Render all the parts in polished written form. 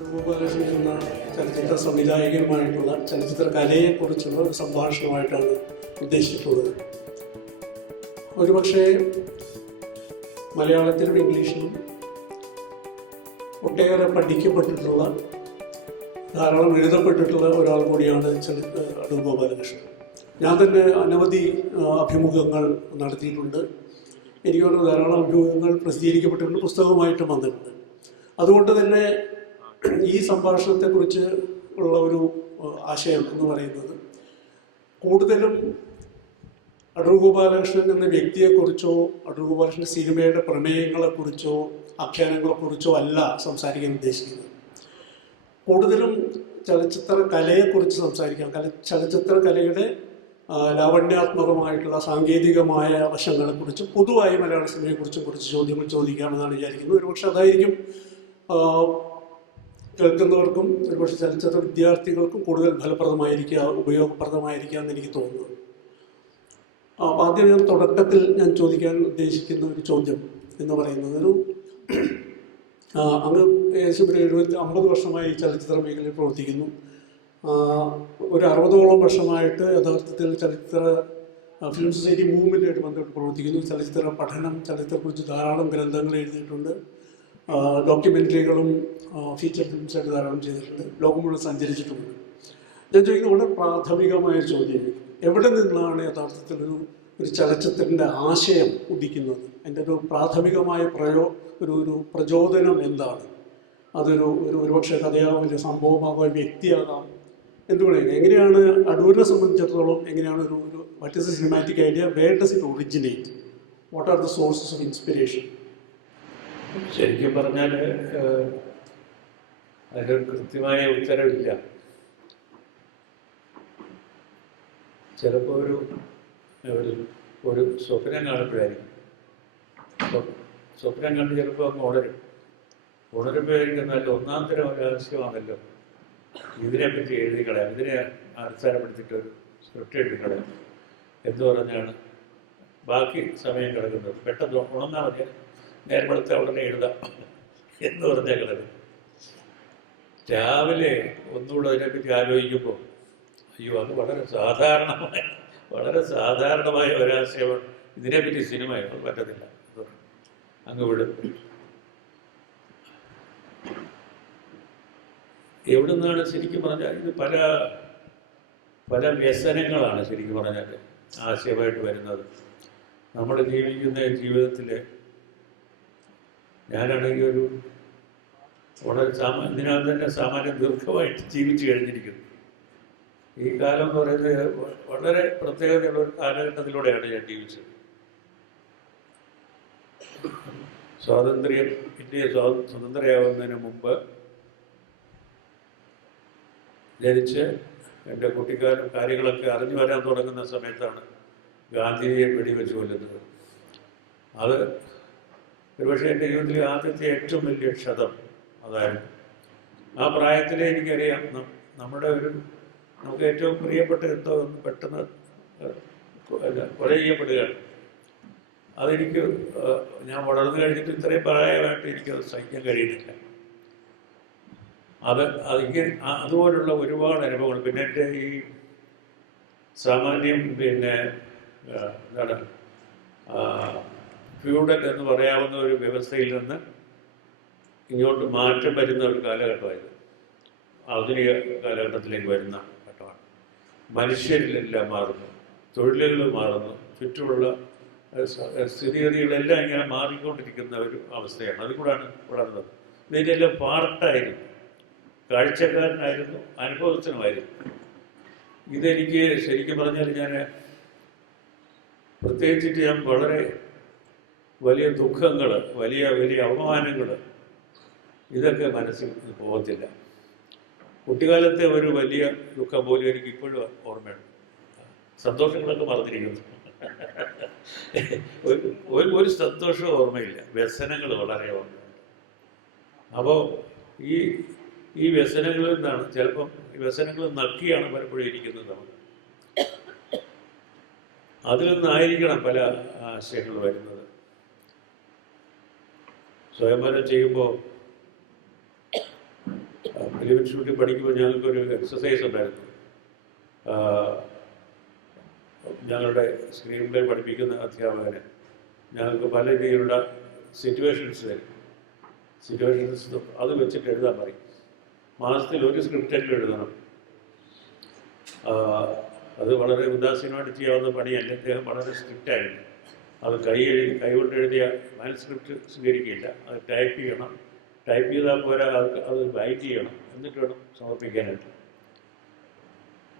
ഗോപാലകൃഷ്ണൻ എന്ന ചലച്ചിത്ര സംവിധായകനുമായിട്ടുള്ള ചലച്ചിത്ര കലയെക്കുറിച്ചുള്ള ഒരു സംഭാഷണമായിട്ടാണ് ഉദ്ദേശിച്ചിട്ടുള്ളത്. ഒരുപക്ഷെ മലയാളത്തിലും ഇംഗ്ലീഷിലും ഒട്ടേറെ പഠിക്കപ്പെട്ടിട്ടുള്ള, ധാരാളം എഴുതപ്പെട്ടിട്ടുള്ള ഒരാൾ കൂടിയാണ് അടൂർ ഗോപാലകൃഷ്ണൻ. ഞാൻ തന്നെ അനവധി അഭിമുഖങ്ങൾ നടത്തിയിട്ടുണ്ട്. എനിക്ക് തോന്നുന്നു ധാരാളം അഭിമുഖങ്ങൾ പ്രസിദ്ധീകരിക്കപ്പെട്ടിട്ടുണ്ട്, പുസ്തകമായിട്ടും വന്നിട്ടുണ്ട്. അതുകൊണ്ട് തന്നെ ഈ സംഭാഷണത്തെക്കുറിച്ച് ഉള്ള ഒരു ആശയം എന്ന് പറയുന്നത് കൂടുതലും അടൂർ ഗോപാലകൃഷ്ണൻ എന്ന വ്യക്തിയെക്കുറിച്ചോ അടൂർ ഗോപാലകൃഷ്ണൻ സിനിമയുടെ പ്രമേയങ്ങളെക്കുറിച്ചോ ആഖ്യാനങ്ങളെക്കുറിച്ചോ അല്ല സംസാരിക്കാൻ ഉദ്ദേശിക്കുന്നത്. കൂടുതലും ചലച്ചിത്ര കലയെക്കുറിച്ച് സംസാരിക്കാം. ചലച്ചിത്ര കലയുടെ ലാവണ്യാത്മകമായിട്ടുള്ള സാങ്കേതികമായ വശങ്ങളെക്കുറിച്ച് പൊതുവായി മലയാള സിനിമയെക്കുറിച്ചും കുറച്ച് ചോദ്യങ്ങൾ ചോദിക്കാമെന്നാണ് വിചാരിക്കുന്നത്. ഒരുപക്ഷെ അതായിരിക്കും കേൾക്കുന്നവർക്കും ഒരുപക്ഷെ ചലച്ചിത്ര വിദ്യാർത്ഥികൾക്കും കൂടുതൽ ഫലപ്രദമായിരിക്കുക, ഉപയോഗപ്രദമായിരിക്കുക എന്ന് എനിക്ക് തോന്നുന്നു. ആദ്യം തുടക്കത്തിൽ ഞാൻ ചോദിക്കാൻ ഉദ്ദേശിക്കുന്ന ഒരു ചോദ്യം എന്ന് പറയുന്നത്, അങ്ങ് ഏകദേശം ഒരു 50 വർഷമായി ചലച്ചിത്ര മേഖലയിൽ പ്രവർത്തിക്കുന്നു. ഒരു 60ഓളം വർഷമായിട്ട് യഥാർത്ഥത്തിൽ ചലച്ചിത്ര ഫിലിം സൊസൈറ്റി മൂവ്മെൻറ്റുമായിട്ട് ബന്ധപ്പെട്ട് പ്രവർത്തിക്കുന്നു. ചലച്ചിത്ര പഠനം, ചലച്ചിത്രത്തെക്കുറിച്ച് ധാരാളം ഗ്രന്ഥങ്ങൾ എഴുതിയിട്ടുണ്ട്. ഡോക്യുമെൻ്ററികളും ഫീച്ചർ ഫിലിംസായിട്ട് ധാരാളം ചെയ്തിട്ടുണ്ട്. ലോകം മുഴുവൻ സഞ്ചരിച്ചിട്ടുണ്ട്. ഞാൻ ചോദിക്കുന്നത് വളരെ പ്രാഥമികമായ ചോദ്യം, എവിടെ നിന്നാണ് യഥാർത്ഥത്തിൽ ഒരു ചലച്ചിത്രത്തിൻ്റെ ആശയം ഉദിക്കുന്നത്? എൻ്റെ ഒരു പ്രാഥമികമായ ഒരു പ്രചോദനം എന്താണ്? ഒരുപക്ഷെ കഥയാകാം, വലിയ സംഭവമാകാം, വ്യക്തിയാകാം, എന്തുകൊണ്ടാണ്? എങ്ങനെയാണ് അടൂരിനെ സംബന്ധിച്ചിടത്തോളം എങ്ങനെയാണ് what is a cinematic idea, where does it originate, what are the sources of inspiration? ശരിക്കും പറഞ്ഞാൽ അതിനൊരു കൃത്യമായ ഉത്തരവില്ല. ചിലപ്പോൾ ഒരു സ്വപ്നം കാണുമ്പോഴായിരിക്കും, സ്വപ്നം കണ്ട് ചിലപ്പോൾ അങ്ങ് ഉണരുമ്പോഴായിരിക്കും നല്ല ഒന്നാം തരം രഹസ്യമാണല്ലോ, ഇതിനെപ്പറ്റി എഴുതി കളയാം, ഇതിനെ അടിസ്ഥാനപ്പെടുത്തിയിട്ടൊരു സ്ക്രിപ്റ്റ് എഴുതി കളയാം എന്ന് പറഞ്ഞാണ് ബാക്കി സമയം കിടക്കുന്നത്. പെട്ടെന്ന് ഉണർന്നാൽ മതി, നേരത്തെ ഉടനെ എഴുതാം എന്ന് പറഞ്ഞാൽ കിടക്കും. രാവിലെ ഒന്നുകൂടെ അതിനെപ്പറ്റി ആലോചിക്കുമ്പോൾ അയ്യോ, അത് വളരെ സാധാരണമായ ഒരാശയമാണ്, ഇതിനെപ്പറ്റി സിനിമയാണ് പറ്റത്തില്ല, അങ്ങ് വിടും. എവിടെ നിന്നാണ് ശരിക്കും പറഞ്ഞാൽ ഇത് പല വ്യസനങ്ങളാണ് ശരിക്കും പറഞ്ഞാൽ ആശയമായിട്ട് വരുന്നത്. നമ്മൾ ജീവിക്കുന്ന ജീവിതത്തിൽ ഞാനാണെങ്കിൽ ഇതിനകത്ത് തന്നെ സാമാന്യം ദീർഘമായിട്ട് ജീവിച്ചു കഴിഞ്ഞിരിക്കുന്നു. ഈ കാലം എന്ന് പറയുന്നത് വളരെ പ്രത്യേകതയുള്ള ഒരു കാലഘട്ടത്തിലൂടെയാണ് ഞാൻ ജീവിച്ചത്. ഇന്ത്യ സ്വതന്ത്രയാവുന്നതിന് മുമ്പ് ജനിച്ച് എൻ്റെ കുട്ടിക്കാലം കാര്യങ്ങളൊക്കെ അറിഞ്ഞു വരാൻ തുടങ്ങുന്ന സമയത്താണ് ഗാന്ധിജിയെ വെടിവെച്ച് കൊല്ലുന്നത്. അത് ഒരുപക്ഷെ എൻ്റെ ജീവിതത്തിലെ ആദ്യത്തെ ഏറ്റവും വലിയ ക്ഷതം അതായിരുന്നു. ആ പ്രായത്തിലെ എനിക്കറിയാം നമുക്ക് ഏറ്റവും പ്രിയപ്പെട്ട എന്തോ ഒന്ന് പെട്ടെന്ന് കൊല ചെയ്യപ്പെടുകയാണ്. അതെനിക്ക് ഞാൻ വളർന്നു കഴിഞ്ഞിട്ട് ഇത്രയും പ്രായമായിട്ട് എനിക്കത് സഹിക്കാൻ കഴിയുന്നില്ല. അതുപോലുള്ള ഒരുപാട് അനുഭവങ്ങൾ. പിന്നെ എൻ്റെ ഈ സാമാന്യം എന്താണ് ഫ്യൂഡൽ എന്ന് പറയാവുന്ന ഒരു വ്യവസ്ഥയിൽ നിന്ന് ഇങ്ങോട്ട് മാറ്റം വരുന്ന ഒരു കാലഘട്ടമായിരുന്നു. ആധുനിക കാലഘട്ടത്തിലേക്ക് വരുന്ന ഘട്ടമാണ്. മനുഷ്യരിലെല്ലാം മാറുന്നു, തൊഴിലുകൾ മാറുന്നു, ചുറ്റുമുള്ള സ്ഥിതിഗതികളെല്ലാം ഇങ്ങനെ മാറിക്കൊണ്ടിരിക്കുന്ന ഒരു അവസ്ഥയാണ്. അതിൽ കൂടാണ് വളർന്നത്. ഇതിൻ്റെല്ലാം പാർട്ടായിരുന്നു, കാഴ്ചക്കാരനായിരുന്നു, അനുഭവത്തിനുമായിരുന്നു. ഇതെനിക്ക് ശരിക്കും പറഞ്ഞാൽ പ്രത്യേകിച്ചിട്ട് ഞാൻ വളരെ വലിയ ദുഃഖങ്ങൾ, വലിയ അപമാനങ്ങൾ, ഇതൊക്കെ മനസ്സിൽ പോകത്തില്ല. കുട്ടിക്കാലത്തെ ഒരു വലിയ ദുഃഖം പോലും എനിക്ക് ഇപ്പോഴും ഓർമ്മയുണ്ട്. സന്തോഷങ്ങളൊക്കെ മറന്നിരിക്കുന്നു. ഒരു സന്തോഷവും ഓർമ്മയില്ല, വ്യസനങ്ങൾ വളരെ ഓർമ്മയുണ്ട്. അപ്പോൾ ഈ വ്യസനങ്ങളിൽ നിന്നാണ് ചിലപ്പം ഈ വ്യസനങ്ങൾ നക്കിയാണ് പലപ്പോഴും ഇരിക്കുന്നത്. നമ്മൾ അതിൽ നിന്നായിരിക്കണം പല ആശയങ്ങൾ വരുന്നത്. സ്വയംവരം ചെയ്യുമ്പോൾ ഫിലിം ഇൻസ്റ്റിറ്റ്യൂട്ടിൽ പഠിക്കുമ്പോൾ ഞങ്ങൾക്കൊരു എക്സസൈസ് ഉണ്ടായിരുന്നു. ഞങ്ങളുടെ സ്ക്രീൻ പ്ലേ പഠിപ്പിക്കുന്ന അധ്യാപകന് ഞങ്ങൾക്ക് പല രീതിയിലുള്ള സിറ്റുവേഷൻസ് തരും. സിറ്റുവേഷൻസ് അത് വെച്ചിട്ട് എഴുതാൻ പറയും. മാസത്തിൽ ഒരു സ്ക്രിപ്റ്റെങ്കിലും എഴുതണം. അത് വളരെ ഉദാസീനമായിട്ട് ചെയ്യാവുന്ന പണിയല്ല. അദ്ദേഹം വളരെ സ്ട്രിക്റ്റായിരുന്നു. അത് കൈകൊണ്ട് എഴുതിയ മാനുസ്ക്രിപ്റ്റ് സ്വീകരിക്കില്ല. അത് ടൈപ്പ് ചെയ്യണം. ടൈപ്പ് ചെയ്താൽ പോരാ, അത് റൈറ്റ് ചെയ്യണം, എന്നിട്ട് വേണം സമർപ്പിക്കാനായിട്ട്.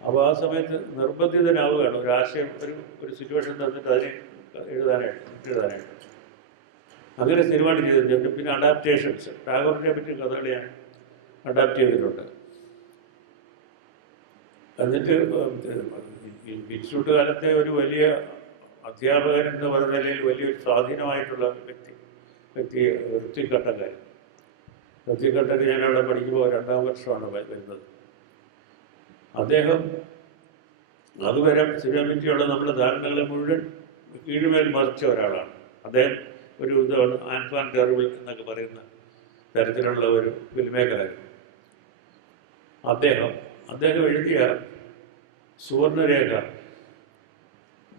അപ്പോൾ ആ സമയത്ത് നിർബന്ധിതനാവുകയാണ് ഒരു ആശയം, ഒരു സിറ്റുവേഷൻ തന്നിട്ട് അതിനെ എഴുതാനായിട്ട്. അങ്ങനെ സിനിമയാണ് ചെയ്തിട്ടുണ്ട്. പിന്നെ അഡാപ്റ്റേഷൻസ്, ടാഗോറിനെ പറ്റി കഥകൾ ഞാൻ അഡാപ്റ്റ് ചെയ്തിട്ടുണ്ട്. എന്നിട്ട് ഇൻസ്റ്റിറ്റ്യൂട്ട് കാലത്തെ ഒരു വലിയ അധ്യാപകൻ എന്ന് പറഞ്ഞ നിലയിൽ വലിയൊരു സ്വാധീനമായിട്ടുള്ള വ്യക്തി ഋത്വിക് ഘട്ടക്കാരൻ. ഋത്വിക് ഘട്ടക്ക് ഞാനവിടെ പഠിക്കുമ്പോൾ 2ാം വർഷമാണ് വരുന്നത്. അദ്ദേഹം അതുവരെ സിനിമയെ പറ്റിയുള്ള നമ്മുടെ ധാരണകളെ മുഴുവൻ കീഴ്മേൽ മറിച്ച ഒരാളാണ്. അദ്ദേഹം ഒരു ഇതാണ് ആൻഫാൻ ടെറിബിൾ എന്നൊക്കെ പറയുന്ന തരത്തിലുള്ള ഒരു ഫിലിം മേക്കറായിരുന്നു. അദ്ദേഹം എഴുതിയ സുവർണരേഖ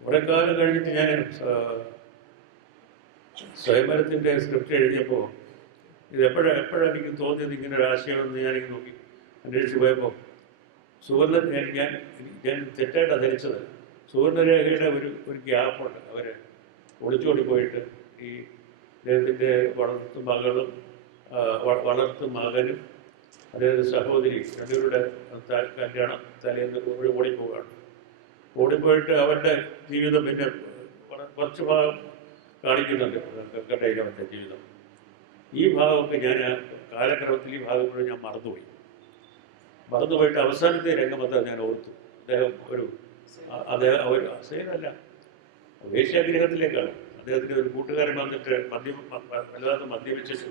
കുറേ കാലം കഴിഞ്ഞിട്ട് ഞാൻ സ്വയംവരത്തിൻ്റെ സ്ക്രിപ്റ്റ് എഴുതിയപ്പോൾ എപ്പോഴാണ് എനിക്ക് തോന്നിയത് ഇങ്ങനെ ഒരു ആശയമെന്ന് ഞാനിങ്ങനെ നോക്കി അന്വേഷിച്ച് പോയപ്പോൾ ഞാൻ തെറ്റായിട്ടാണ് ധരിച്ചത്. സുവർണരേഖയുടെ ഒരു ഗ്യാപ്പുണ്ട്. അവർ ഒളിച്ചോടി പോയിട്ട് ഈ അദ്ദേഹത്തിൻ്റെ വളർത്തു മകനും അദ്ദേഹത്തിൻ്റെ സഹോദരി രണ്ടുപേരുടെ കല്യാണം തലേന്ന് ഓടിപ്പോവുകയാണ്. ഓടിപ്പോയിട്ട് അവരുടെ ജീവിതം പിന്നെ കുറച്ച് ഭാഗം കാണിക്കുന്നുണ്ട് കണ്ടയിലവൻ്റെ ജീവിതം. ഈ ഭാഗമൊക്കെ ഞാൻ കാലക്രമത്തിൽ ഈ ഭാഗം മുഴുവൻ ഞാൻ മറന്നുപോയിട്ട് അവസാനത്തെ രംഗമൊക്കെ ഞാൻ ഓർത്തു. അദ്ദേഹം ഒരു അസൈനല്ല, വേശ്യാഗ്രഹത്തിലേക്കാണ്. അദ്ദേഹത്തിൻ്റെ ഒരു കൂട്ടുകാരൻ വന്നിട്ട് വല്ലാതെ മദ്യപിച്ചിട്ട്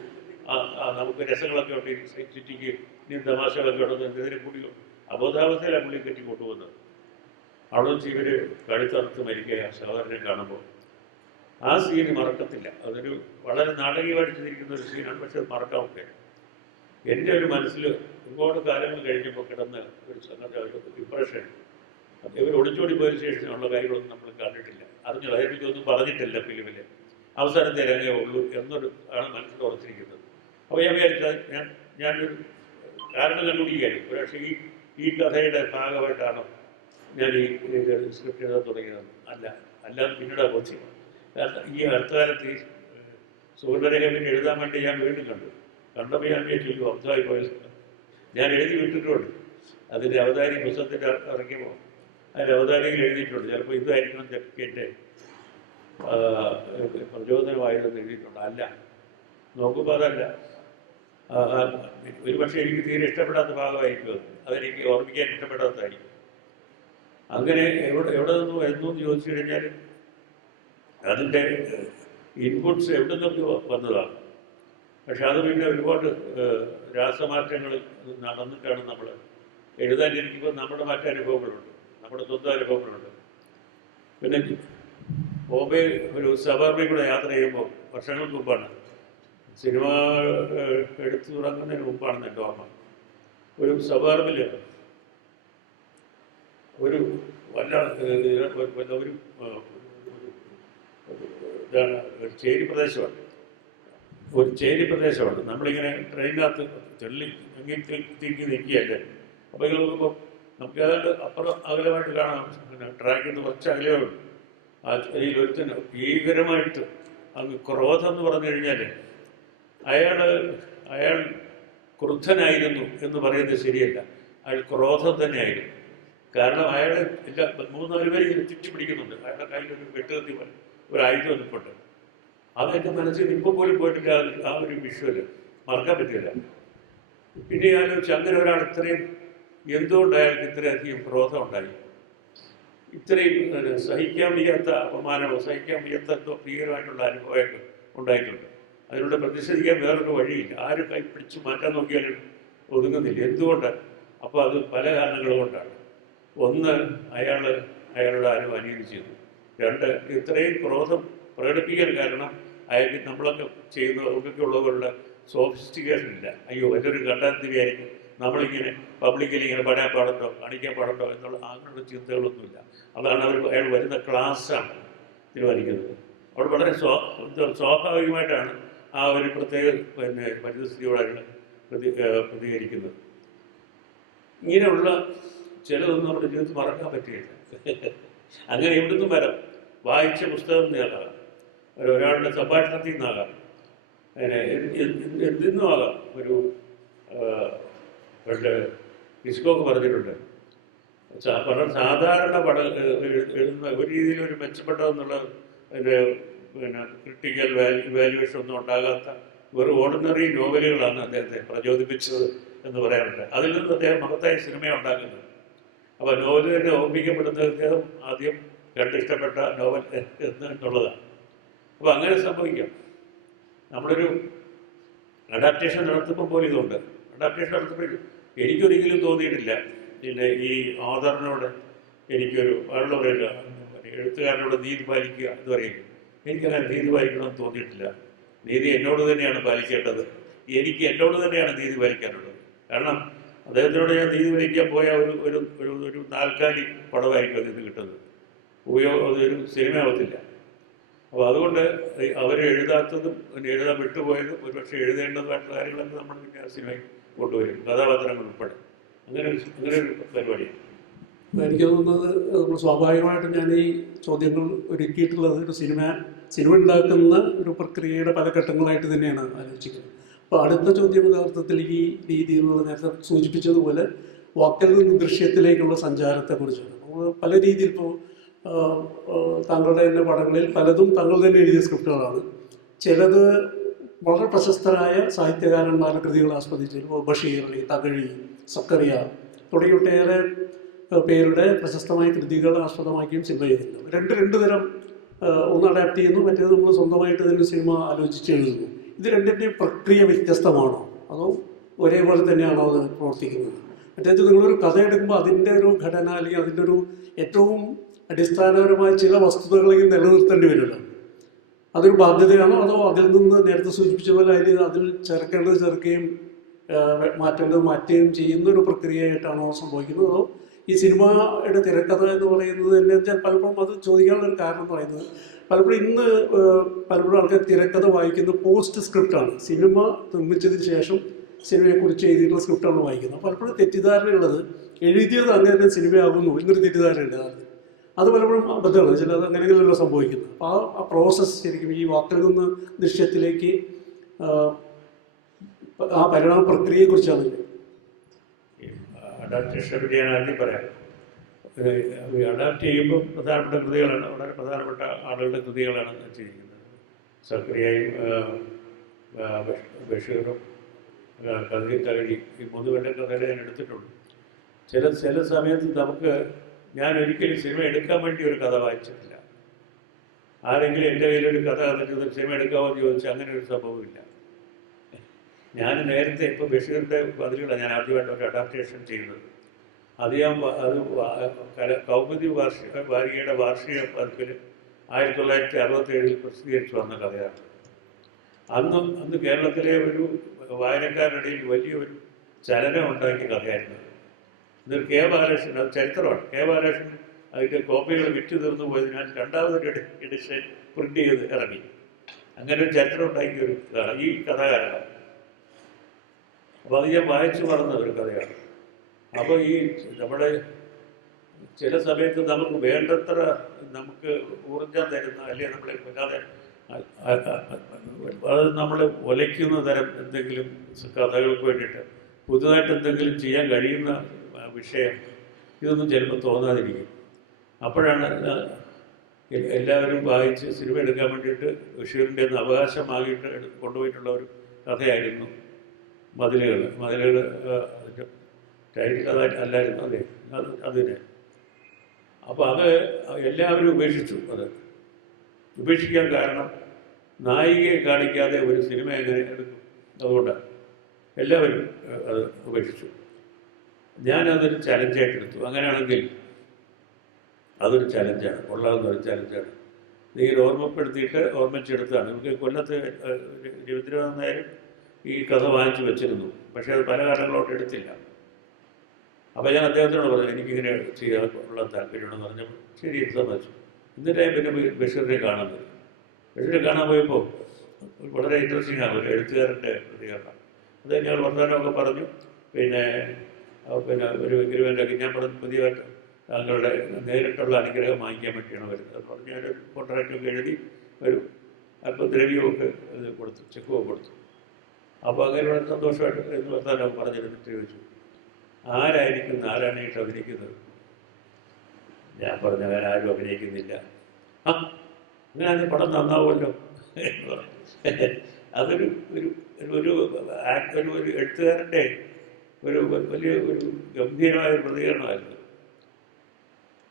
നമുക്ക് രസങ്ങളൊക്കെ ഉണ്ട്, ചുറ്റിക്ക് ഇനി തമാശകളൊക്കെ ഉണ്ടെന്ന് എന്തിനെ കൂടി അബോധാവസ്ഥയിലാണ് പുള്ളി കെട്ടി കൊണ്ടുപോകുന്നത്. അവിടെ വെച്ച് ഇവർ കഴുത്തറുത്ത് മരിക്കുക സഹോദരനെ കാണുമ്പോൾ. ആ സീന് മറക്കത്തില്ല. അതൊരു വളരെ നാടകീയമായിട്ട് ചെയ്തിരിക്കുന്ന ഒരു സീനാണ്. പക്ഷെ അത് മറക്കാൻ പറ്റില്ല. എൻ്റെ ഒരു മനസ്സിൽ ഒരുപാട് കാലങ്ങൾ കഴിഞ്ഞപ്പോൾ കിടന്ന ഒരു സംഗതി, ഡിപ്രഷൻ. ഇവർ ഒളിച്ചോടി പോയതിനു ശേഷമുള്ള കാര്യങ്ങളൊന്നും നമ്മൾ കണ്ടിട്ടില്ല, അറിഞ്ഞില്ല. അതിനെപ്പറ്റിയൊന്നും പറഞ്ഞിട്ടില്ല ഫിലിമിൽ. അവസാനത്തെ രംഗമേ ഉള്ളൂ ആണ് മനസ്സിൽ ഉറച്ചിരിക്കുന്നത്. അപ്പോൾ ഞാൻ വിചാരിച്ചത് ഞാനൊരു കാരണം കണ്ടുപിടിക്കുകയായിരുന്നു. പക്ഷേ ഈ കഥയുടെ ഭാഗമായിട്ടാണോ ഞാൻ ഈ സ്ക്രിപ്റ്റ് എഴുതാൻ തുടങ്ങിയത്? അല്ലാതെ പിന്നീട് ബോധ്യം. കാരണം ഈ അടുത്തകാലത്ത് ഈ സുവർണരേഖയെ പറ്റി എഴുതാൻ വേണ്ടി ഞാൻ വീണ്ടും കണ്ടപ്പോൾ ഞാൻ വിചാരിച്ചു അർത്ഥമായി പോയത്. ഞാൻ എഴുതി വിട്ടിട്ടുണ്ട്. അതിൻ്റെ അവതാരി പുസ്തകത്തിൻ്റെ ഇറക്കിയപ്പോൾ അതിൻ്റെ അവതാരികയിൽ എഴുതിയിട്ടുണ്ട്. ചിലപ്പോൾ ഇതായിരിക്കണം എൻ്റെ പ്രചോദനമായതെന്ന് എഴുതിയിട്ടുണ്ട്. അല്ല, നോക്കുമ്പോൾ അതല്ല. ഒരുപക്ഷെ എനിക്ക് തീരെ ഇഷ്ടപ്പെടാത്ത ഭാഗമായിരിക്കും അത്. അതെനിക്ക് ഓർമ്മിക്കാൻ ഇഷ്ടപ്പെടാത്തതായിരിക്കും. അങ്ങനെ എവിടെ നിന്നും എന്നും ചോദിച്ചു കഴിഞ്ഞാൽ അതിൻ്റെ ഇൻപുട്സ് എവിടെ നിന്നൊക്കെ വന്നതാണ്. പക്ഷെ അത് പിന്നെ ഒരുപാട് രാസമാറ്റങ്ങൾ നടന്നിട്ടാണ് നമ്മൾ എഴുതാനിരിക്കുമ്പോൾ നമ്മുടെ മറ്റനുഭവങ്ങളുണ്ട്, നമ്മുടെ സ്വന്തം അനുഭവങ്ങളുണ്ട്. പിന്നെ ബോംബെ ഒരു സബർബിൽ കൂടെ യാത്ര ചെയ്യുമ്പോൾ വർഷങ്ങൾക്ക് മുമ്പാണ്, സിനിമ എടുത്തു തുടങ്ങുന്നതിന് മുമ്പാണെന്ന് എൻ്റെ ഓർമ്മ, ഒരു സബർബിൽ ഒരു ഇതാണ് ഒരു ചേരി പ്രദേശമാണ്. നമ്മളിങ്ങനെ ട്രെയിനിനകത്ത് തിങ്ങി നിൽക്കുകയല്ലേ. അപ്പോൾ ഇങ്ങനെ നോക്കുമ്പോൾ നമുക്ക് ഏതാണ്ട് അപ്പുറം അകലമായിട്ട് കാണാം. പിന്നെ ട്രാക്കിൽ നിന്ന് കുറച്ച് അകലമുണ്ട്. അതിലൊരുത്തന് ഭീകരമായിട്ട് അങ്ങ് ക്രോധം എന്ന് പറഞ്ഞു കഴിഞ്ഞാൽ അയാൾ ക്രുദ്ധനായിരുന്നു എന്ന് പറയുന്നത് ശരിയല്ല. അയാൾ ക്രോധം തന്നെയായിരുന്നു. കാരണം അയാൾ എല്ലാ 3-4 പേര് ഇങ്ങനെ ചുറ്റി പിടിക്കുന്നുണ്ട്. അയാളുടെ കയ്യിൽ ഒരു വെട്ടുകത്തി പോലെ ഒരു ആയുധം നിൽപ്പുണ്ട്. അതെൻ്റെ മനസ്സിൽ ഇപ്പോൾ പോലും പോയിട്ടില്ല. ആ ഒരു വിഷ്വല് മറക്കാൻ പറ്റില്ല. പിന്നെ ആലോചിച്ച് അങ്ങനെ ഒരാൾ എന്തുകൊണ്ട് അയാൾക്ക് ഇത്രയധികം ക്രോധം ഉണ്ടായി, ഇത്രയും സഹിക്കാൻ വയ്യാത്ത അപമാനമോ സഹിക്കാൻ വയ്യാത്ത ഭീകരമായിട്ടുള്ള അനുഭവമൊക്കെ ഉണ്ടായിട്ടുണ്ട്. അതിലൂടെ പ്രതിഷേധിക്കാൻ വേറൊരു വഴിയില്ല. ആരും കൈ പിടിച്ച് മാറ്റാൻ നോക്കിയാലും ഒതുങ്ങുന്നില്ല. എന്തുകൊണ്ട്? അപ്പോൾ അത് പല കാരണങ്ങൾ കൊണ്ടാണ്. ഒന്ന്, അയാളുടെ ആരും അനീതി ചെയ്തു. 2, ഇത്രയും ക്രോധം പ്രകടിപ്പിക്കാൻ കാരണം നമ്മളൊക്കെ ചെയ്യുന്ന അവർക്കൊക്കെ ഉള്ളവരുടെ സോഫിസ്റ്റിക്കേഷൻ ഇല്ല. അയ്യോ വലിയൊരു കണ്ടാത്തിരിയായിരിക്കും, നമ്മളിങ്ങനെ പബ്ലിക്കലി ഇങ്ങനെ പറയാൻ പാടുണ്ടോ കാണിക്കാൻ പാടുണ്ടോ എന്നുള്ള അങ്ങനെയുള്ള ചിന്തകളൊന്നുമില്ല. അതാണ് അയാൾ വരുന്ന ക്ലാസ്സാണ് തീരുമാനിക്കുന്നത്. അവിടെ വളരെ സ്വാഭാവികമായിട്ടാണ് ആ ഒരു പ്രത്യേക പരിസ്ഥിതിയോട് അയാൾ പ്രതികരിക്കുന്നത്. ഇങ്ങനെയുള്ള ചിലതൊന്നും നമ്മുടെ ജീവിതത്തിൽ മറക്കാൻ പറ്റുകയില്ല. അങ്ങനെ എവിടുന്നും വരാം. വായിച്ച പുസ്തകം നിന്നാകാം, ഒരാളുടെ സംഭാഷണത്തിൽ നിന്നാകാം, അങ്ങനെ എന്തിന്നും ആകാം. ഒരു പണ്ട് ഹിസ്കോക്ക് പറഞ്ഞിട്ടുണ്ട്, വളരെ സാധാരണ എഴുതുന്ന ഒരു രീതിയിൽ ഒരു മെച്ചപ്പെട്ടതെന്നുള്ള ക്രിട്ടിക്കൽ വാല്യുവേഷൻ ഒന്നും ഉണ്ടാകാത്ത വെറും ഓർഡിനറി നോവലുകളാണ് അദ്ദേഹത്തെ പ്രചോദിപ്പിച്ചത് എന്ന് പറയാറുണ്ട്. അതിൽ നിന്ന് അദ്ദേഹം മഹത്തായ സിനിമ ഉണ്ടാക്കുന്നത്. അപ്പോൾ നോവൽ തന്നെ ഓർമ്മിക്കപ്പെടുന്നത് അദ്ദേഹം ആദ്യം കണ്ടിഷ്ടപ്പെട്ട നോവൽ എന്നുള്ളതാണ്. അപ്പോൾ അങ്ങനെ സംഭവിക്കാം. നമ്മളൊരു അഡാപ്റ്റേഷൻ നടത്തുമ്പോൾ പോലും ഇതുണ്ട്. അഡാപ്റ്റേഷൻ നടത്തുമ്പോൾ എനിക്കൊരിക്കലും തോന്നിയിട്ടില്ല പിന്നെ ഈ ഓഥറിനോട് എനിക്കൊരു ആളുകളോട് എഴുത്തുകാരനോട് നീതി പാലിക്കുക എന്ന് പറയും. എനിക്കങ്ങനെ നീതി പാലിക്കണമെന്ന് തോന്നിയിട്ടില്ല. നീതി എന്നോട് തന്നെയാണ് പാലിക്കേണ്ടത്. എനിക്ക് എന്നോട് തന്നെയാണ് നീതി പാലിക്കാനുള്ളത്. കാരണം അദ്ദേഹത്തിനോട് ഞാൻ നീതി പാലിക്കാൻ പോയ ഒരു നാൽക്കാലി പടമായിരിക്കും അതിൽ നിന്ന് കിട്ടുന്നത്. അതൊരു സിനിമ ആവത്തില്ല. അപ്പോൾ അതുകൊണ്ട് അവർ എഴുതാത്തതും എഴുതാൻ വിട്ടുപോയതും ഒരുപക്ഷെ എഴുതേണ്ടതുമായിട്ടുള്ള കാര്യങ്ങളൊക്കെ നമ്മൾ പിന്നെ ആ സിനിമയിൽ കൊണ്ടുവരും, കഥാപാത്രങ്ങൾ ഉൾപ്പെടെ. അങ്ങനെ ഒരു പരിപാടിയാണ്. എനിക്ക് തോന്നുന്നത് നമ്മൾ സ്വാഭാവികമായിട്ടും ഞാൻ ഈ ചോദ്യങ്ങൾ ഒരുക്കിയിട്ടുള്ളത് ഒരു സിനിമ ഉണ്ടാക്കുന്ന ഒരു പ്രക്രിയയുടെ പല ഘട്ടങ്ങളായിട്ട് തന്നെയാണ് ആലോചിക്കുന്നത്. അപ്പോൾ അടുത്ത ചോദ്യം യഥാർത്ഥത്തിൽ ഈ രീതിയിലുള്ള നേരത്തെ സൂചിപ്പിച്ചതുപോലെ വാക്കിൽ നിന്ന് ദൃശ്യത്തിലേക്കുള്ള സഞ്ചാരത്തെക്കുറിച്ചാണ്. നമ്മൾ പല രീതിയിൽ ഇപ്പോൾ താങ്കളുടെ തന്നെ പടങ്ങളിൽ പലതും താങ്കൾ തന്നെ എഴുതിയ സ്ക്രിപ്റ്റുകളാണ്. ചിലത് വളരെ പ്രശസ്തരായ സാഹിത്യകാരന്മാരുടെ കൃതികൾ ആസ്വദിച്ചു. ഇപ്പോൾ ബഷീർ, തകഴി, സക്കറിയ തുടങ്ങിയ ഒട്ടേറെ പേരുടെ പ്രശസ്തമായ കൃതികൾ ആസ്പദമാക്കിയും സിനിമ ചെയ്തിട്ടുണ്ട്. രണ്ട് തരം, ഒന്ന് അഡാപ്റ്റ് ചെയ്യുന്നു, മറ്റേത് നമ്മൾ സ്വന്തമായിട്ട് തന്നെ സിനിമ ആലോചിച്ച് എഴുതുന്നു. ഇത് രണ്ടിൻ്റെയും പ്രക്രിയ വ്യത്യസ്തമാണോ അതോ ഒരേപോലെ തന്നെയാണോ അത് പ്രവർത്തിക്കുന്നത്? മറ്റേത് നിങ്ങളൊരു കഥ എടുക്കുമ്പോൾ അതിൻ്റെ ഒരു ഘടന അല്ലെങ്കിൽ അതിൻ്റെ ഒരു ഏറ്റവും അടിസ്ഥാനപരമായ ചില വസ്തുതകളെങ്കിലും നിലനിർത്തേണ്ടി വരുമല്ലോ. അതൊരു ബാധ്യതയാണോ അതോ അതിൽ നിന്ന് നേരത്തെ സൂചിപ്പിച്ച പോലെ അതിൽ ചേർക്കേണ്ടത് ചേർക്കുകയും മാറ്റേണ്ടത് മാറ്റുകയും ചെയ്യുന്ന ഒരു പ്രക്രിയയായിട്ടാണോ സംഭവിക്കുന്നത്? അതോ ഈ സിനിമയുടെ തിരക്കഥ എന്ന് പറയുന്നത് തന്നെ വെച്ചാൽ പലപ്പോഴും അത് ചോദിക്കാനുള്ളൊരു കാരണം എന്ന് പറയുന്നത് പലപ്പോഴും ആൾക്കാർ തിരക്കഥ വായിക്കുന്നത് പോസ്റ്റ് സ്ക്രിപ്റ്റാണ്. സിനിമ നിർമ്മിച്ചതിന് ശേഷം സിനിമയെക്കുറിച്ച് എഴുതിയിട്ടുള്ള സ്ക്രിപ്റ്റാണ് വായിക്കുന്നത്. പലപ്പോഴും തെറ്റിദ്ധാരണയുള്ളത് എഴുതിയത് അങ്ങനെ തന്നെ സിനിമയാകുന്നു എന്നൊരു തെറ്റിദ്ധാരണയുണ്ട്. അത് പലപ്പോഴും അബദ്ധമാണ്. ചിലത് അങ്ങനെയല്ലല്ലോ സംഭവിക്കുന്നത്. അപ്പോൾ ആ പ്രോസസ്സ് ശരിക്കും ഈ വാക്കിൽ നിന്ന് ദൃശ്യത്തിലേക്ക് ആ പരിണാമ പ്രക്രിയയെക്കുറിച്ചാണ്. അഡാപ്റ്റേഷനെ പറ്റി ഞാൻ ആദ്യം പറയാം. അഡാപ്റ്റ് ചെയ്യുമ്പോൾ പ്രധാനപ്പെട്ട കൃതികളാണ്, വളരെ പ്രധാനപ്പെട്ട ആളുകളുടെ കൃതികളാണ് ചെയ്തിരിക്കുന്നത്. സക്രിയയും ബഷീറും തകഴി ഈ മൂന്നുപേരുടെ കഥകളെ ഞാൻ എടുത്തിട്ടുണ്ട്. ചില സമയത്ത് ഞാൻ ഒരിക്കലും സിനിമ എടുക്കാൻ വേണ്ടി ഒരു കഥ വായിച്ചിട്ടില്ല. ആരെങ്കിലും എൻ്റെ കയ്യിലൊരു കഥ തന്നിട്ട് സിനിമ എടുക്കാമോ എന്ന് ചോദിച്ചാൽ അങ്ങനെ ഒരു സംഭവമില്ല. ഞാൻ നേരത്തെ ഇപ്പോൾ ബഷീറിൻ്റെ ബദലുകളാണ് ഞാൻ ആദ്യമായിട്ട് ഒരു അഡാപ്റ്റേഷൻ ചെയ്യുന്നത്. കൗമുദി വാരികയുടെ വാർഷിക പതിപ്പിൽ 1967 പ്രസിദ്ധീകരിച്ചു വന്ന കഥയാണ്. അന്ന് കേരളത്തിലെ ഒരു വായനക്കാരുടെയിൽ വലിയൊരു ചലനം ഉണ്ടാക്കിയ കഥയായിരുന്നു. ഇതൊരു കെ ബാലകൃഷ്ണൻ, അത് ചരിത്രമാണ്. കെ ബാലകൃഷ്ണൻ അതിൻ്റെ കോപ്പികൾ വിറ്റ് തീർന്നു പോയതിനാൽ രണ്ടാമതൊരു എഡിഷൻ പ്രിൻ്റ് ചെയ്ത് ഇറങ്ങി. അങ്ങനെ ഒരു ചരിത്രം ഉണ്ടാക്കിയ ഒരു കഥ ഈ കഥാകാരനാണ്. അപ്പോൾ അത് ഞാൻ വായിച്ചു മറന്ന ഒരു കഥയാണ്. അപ്പോൾ ഈ നമ്മുടെ ചില സമയത്ത് നമുക്ക് വേണ്ടത്ര നമുക്ക് ഊർജം തരുന്ന അല്ലെങ്കിൽ നമ്മളെ വല്ലാതെ അത് നമ്മളെ ഒലയ്ക്കുന്ന തരം എന്തെങ്കിലും കഥകൾക്ക് വേണ്ടിയിട്ട് പുതുതായിട്ട് എന്തെങ്കിലും ചെയ്യാൻ കഴിയുന്ന വിഷയം ഇതൊന്നും ചിലപ്പോൾ തോന്നാതിരിക്കും. അപ്പോഴാണ് എല്ലാവരും വായിച്ച് സിനിമ എടുക്കാൻ വേണ്ടിയിട്ട് ബഷീറിൻ്റെ അവകാശമാകിയിട്ട് കൊണ്ടുപോയിട്ടുള്ള ഒരു കഥയായിരുന്നു മതിലുകൾ. അതിൻ്റെ ടൈറ്റിൽ അല്ലായിരുന്നു. അതെ, അതിനെ. അപ്പോൾ അത് എല്ലാവരും ഉപേക്ഷിച്ചു. ഉപേക്ഷിക്കാൻ കാരണം നായികയെ കാണിക്കാതെ ഒരു സിനിമ എങ്ങനെ എടുക്കും? അതുകൊണ്ടാണ് എല്ലാവരും അത് ഉപേക്ഷിച്ചു. ഞാനതൊരു ചലഞ്ചായിട്ട് എടുത്തു. അങ്ങനെയാണെങ്കിൽ അതൊരു ചലഞ്ചാണ്, കൊള്ളാവുന്നൊരു ചലഞ്ചാണ്. ഇതിങ്ങനെ ഓർമ്മിച്ചെടുത്താണ്. നമുക്ക് കൊല്ലത്ത് രവീന്ദ്രനാഥ് നായർ ഈ കഥ വാങ്ങിച്ചു വെച്ചിരുന്നു. പക്ഷേ അത് പല കാരണങ്ങളോട്ട് എടുത്തില്ല. അപ്പോൾ ഞാൻ അദ്ദേഹത്തിനോട് പറഞ്ഞു എനിക്കിങ്ങനെ ചെയ്യാൻ ഉള്ള താല്പര്യമുണ്ടെന്ന് പറഞ്ഞപ്പോൾ ശരി സമ്മതിച്ചു. എന്നിട്ട് ഞാൻ പിന്നെ ബഷീറിനെ കാണുന്നത്. ബഷീറിനെ കാണാൻ പോയപ്പോൾ വളരെ ഇൻട്രസ്റ്റിംഗ് ആണ് ഒരു എഴുത്തുകാരൻ്റെ പ്രതികരണം. അത് ഞങ്ങൾ വർത്തമാനമൊക്കെ പറഞ്ഞു. പിന്നെ ഒരു എഗ്രിമെൻ്റൊക്കെ ഞാൻ പറഞ്ഞു പുതിയതായിട്ട് താങ്കളുടെ നേരിട്ടുള്ള അനുഗ്രഹം വാങ്ങിക്കാൻ വേണ്ടിയാണ് വരുന്നത് എന്ന് പറഞ്ഞ് ഞാനൊരു കോൺട്രാക്റ്റൊക്കെ എഴുതി ഒരു അല്പം ദ്രവ്യമൊക്കെ ഇത് കൊടുത്തു, ചെക്കുമൊക്കെ കൊടുത്തു. അപ്പോൾ അങ്ങനെ വളരെ സന്തോഷമായിട്ട് എന്ന് വർത്തമാനമൊക്കെ പറഞ്ഞിരുന്നിട്ട് ചോദിച്ചു ആരാണ് ഈ അഭിനയിക്കുന്നത്? ഞാൻ പറഞ്ഞു അങ്ങനെ ആരും അഭിനയിക്കുന്നില്ല. ആ അങ്ങനെ അത് പടം നന്നാവുമല്ലോ എന്ന് പറഞ്ഞു. അതൊരു ഒരു ഒരു ഒരു എഴുത്തുകാരൻ്റെ ഒരു വലിയ ഒരു ഗംഭീരമായ പ്രതികരണമായിരുന്നു.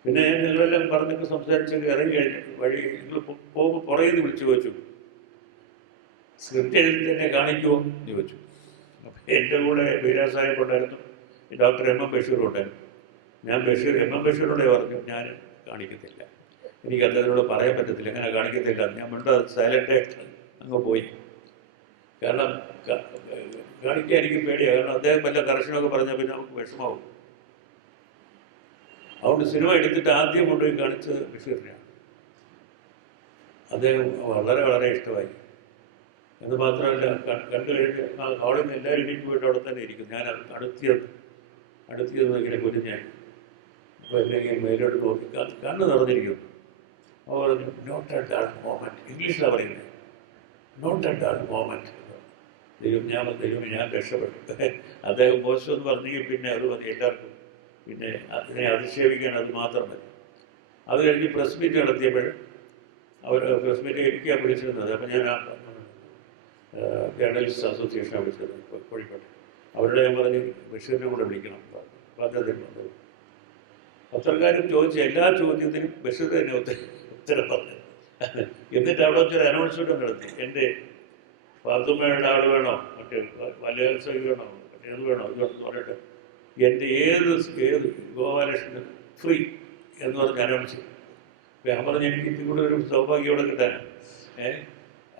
പിന്നെ നിങ്ങളെല്ലാം പറഞ്ഞിട്ട് സംസാരിച്ചൊക്കെ ഇറങ്ങി കഴിഞ്ഞു വഴി നിങ്ങൾ പോകുമ്പോൾ പുറകിൽ നിന്ന് വിളിച്ചു ചോദിച്ചു സ്ക്രിപ്റ്റ് എഴുതി തന്നെ കാണിക്കുമോ എന്ന് ചോദിച്ചു. അപ്പം എൻ്റെ കൂടെ ബീരാ സാഹിബ് ഉണ്ടായിരുന്നു, ഡോക്ടർ എം എം ബഷീർ ഉണ്ടായിരുന്നു. ഞാൻ എം എം ബഷീറിനോട് പറഞ്ഞു ഞാൻ കാണിക്കത്തില്ല, എനിക്ക് അദ്ദേഹത്തിനോട് പറയാൻ പറ്റത്തില്ല, അങ്ങനെ കാണിക്കത്തില്ല. ഞാൻ വേണ്ട സൈലൻ്റായിട്ട് അങ്ങ് പോയി. കാരണം കാണിക്കാൻ എനിക്ക് പേടിയാണ്. കാരണം അദ്ദേഹം വല്ല കറക്ഷനൊക്കെ പറഞ്ഞാൽ പിന്നെ നമുക്ക് വിഷമാവും. അതുകൊണ്ട് സിനിമ എടുത്തിട്ട് ആദ്യം കൊണ്ടുപോയി കാണിച്ചത് ബഷീറിനെയാണ്. അദ്ദേഹം വളരെ വളരെ ഇഷ്ടമായി. എന്ന് മാത്രമല്ല കണ്ടു കഴിഞ്ഞ് ആ ഹാളിൽ നിന്ന് എല്ലാവരും ഇടിക്ക് പോയിട്ട് അവിടെ തന്നെ ഇരിക്കും. ഞാൻ അടുത്തിയത് ഇങ്ങനെ കുഞ്ഞായി. അപ്പോൾ അല്ലെങ്കിൽ മേലോട്ട് നോക്കി കണ്ണ് നിറഞ്ഞിരിക്കുന്നു. അപ്പോൾ പറഞ്ഞു നോട്ട് എ ഡൾ മോമെൻറ്റ്, ഇംഗ്ലീഷിലാണ് പറയുന്നത്, നോട്ട് എ ഡൾ മോമെൻറ്റ്. ഞാൻ രക്ഷപ്പെട്ടു. അദ്ദേഹം മോശം എന്ന് പറഞ്ഞെങ്കിൽ പിന്നെ അത് മതി എല്ലാവർക്കും, പിന്നെ അതിനെ അധിക്ഷേപിക്കാൻ അത് മാത്രം മതി. അത് കഴിഞ്ഞ് പ്രസ് മീറ്റ് നടത്തിയപ്പോൾ അവർ പ്രസ് മീറ്റ് എനിക്കാണ് വിളിച്ചിരുന്നത്. അപ്പം ഞാൻ ജേർണലിസ്റ്റ് അസോസിയേഷനാണ് വിളിച്ചത് കോഴിക്കോട്. അവരുടെ ഞാൻ പറഞ്ഞ് ബഷീറിനെ കൂടെ വിളിക്കണം പറഞ്ഞു. അപ്പോൾ അദ്ദേഹം വന്നത്. പത്രക്കാരും ചോദിച്ച എല്ലാ ചോദ്യത്തിനും ബഷീർ തന്നെ ഉത്തരം പറഞ്ഞു. എന്നിട്ട് അവിടെ വെച്ചൊരു അനൗൺസ്മെൻറ്റ് നടത്തി, എൻ്റെ പാത്തുമ്മയുടെ ആൾ വേണോ, മറ്റേ മലയാളി വേണോ, മറ്റേ അത് വേണോ, ഇത് വേണമെന്ന് പറഞ്ഞിട്ട് എൻ്റെ ഏത് ഗോപാലകൃഷ്ണൻ ഫ്രീ എന്ന് പറഞ്ഞ് അനൗൺസ്. അപ്പം ഞാൻ പറഞ്ഞ് എനിക്ക് ഇത്തിരി കൂടെ ഒരു സൗഭാഗ്യം ഇവിടെ കിട്ടാനാണ്.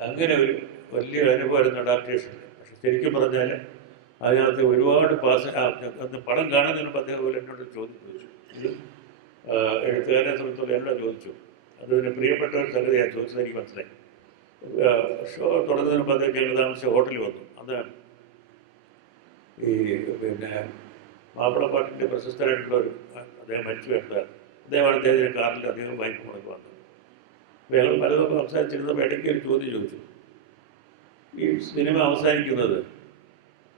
അങ്ങനെ ഒരു വലിയൊരു അനുഭവമായിരുന്നു അഡാപ്റ്റേഷൻ. പക്ഷെ ശരിക്കും പറഞ്ഞാൽ അതിനകത്ത് ഒരുപാട് അന്ന് പടം കാണുന്നതിന് മുമ്പ് അദ്ദേഹം പോലെ എന്നോട് ചോദിച്ചു, ഇത് എഴുത്തുകാരനെ സംബന്ധിച്ചോളം എന്നോട് ചോദിച്ചു. അതിന് പ്രിയപ്പെട്ട ഒരു സംഗതിയാണ് ചോദിച്ചത്, എനിക്ക് മനസ്സിലായി. ഷോ തുടങ്ങുന്നതിന് മുമ്പ് അദ്ദേഹം ഞങ്ങൾ താമസിച്ച ഹോട്ടലിൽ വന്നു. അന്ന് ഈ പിന്നെ മാപ്പിളപ്പാട്ടിൻ്റെ പ്രശസ്തരായിട്ടുള്ളൊരു അദ്ദേഹം മരിച്ചു വേണ്ടതാണ്. അദ്ദേഹമാണ് അദ്ദേഹത്തിൻ്റെ കാറിൽ അദ്ദേഹം വായ്പ മുടക്കി വന്നത്. അപ്പോൾ ഞങ്ങൾ പലതും സംസാരിച്ചിരുന്നപ്പോൾ ഇടയ്ക്ക് ഒരു ചോദ്യം ചോദിച്ചു. ഈ സിനിമ അവസാനിക്കുന്നത്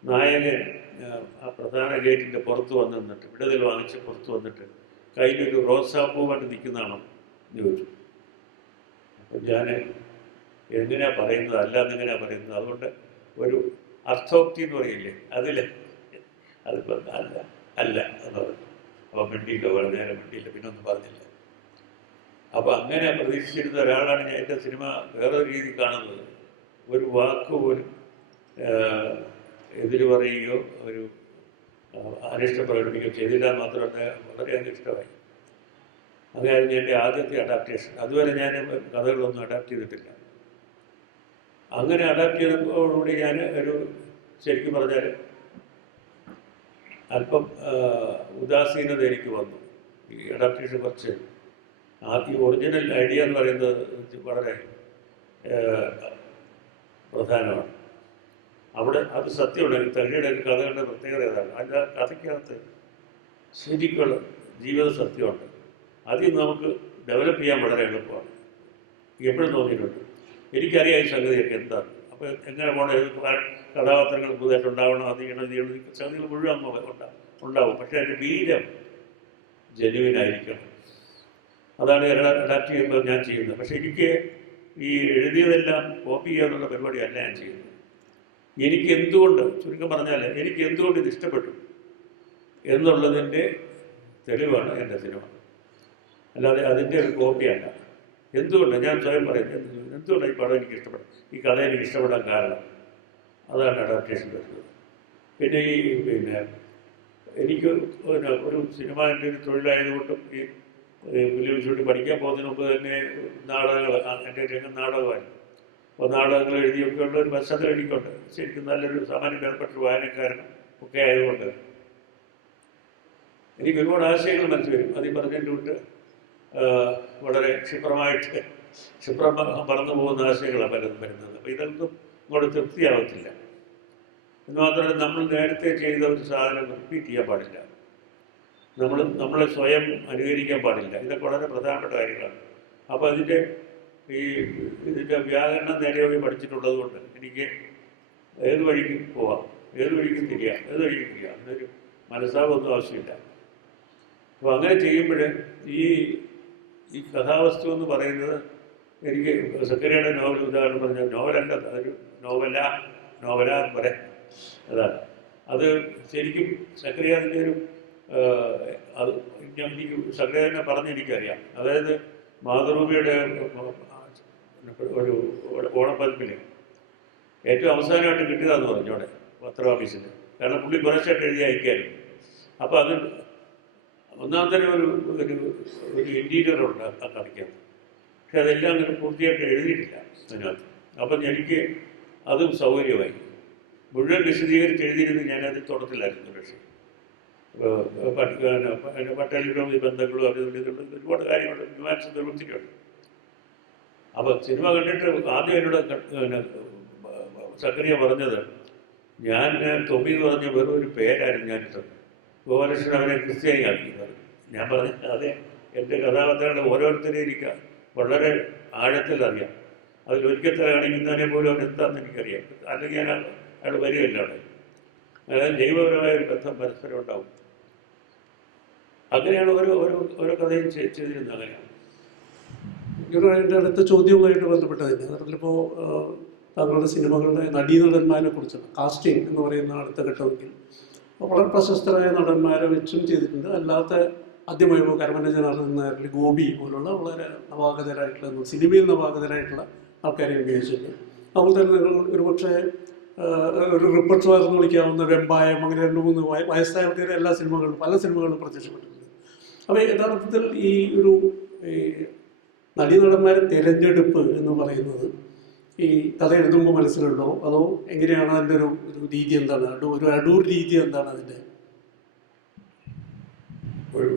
നായകൻ ആ പ്രധാന ഗേറ്റിൻ്റെ പുറത്ത് വന്ന് നിന്നിട്ട് വിടുതൽ വാങ്ങിച്ച് പുറത്ത് വന്നിട്ട് കയ്യിലൊരു റോസാപ്പൂവായിട്ട് നിൽക്കുന്നതാണോ എന്ന് ചോദിച്ചു. അപ്പം ഞാൻ എങ്ങനെയാണ് പറയുന്നത്, അല്ലാതെങ്ങനെയാണ് പറയുന്നത്, അതുകൊണ്ട് ഒരു അർത്ഥോക്തി എന്ന് പറയില്ലേ, അതിപ്പോൾ അല്ല എന്ന് പറഞ്ഞു. അപ്പോൾ മിണ്ടിയില്ല, വളരെ നേരം മിണ്ടിയില്ല, പിന്നെ ഒന്നും പറഞ്ഞില്ല. അപ്പോൾ അങ്ങനെ പ്രതീക്ഷിച്ചിരുന്ന ഒരാളാണ് ഞാൻ എൻ്റെ സിനിമ വേറൊരു രീതി കാണുന്നത്. ഒരു വാക്ക് പോലും എതിര് പറയുകയോ ഒരു അനിഷ്ടം പ്രകടിപ്പിക്കുകയോ ചെയ്തില്ല എന്ന് മാത്രമല്ല വളരെയധികം ഇഷ്ടമായി. അങ്ങനെയായിരുന്നു എൻ്റെ ആദ്യത്തെ അഡാപ്റ്റേഷൻ. അതുവരെ ഞാൻ കഥകളൊന്നും അഡാപ്റ്റ് ചെയ്തിട്ടില്ല. അങ്ങനെ അഡാപ്റ്റ് ചെയ്തതോടുകൂടി ഞാൻ ഒരു ശരിക്കും പറഞ്ഞാൽ അല്പം ഉദാസീനത എനിക്ക് വന്നു. ഈ അഡാപ്റ്റേഷൻ കുറച്ച് ഈ ഒറിജിനൽ ഐഡിയ എന്ന് പറയുന്നത് വളരെ പ്രധാനമാണ്. അവിടെ അത് സത്യമുണ്ട്. തകഴിയുടെ കഥകളുടെ പ്രത്യേകത ഏതാണ്? അതിൻ്റെ കഥയ്ക്കകത്ത് ശരിക്കുള്ള ജീവിത സത്യമുണ്ട്. അതിൽ നമുക്ക് ഡെവലപ്പ് ചെയ്യാൻ വളരെ എളുപ്പമാണ്. എപ്പോഴും തോന്നിയിട്ടുണ്ട്. എനിക്കറിയാം ഈ സംഗതിയൊക്കെ എന്താണ്. അപ്പോൾ എങ്ങനെ പോകണം, കഥാപാത്രങ്ങൾ പുതുതായിട്ട് ഉണ്ടാവണം, അത് ചെയ്യണം, ഇത് ചെയ്യണം, സംഗതികൾ മുഴുവൻ ഉണ്ടാവും. പക്ഷേ അതിൻ്റെ ബീജം ജെന്യുവിനായിരിക്കണം. അതാണ് അഡാപ്റ്റ് ചെയ്യുമ്പോൾ ഞാൻ ചെയ്യുന്നത്. പക്ഷേ എനിക്ക് ഈ എഴുതിയതെല്ലാം കോപ്പി ചെയ്യാനുള്ള പരിപാടിയല്ല ഞാൻ ചെയ്യുന്നത്. എനിക്ക് എന്തുകൊണ്ട്, ചുരുക്കം പറഞ്ഞാൽ എനിക്ക് എന്തുകൊണ്ട് ഇത് ഇഷ്ടപ്പെട്ടു എന്നുള്ളതിൻ്റെ തെളിവാണ് എൻ്റെ സിനിമ. അല്ലാതെ അതിൻ്റെ ഒരു കോപ്പിയല്ല. എന്തുകൊണ്ട് ഞാൻ സ്വയം പറയുന്നത്, എന്തുകൊണ്ടാണ് ഈ പടം എനിക്ക് ഇഷ്ടപ്പെടും, ഈ കഥ എനിക്ക് ഇഷ്ടപ്പെടാൻ കാരണം, അതാണ് അഡാപ്റ്റേഷൻ വരുന്നത്. പിന്നെ എനിക്ക് ഒരു സിനിമ എൻ്റെ ഒരു തൊഴിലായതുകൊണ്ടും ഈ ഫിലിം ഷൂട്ടിംഗ് പഠിക്കാൻ പോകുന്നതിന് മുമ്പ് തന്നെ നാടകങ്ങൾ, എൻ്റെ രംഗം നാടകമായിരുന്നു. അപ്പോൾ നാടകങ്ങൾ എഴുതിയൊക്കെ ഉള്ള ഒരു പശ്ചാത്തലം എനിക്കുണ്ട്. ശരിക്കും നല്ലൊരു സാമാന്യം ഏർപ്പെട്ടൊരു വായനക്കാരനും ഒക്കെ ആയതുകൊണ്ട് എനിക്ക് ഒരുപാട് ആശയങ്ങൾ മനസ്സിൽ വരും. അത് ഈ പറഞ്ഞതിൻ്റെ വിട്ട് വളരെ ക്ഷിപ്രം പറന്നു പോകുന്ന ആശയങ്ങളാണ് പലതും വരുന്നത്. അപ്പോൾ ഇതൊന്നും ഇങ്ങോട്ട് തൃപ്തിയാവത്തില്ല. എന്ന് മാത്രമല്ല, നമ്മൾ നേരത്തെ ചെയ്ത ഒരു സാധനം റിപ്പീറ്റ് ചെയ്യാൻ പാടില്ല. നമ്മളെ സ്വയം അനുകരിക്കാൻ പാടില്ല. ഇതൊക്കെ വളരെ പ്രധാനപ്പെട്ട കാര്യങ്ങളാണ്. അപ്പോൾ ഇതിൻ്റെ വ്യാകരണം നേരെയൊക്കെ പഠിച്ചിട്ടുള്ളത് കൊണ്ട് എനിക്ക് ഏത് വഴിക്കും പോവാം, ഏത് വഴിക്കും തിരിയാം, എന്നൊരു മനസ്സാവൊന്നും ആവശ്യമില്ല. അപ്പോൾ അങ്ങനെ ചെയ്യുമ്പോൾ ഈ കഥാവസ്തു എന്ന് പറയുന്നത് എനിക്ക് സക്കറിയയുടെ നോവൽ ഉദാഹരണം പറഞ്ഞാൽ നോവലല്ല, അതൊരു നോവല എന്ന് പറയാം. അതാണ് അത് ശരിക്കും സക്കറിയ അതിൻ്റെ അത് എനിക്ക് സക്കറിയ തന്നെ പറഞ്ഞെനിക്കറിയാം. അതായത് മാതൃഭൂമിയുടെ ഒരു ഓണപ്പതിപ്പിൽ ഏറ്റവും അവസാനമായിട്ട് കിട്ടിയതാന്ന് പറഞ്ഞു അവിടെ പത്ര ഓഫീസിൽ. കാരണം പുള്ളി കുറച്ചായിട്ട് എഴുതി അയക്കായിരുന്നു. അപ്പോൾ അത് ഒന്നാമത്തെ ഒരു ഇൻറ്റീരിയറുണ്ട് ആ കറിക്കകത്ത്. പക്ഷെ അതെല്ലാം അങ്ങനെ പൂർത്തിയായിട്ട് എഴുതിയിട്ടില്ല അതിനകത്ത്. അപ്പം എനിക്ക് അതും സൗകര്യമായി. മുഴുവൻ വിശദീകരിച്ച് എഴുതിയിരുന്നത് ഞാനത് തുടത്തില്ലായിരുന്നു. പക്ഷേ പട്ടേലിനും ഈ ബന്ധങ്ങളും ഒരുപാട് കാര്യങ്ങൾ ന്യൂമാൻസ് നിർവൃത്തിക്കുണ്ട്. അപ്പം സിനിമ കണ്ടിട്ട് ആദ്യം എന്നോട് സക്കറിയ പറഞ്ഞത്, ഞാൻ തൊമ്മി എന്ന് പറഞ്ഞ വെറും ഒരു പേരായിരുന്നു ഞാനിട്ടത്. ഗോപാലകൃഷ്ണൻ അവനെ ക്രിസ്ത്യാനിയാക്കിയത്. ഞാൻ പറഞ്ഞു, അതെ, എൻ്റെ കഥാപാത്രങ്ങളുടെ ഓരോരുത്തരെയും എനിക്ക് വളരെ ആഴത്തിൽ അറിയാം. അതിലൊരിക്കൽ കാണിക്കുന്നതിനെ പോലും അവൻ എന്താണെന്ന് എനിക്കറിയാം. അല്ലെങ്കിൽ അയാൾ വരികയല്ല അവിടെ. അതായത് ജൈവപരമായ ഒരു ബന്ധം പരസ്പരം ഉണ്ടാവും. അങ്ങനെയാണ് ഓരോ കഥയും ചെയ്തിരുന്നത്. അങ്ങനെയാണ്. എൻ്റെ അടുത്ത ചോദ്യവുമായിട്ട് ബന്ധപ്പെട്ടതില്ല. അതിലിപ്പോൾ താങ്കളുടെ സിനിമകളുടെ നടീനടന്മാരെ കുറിച്ചാണ്. കാസ്റ്റിംഗ് എന്ന് പറയുന്ന അടുത്ത ഘട്ടമെങ്കിൽ വളരെ പ്രശസ്തരായ നടന്മാരെ വെച്ചും ചെയ്തിട്ടുണ്ട്. അല്ലാത്ത ആദ്യമായി കരമന ജനാർദ്ദനൻ നായർ, ഗോപി പോലുള്ള വളരെ നവാഗതരായിട്ടുള്ള സിനിമയിൽ നവാഗതരായിട്ടുള്ള ആൾക്കാരെ ഉപയോഗിച്ചിട്ടുണ്ട്. അതുപോലെ തന്നെ നിങ്ങൾ ഒരുപക്ഷെ ഒരു റിപ്പർട്ടർ എന്ന് വിളിക്കാവുന്ന വെമ്പായം, അങ്ങനെ 2-3 വയസ്സായ ആൾക്കാരെ പല സിനിമകളിലും പ്രത്യക്ഷപ്പെട്ടിട്ടുണ്ട്. അപ്പോൾ യഥാർത്ഥത്തിൽ ഈ നടീനടന്മാരെ തിരഞ്ഞെടുപ്പ് എന്ന് പറയുന്നത് ഈ കഥ എഴുതുമ്പോൾ മനസ്സിലുണ്ടോ, അതോ എങ്ങനെയാണ് അതിൻ്റെ ഒരു രീതി? എന്താണ് ഒരു അടൂർ രീതി? എന്താണ് അതിൻ്റെ? ഒരു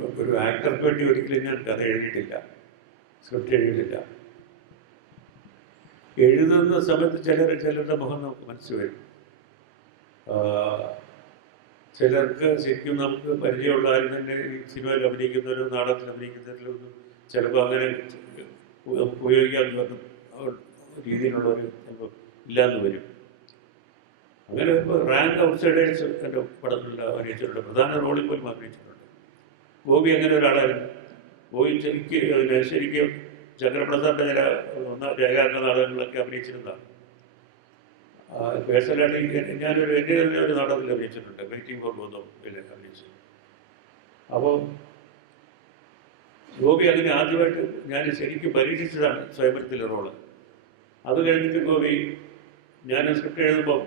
ആക്ടർക്ക് വേണ്ടി ഒരിക്കലും ഞാൻ കഥ എഴുതിയിട്ടില്ല, സ്ക്രിപ്റ്റ് എഴുതിയിട്ടില്ല. എഴുതുന്ന സമയത്ത് ചിലരുടെ മുഖം നമുക്ക് മനസ്സിൽ വരും. ചിലർക്ക് ശരിക്കും നമുക്ക് പരിചയമുള്ള ആരും തന്നെ ഈ സിനിമയിൽ അഭിനയിക്കുന്നവരോ നാടകത്തിൽ അഭിനയിക്കുന്നവരിലൊന്നും ചിലപ്പോൾ അങ്ങനെ ഉപയോഗിക്കാൻ രീതിയിലുള്ളൊരു ചിലപ്പോൾ ഇല്ലയെന്ന് വരും. അങ്ങനെ ഇപ്പോൾ റാങ്ക് ഔട്ട്സൈഡേഴ്സ് എൻ്റെ പടങ്ങളിൽ അഭിനയിച്ചിട്ടുണ്ട്. പ്രധാന റോളിൽ പോലും അഭിനയിച്ചിട്ടുണ്ട്. ഗോപി അങ്ങനെ ഒരാളായിരുന്നു. ഗോപി ശരിക്കും ചക്രപ്രസാദിൻ്റെ ചില ഏകാഗ്ര നാടകങ്ങളിലൊക്കെ അഭിനയിച്ചിരുന്നതാണ്. പേഴ്സണലായിട്ട് എൻ്റെ തന്നെ ഒരു നാടകത്തിൽ അഭിനയിച്ചിട്ടുണ്ട്. വെയിറ്റിംഗ് ഫോർ ഗോതമ്പിൽ അഭിനയിച്ചു. അപ്പോൾ ഗോപി അങ്ങനെ ആദ്യമായിട്ട് ഞാൻ ശരിക്കും പരീക്ഷിച്ചതാണ് സ്വയംവരത്തിലെ റോള്. അത് കഴിഞ്ഞിട്ട് ഞാൻ സ്ക്രിപ്റ്റ് എഴുതുമ്പോൾ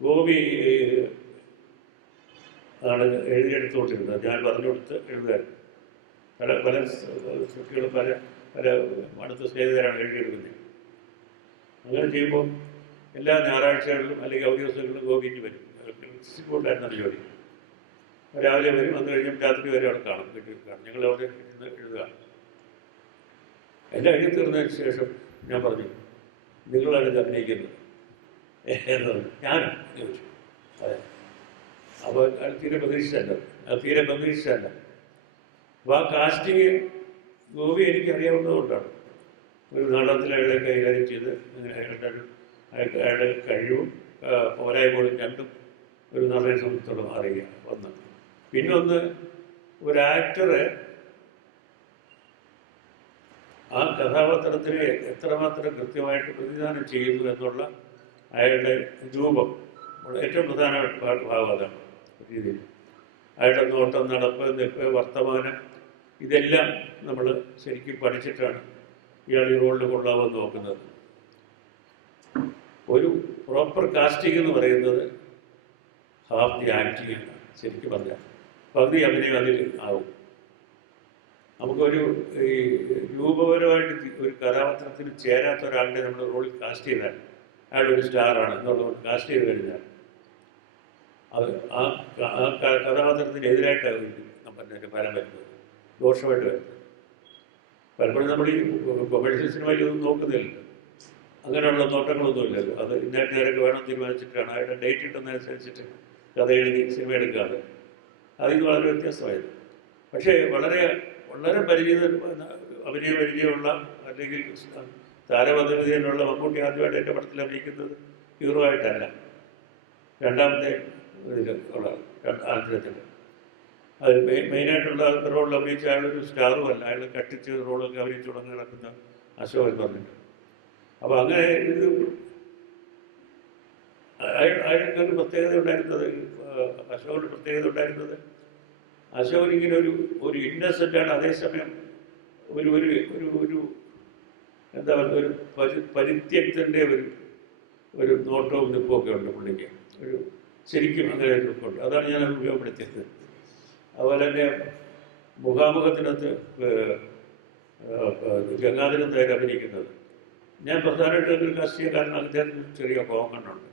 ഗോപി ആണ് എഴുതിയെടുത്തുകൊണ്ടിരുന്നത്. ഞാൻ പറഞ്ഞു കൊടുത്ത് എഴുതുമായിരുന്നു. പല സ്ക്രിപ്റ്റുകളും പല അടുത്ത സ്നേഹിതരാണ് എഴുതിയെടുക്കുന്നത്. അങ്ങനെ ചെയ്യുമ്പോൾ എല്ലാ ഞായറാഴ്ചകളിലും അല്ലെങ്കിൽ അവധി ദിവസങ്ങളിലും ഗോപിക്ക് വരും. സ്കൂളിലായിരുന്നു ജോലി. രാവിലെ വരും, വന്നു കഴിഞ്ഞാൽ രാത്രി വരെ അവിടെ കാണും, വീട്ടിൽ കാണും. ഞങ്ങൾ അവിടെ ഇരുന്ന് എഴുതുക. എല്ലാം എഴുതി തീർന്നതിന് ശേഷം ഞാൻ പറഞ്ഞു, നിങ്ങളാണ് ഇത് അഭിനയിക്കുന്നത് എന്നത്. ഞാനും ചോദിച്ചു. അതെ. അപ്പോൾ അത് തീരെ പ്രതീക്ഷിച്ചല്ല. അപ്പോൾ ആ കാസ്റ്റിങ് ഗോപി എനിക്കറിയാവുന്നതുകൊണ്ടാണ്. ഒരു നാടകത്തിൽ അയാളെ കൈകാര്യം ചെയ്ത് അയാളുടെ കഴിവും പോരായ്മകളും രണ്ടും ഒരു നടനെ സംബന്ധിച്ചോളം അറിയുക. ഒന്ന്. പിന്നെ ഒരു ആക്ടറെ ആ കഥാപാത്രത്തിനെ എത്രമാത്രം കൃത്യമായിട്ട് പ്രതിദാനം ചെയ്യുന്നു എന്നുള്ള അയാളുടെ രൂപം ഏറ്റവും പ്രധാനപ്പെട്ട ഭാഗം അതാണ്. രീതിയിൽ അയാളുടെ നോട്ടം, നടപ്പ്, നിൽപ്പ്, വർത്തമാനം, ഇതെല്ലാം നമ്മൾ ശരിക്കും പഠിച്ചിട്ടാണ് ഇയാൾ ഈ റോളിൽ കൊള്ളാമെന്ന് നോക്കുന്നത്. ഒരു പ്രോപ്പർ കാസ്റ്റിംഗ് എന്ന് പറയുന്നത് ഹാഫ് ദി ആക്ടിങ് ആണ്. ശരിക്കും പറഞ്ഞാൽ പകുതി അഭിനയം അതിൽ ആവും. നമുക്കൊരു ഈ രൂപപരമായിട്ട് ഒരു കഥാപാത്രത്തിന് ചേരാത്ത ഒരാളുടെ നമ്മൾ റോളിൽ കാസ്റ്റ് ചെയ്താൽ അയാളൊരു സ്റ്റാറാണ് എന്നുള്ളത് കാസ്റ്റ് ചെയ്ത് കഴിഞ്ഞാൽ അത് ആ ആ കഥാപാത്രത്തിന് എതിരായിട്ടാണ് പിന്നെ ഫലം വരുന്നത്, ദോഷമായിട്ട് വരുന്നത്. പലപ്പോഴും നമ്മൾ ഈ കൊമേഴ്ഷ്യൽ സിനിമയിൽ ഒന്നും നോക്കുന്നില്ല, അങ്ങനെയുള്ള നോട്ടങ്ങളൊന്നും ഇല്ലല്ലോ. അത് ഇന്നേരം നേരൊക്കെ വേണം തീരുമാനിച്ചിട്ടാണ് അയാളുടെ ഡേറ്റ് കിട്ടുന്നതനുസരിച്ചിട്ട് കഥ എഴുതി സിനിമ എടുക്കാതെ. അതിന് വളരെ വ്യത്യാസമായിരുന്നു. പക്ഷേ വളരെ വളരെ അഭിനയ പരിചയമുള്ള അല്ലെങ്കിൽ താരപദ്ധതിയിലുള്ള മമ്മൂട്ടി ആദ്യമായിട്ട് എൻ്റെ പടത്തിൽ അഭിനയിക്കുന്നത് ഹീറോ ആയിട്ടല്ല, രണ്ടാമത്തെ ഇതിൽ ഉള്ള ആൽത്തരത്തിൽ. അത് മെയിനായിട്ടുള്ള റോളിൽ അഭിനയിച്ച അയാളൊരു സ്റ്റാറും അല്ല, അയാൾ കട്ടിച്ച് റോളൊക്കെ അഭിനയിച്ച് തുടങ്ങി നടക്കുന്ന അശോകൻ എന്ന് പറഞ്ഞിട്ട്. അപ്പോൾ അങ്ങനെ ഇത് അയാൾക്കൊരു പ്രത്യേകത ഉണ്ടായിരുന്നത്, അശോകന് പ്രത്യേകത ഉണ്ടായിരുന്നത്, അശോകൻ ഇങ്ങനെ ഒരു ഇന്നസെൻ്റാണ്, അതേസമയം ഒരു ഒരു ഒരു ഒരു എന്താ പറയുക, ഒരു പരിത്യക്തൻ്റെ ഒരു നോട്ടവും നിൽപ്പുമൊക്കെ ഉണ്ട് പുള്ളിക്ക്. ഒരു ശരിക്കും അങ്ങനെ ഒരു നിൽപ്പുണ്ട്. അതാണ് ഞാൻ ഉപയോഗപ്പെടുത്തിയത്. അതുപോലെ തന്നെ മുഖാമുഖത്തിനകത്ത് ഗംഗാധരൻ നായർ അഭിനയിക്കുന്നത്, ഞാൻ പ്രധാനമായിട്ട് ഒരു രാഷ്ട്രീയ കാരണം അദ്ദേഹത്തിന് ചെറിയ കോങ്കണ്ണുണ്ട്.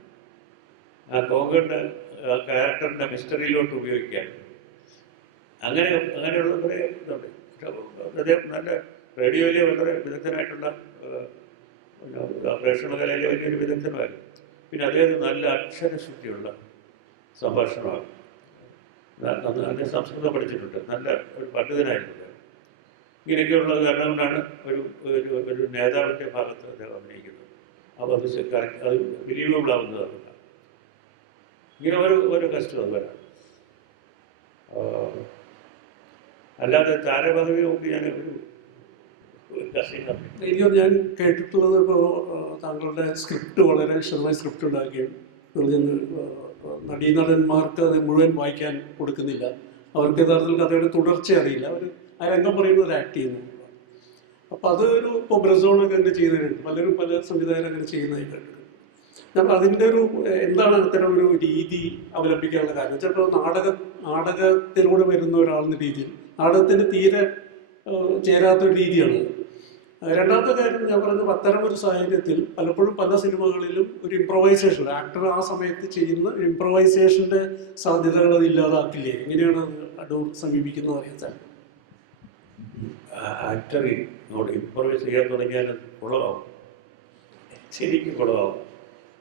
ആ കോങ്കണ്ണ് ആ ക്യാരക്ടറിൻ്റെ മിസ്റ്ററിയിലോട്ട് ഉപയോഗിക്കാൻ അങ്ങനെയുള്ള കുറേ ഇതുണ്ട്. അദ്ദേഹം നല്ല റേഡിയോയിലെ വളരെ വിദഗ്ധനായിട്ടുള്ള പ്രേക്ഷണ കലയിലെ വലിയൊരു വിദഗ്ധനായിരുന്നു. പിന്നെ അദ്ദേഹത്തിന് നല്ല അക്ഷരശുദ്ധിയുള്ള സംഭാഷണമാണ്. അദ്ദേഹം സംസ്കൃതം പഠിച്ചിട്ടുണ്ട്, നല്ല ഒരു പണ്ഡിതനായിരുന്നു. ഇങ്ങനെയൊക്കെയുള്ളത് കാരണം കൊണ്ടാണ് ഒരു നേതാവിൻ്റെ ഭാഗത്ത് അദ്ദേഹം അഭിനയിക്കുന്നത്. അപ്പോൾ അത് ബിലീവബിൾ ആവുന്നത്. ഇങ്ങനെ ഒരു കഷ്ടം അത് വരാം. അല്ലാതെ താരപദവി നോക്കി ഞാൻ എനിക്ക് ഞാൻ കേട്ടിട്ടുള്ളത്, ഇപ്പോൾ താങ്കളുടെ സ്ക്രിപ്റ്റ് വളരെ വിശദമായ സ്ക്രിപ്റ്റ് ഉണ്ടാക്കുകയും നടീനടന്മാർക്ക് അത് മുഴുവൻ വായിക്കാൻ കൊടുക്കുന്നില്ല. അവർക്ക് യഥാർത്ഥത്തിൽ കഥയുടെ തുടർച്ച അറിയില്ല, അവർ ആ രംഗം പറയുന്നത് ആക്ട് ചെയ്യുന്നു. അപ്പോൾ അതൊരു ഇപ്പോൾ ബ്രസോണൊക്കെ അങ്ങനെ ചെയ്യുന്നതിനുണ്ട്, പലരും പല സംവിധായകരും അങ്ങനെ ചെയ്യുന്നതായി കണ്ടിട്ടുണ്ട്. അപ്പോൾ അതിൻ്റെ എന്താണ് അത്തരം ഒരു രീതി അവലംബിക്കാനുള്ള കാരണം? ചിലപ്പോൾ നാടകത്തിലൂടെ വരുന്ന ഒരാളെന്ന രീതിയിൽ നാടകത്തിന് തീരെ ചേരാത്തൊരു രീതിയാണ്. രണ്ടാമത്തെ കാര്യം ഞാൻ പറയുന്നത്, അത്തരം ഒരു സാഹചര്യത്തിൽ പലപ്പോഴും പല സിനിമകളിലും ഒരു ഇംപ്രൊവൈസേഷൻ, ആക്ടർ ആ സമയത്ത് ചെയ്യുന്ന ഇംപ്രൊവൈസേഷൻ്റെ സാധ്യതകൾ അത് ഇല്ലാതാക്കില്ലേ? എങ്ങനെയാണ് അടൂർ സമീപിക്കുന്നത് അറിയാൻ? ആക്ടറിനോട് ഇംപ്രൊവൈസ് ചെയ്യാൻ തുടങ്ങിയാൽ കുളമാവും, ശരിക്കും കുളമാവും.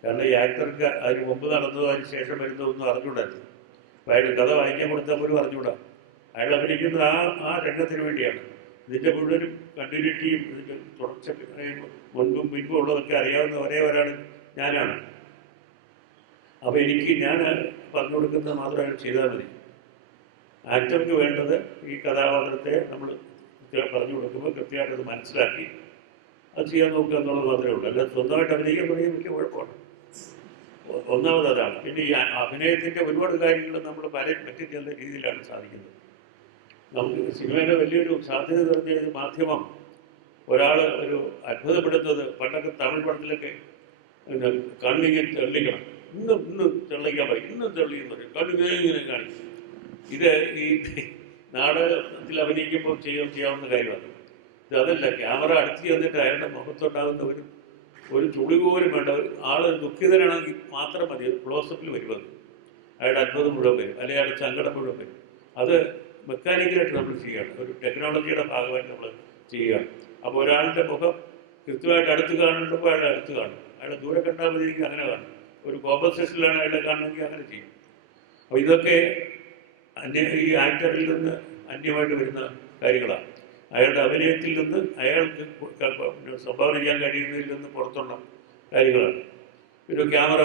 കാരണം ഈ ആക്ടർക്ക് അതിന് മുമ്പ് നടന്നതോ അതിന് ശേഷം വരുന്നതോ ഒന്നും അറിഞ്ഞുകൂടായിരുന്നു. അയാൾ കഥ വായിക്കാൻ കൊടുത്താൽ പോലും അറിഞ്ഞുകൂടാ. അയാൾ അഭിനയിക്കുന്നത് ആ രംഗത്തിന് വേണ്ടിയാണ്. ഇതിൻ്റെ മുഴുവനും കണ്ടിന്യൂറ്റിയും ഇതിൻ്റെ തുടർച്ച മുൻപും പിൻപും ഉള്ളതൊക്കെ അറിയാവുന്ന ഒരേ ഒരാൾ ഞാനാണ്. അപ്പോൾ ഞാൻ പറഞ്ഞു കൊടുക്കുന്നത് മാത്രമാണ് ചെയ്താൽ മതി. ആക്ടർക്ക് വേണ്ടത് ഈ കഥാപാത്രത്തെ നമ്മൾ പറഞ്ഞു കൊടുക്കുമ്പോൾ കൃത്യമായിട്ട് അത് മനസ്സിലാക്കി അത് ചെയ്യാൻ നോക്കുക എന്നുള്ളത് മാത്രമേ ഉള്ളൂ. അല്ലാതെ സ്വന്തമായിട്ട് അഭിനയിക്കാൻ തുടങ്ങിയ വലിയ കുഴപ്പമാണ്. ഒന്നാമത് അതാണ്. പിന്നെ ഈ അഭിനയത്തിൻ്റെ ഒരുപാട് കാര്യങ്ങൾ നമ്മൾ മറ്റു ചില രീതിയിലാണ് സാധിക്കുന്നത്. നമുക്ക് സിനിമയിലെ വലിയൊരു സാധ്യത നിറഞ്ഞ മാധ്യമം ഒരാൾ ഒരു അത്ഭുതപ്പെടുന്നത്, പണ്ടൊക്കെ തമിഴ് പടത്തിലൊക്കെ പിന്നെ കണ്ണിങ്ങനെ തെള്ളിക്കണം, ഇന്നും തെള്ളിക്കാൻ പറയും, ഇന്നും തെള്ളിയെന്ന് പറയും, കണ്ണിങ്ങനെ കാണിക്കും. ഇത് ഈ നാടകത്തിൽ അഭിനയിക്കുമ്പോൾ ചെയ്യാവുന്ന കാര്യമാണ്. അതല്ല, ക്യാമറ അടുത്ത് ചെന്നിട്ട് അയാളുടെ മുഖത്തുണ്ടാകുന്ന ഒരു തുളി പോലും വേണ്ട. ആൾ ദുഃഖിതനാണെങ്കിൽ മാത്രം മതി, അത് ക്ലോസപ്പിൽ വരുന്നത് അയാളുടെ അത്ഭുതം മുഴുവൻ വരും, അല്ലെങ്കിൽ അയാളുടെ സങ്കടം മുഴുവൻ വരും. അത് മെക്കാനിക്കലായിട്ട് നമ്മൾ ചെയ്യുകയാണ്, ഒരു ടെക്നോളജിയുടെ ഭാഗമായിട്ട് നമ്മൾ ചെയ്യുകയാണ്. അപ്പോൾ ഒരാളുടെ മുഖം കൃത്യമായിട്ട് അടുത്ത് കാണുമ്പോൾ അയാളെ അടുത്ത് കാണും, അയാളെ ദൂരെ കണ്ടാൽ മതി അങ്ങനെ കാണും. ഒരു കോമ്പൻസേഷനിലാണ് അയാളെ കാണണമെങ്കിൽ അങ്ങനെ ചെയ്യും. അപ്പോൾ ഇതൊക്കെ ഈ ആക്ടറിൽ നിന്ന് അന്യമായിട്ട് വരുന്ന കാര്യങ്ങളാണ്. അയാളുടെ അഭിനയത്തിൽ നിന്ന് അയാൾക്ക് സംഭാവന ചെയ്യാൻ കഴിയുന്നതിൽ നിന്ന് പുറത്തുള്ള കാര്യങ്ങളാണ്. ഒരു ക്യാമറ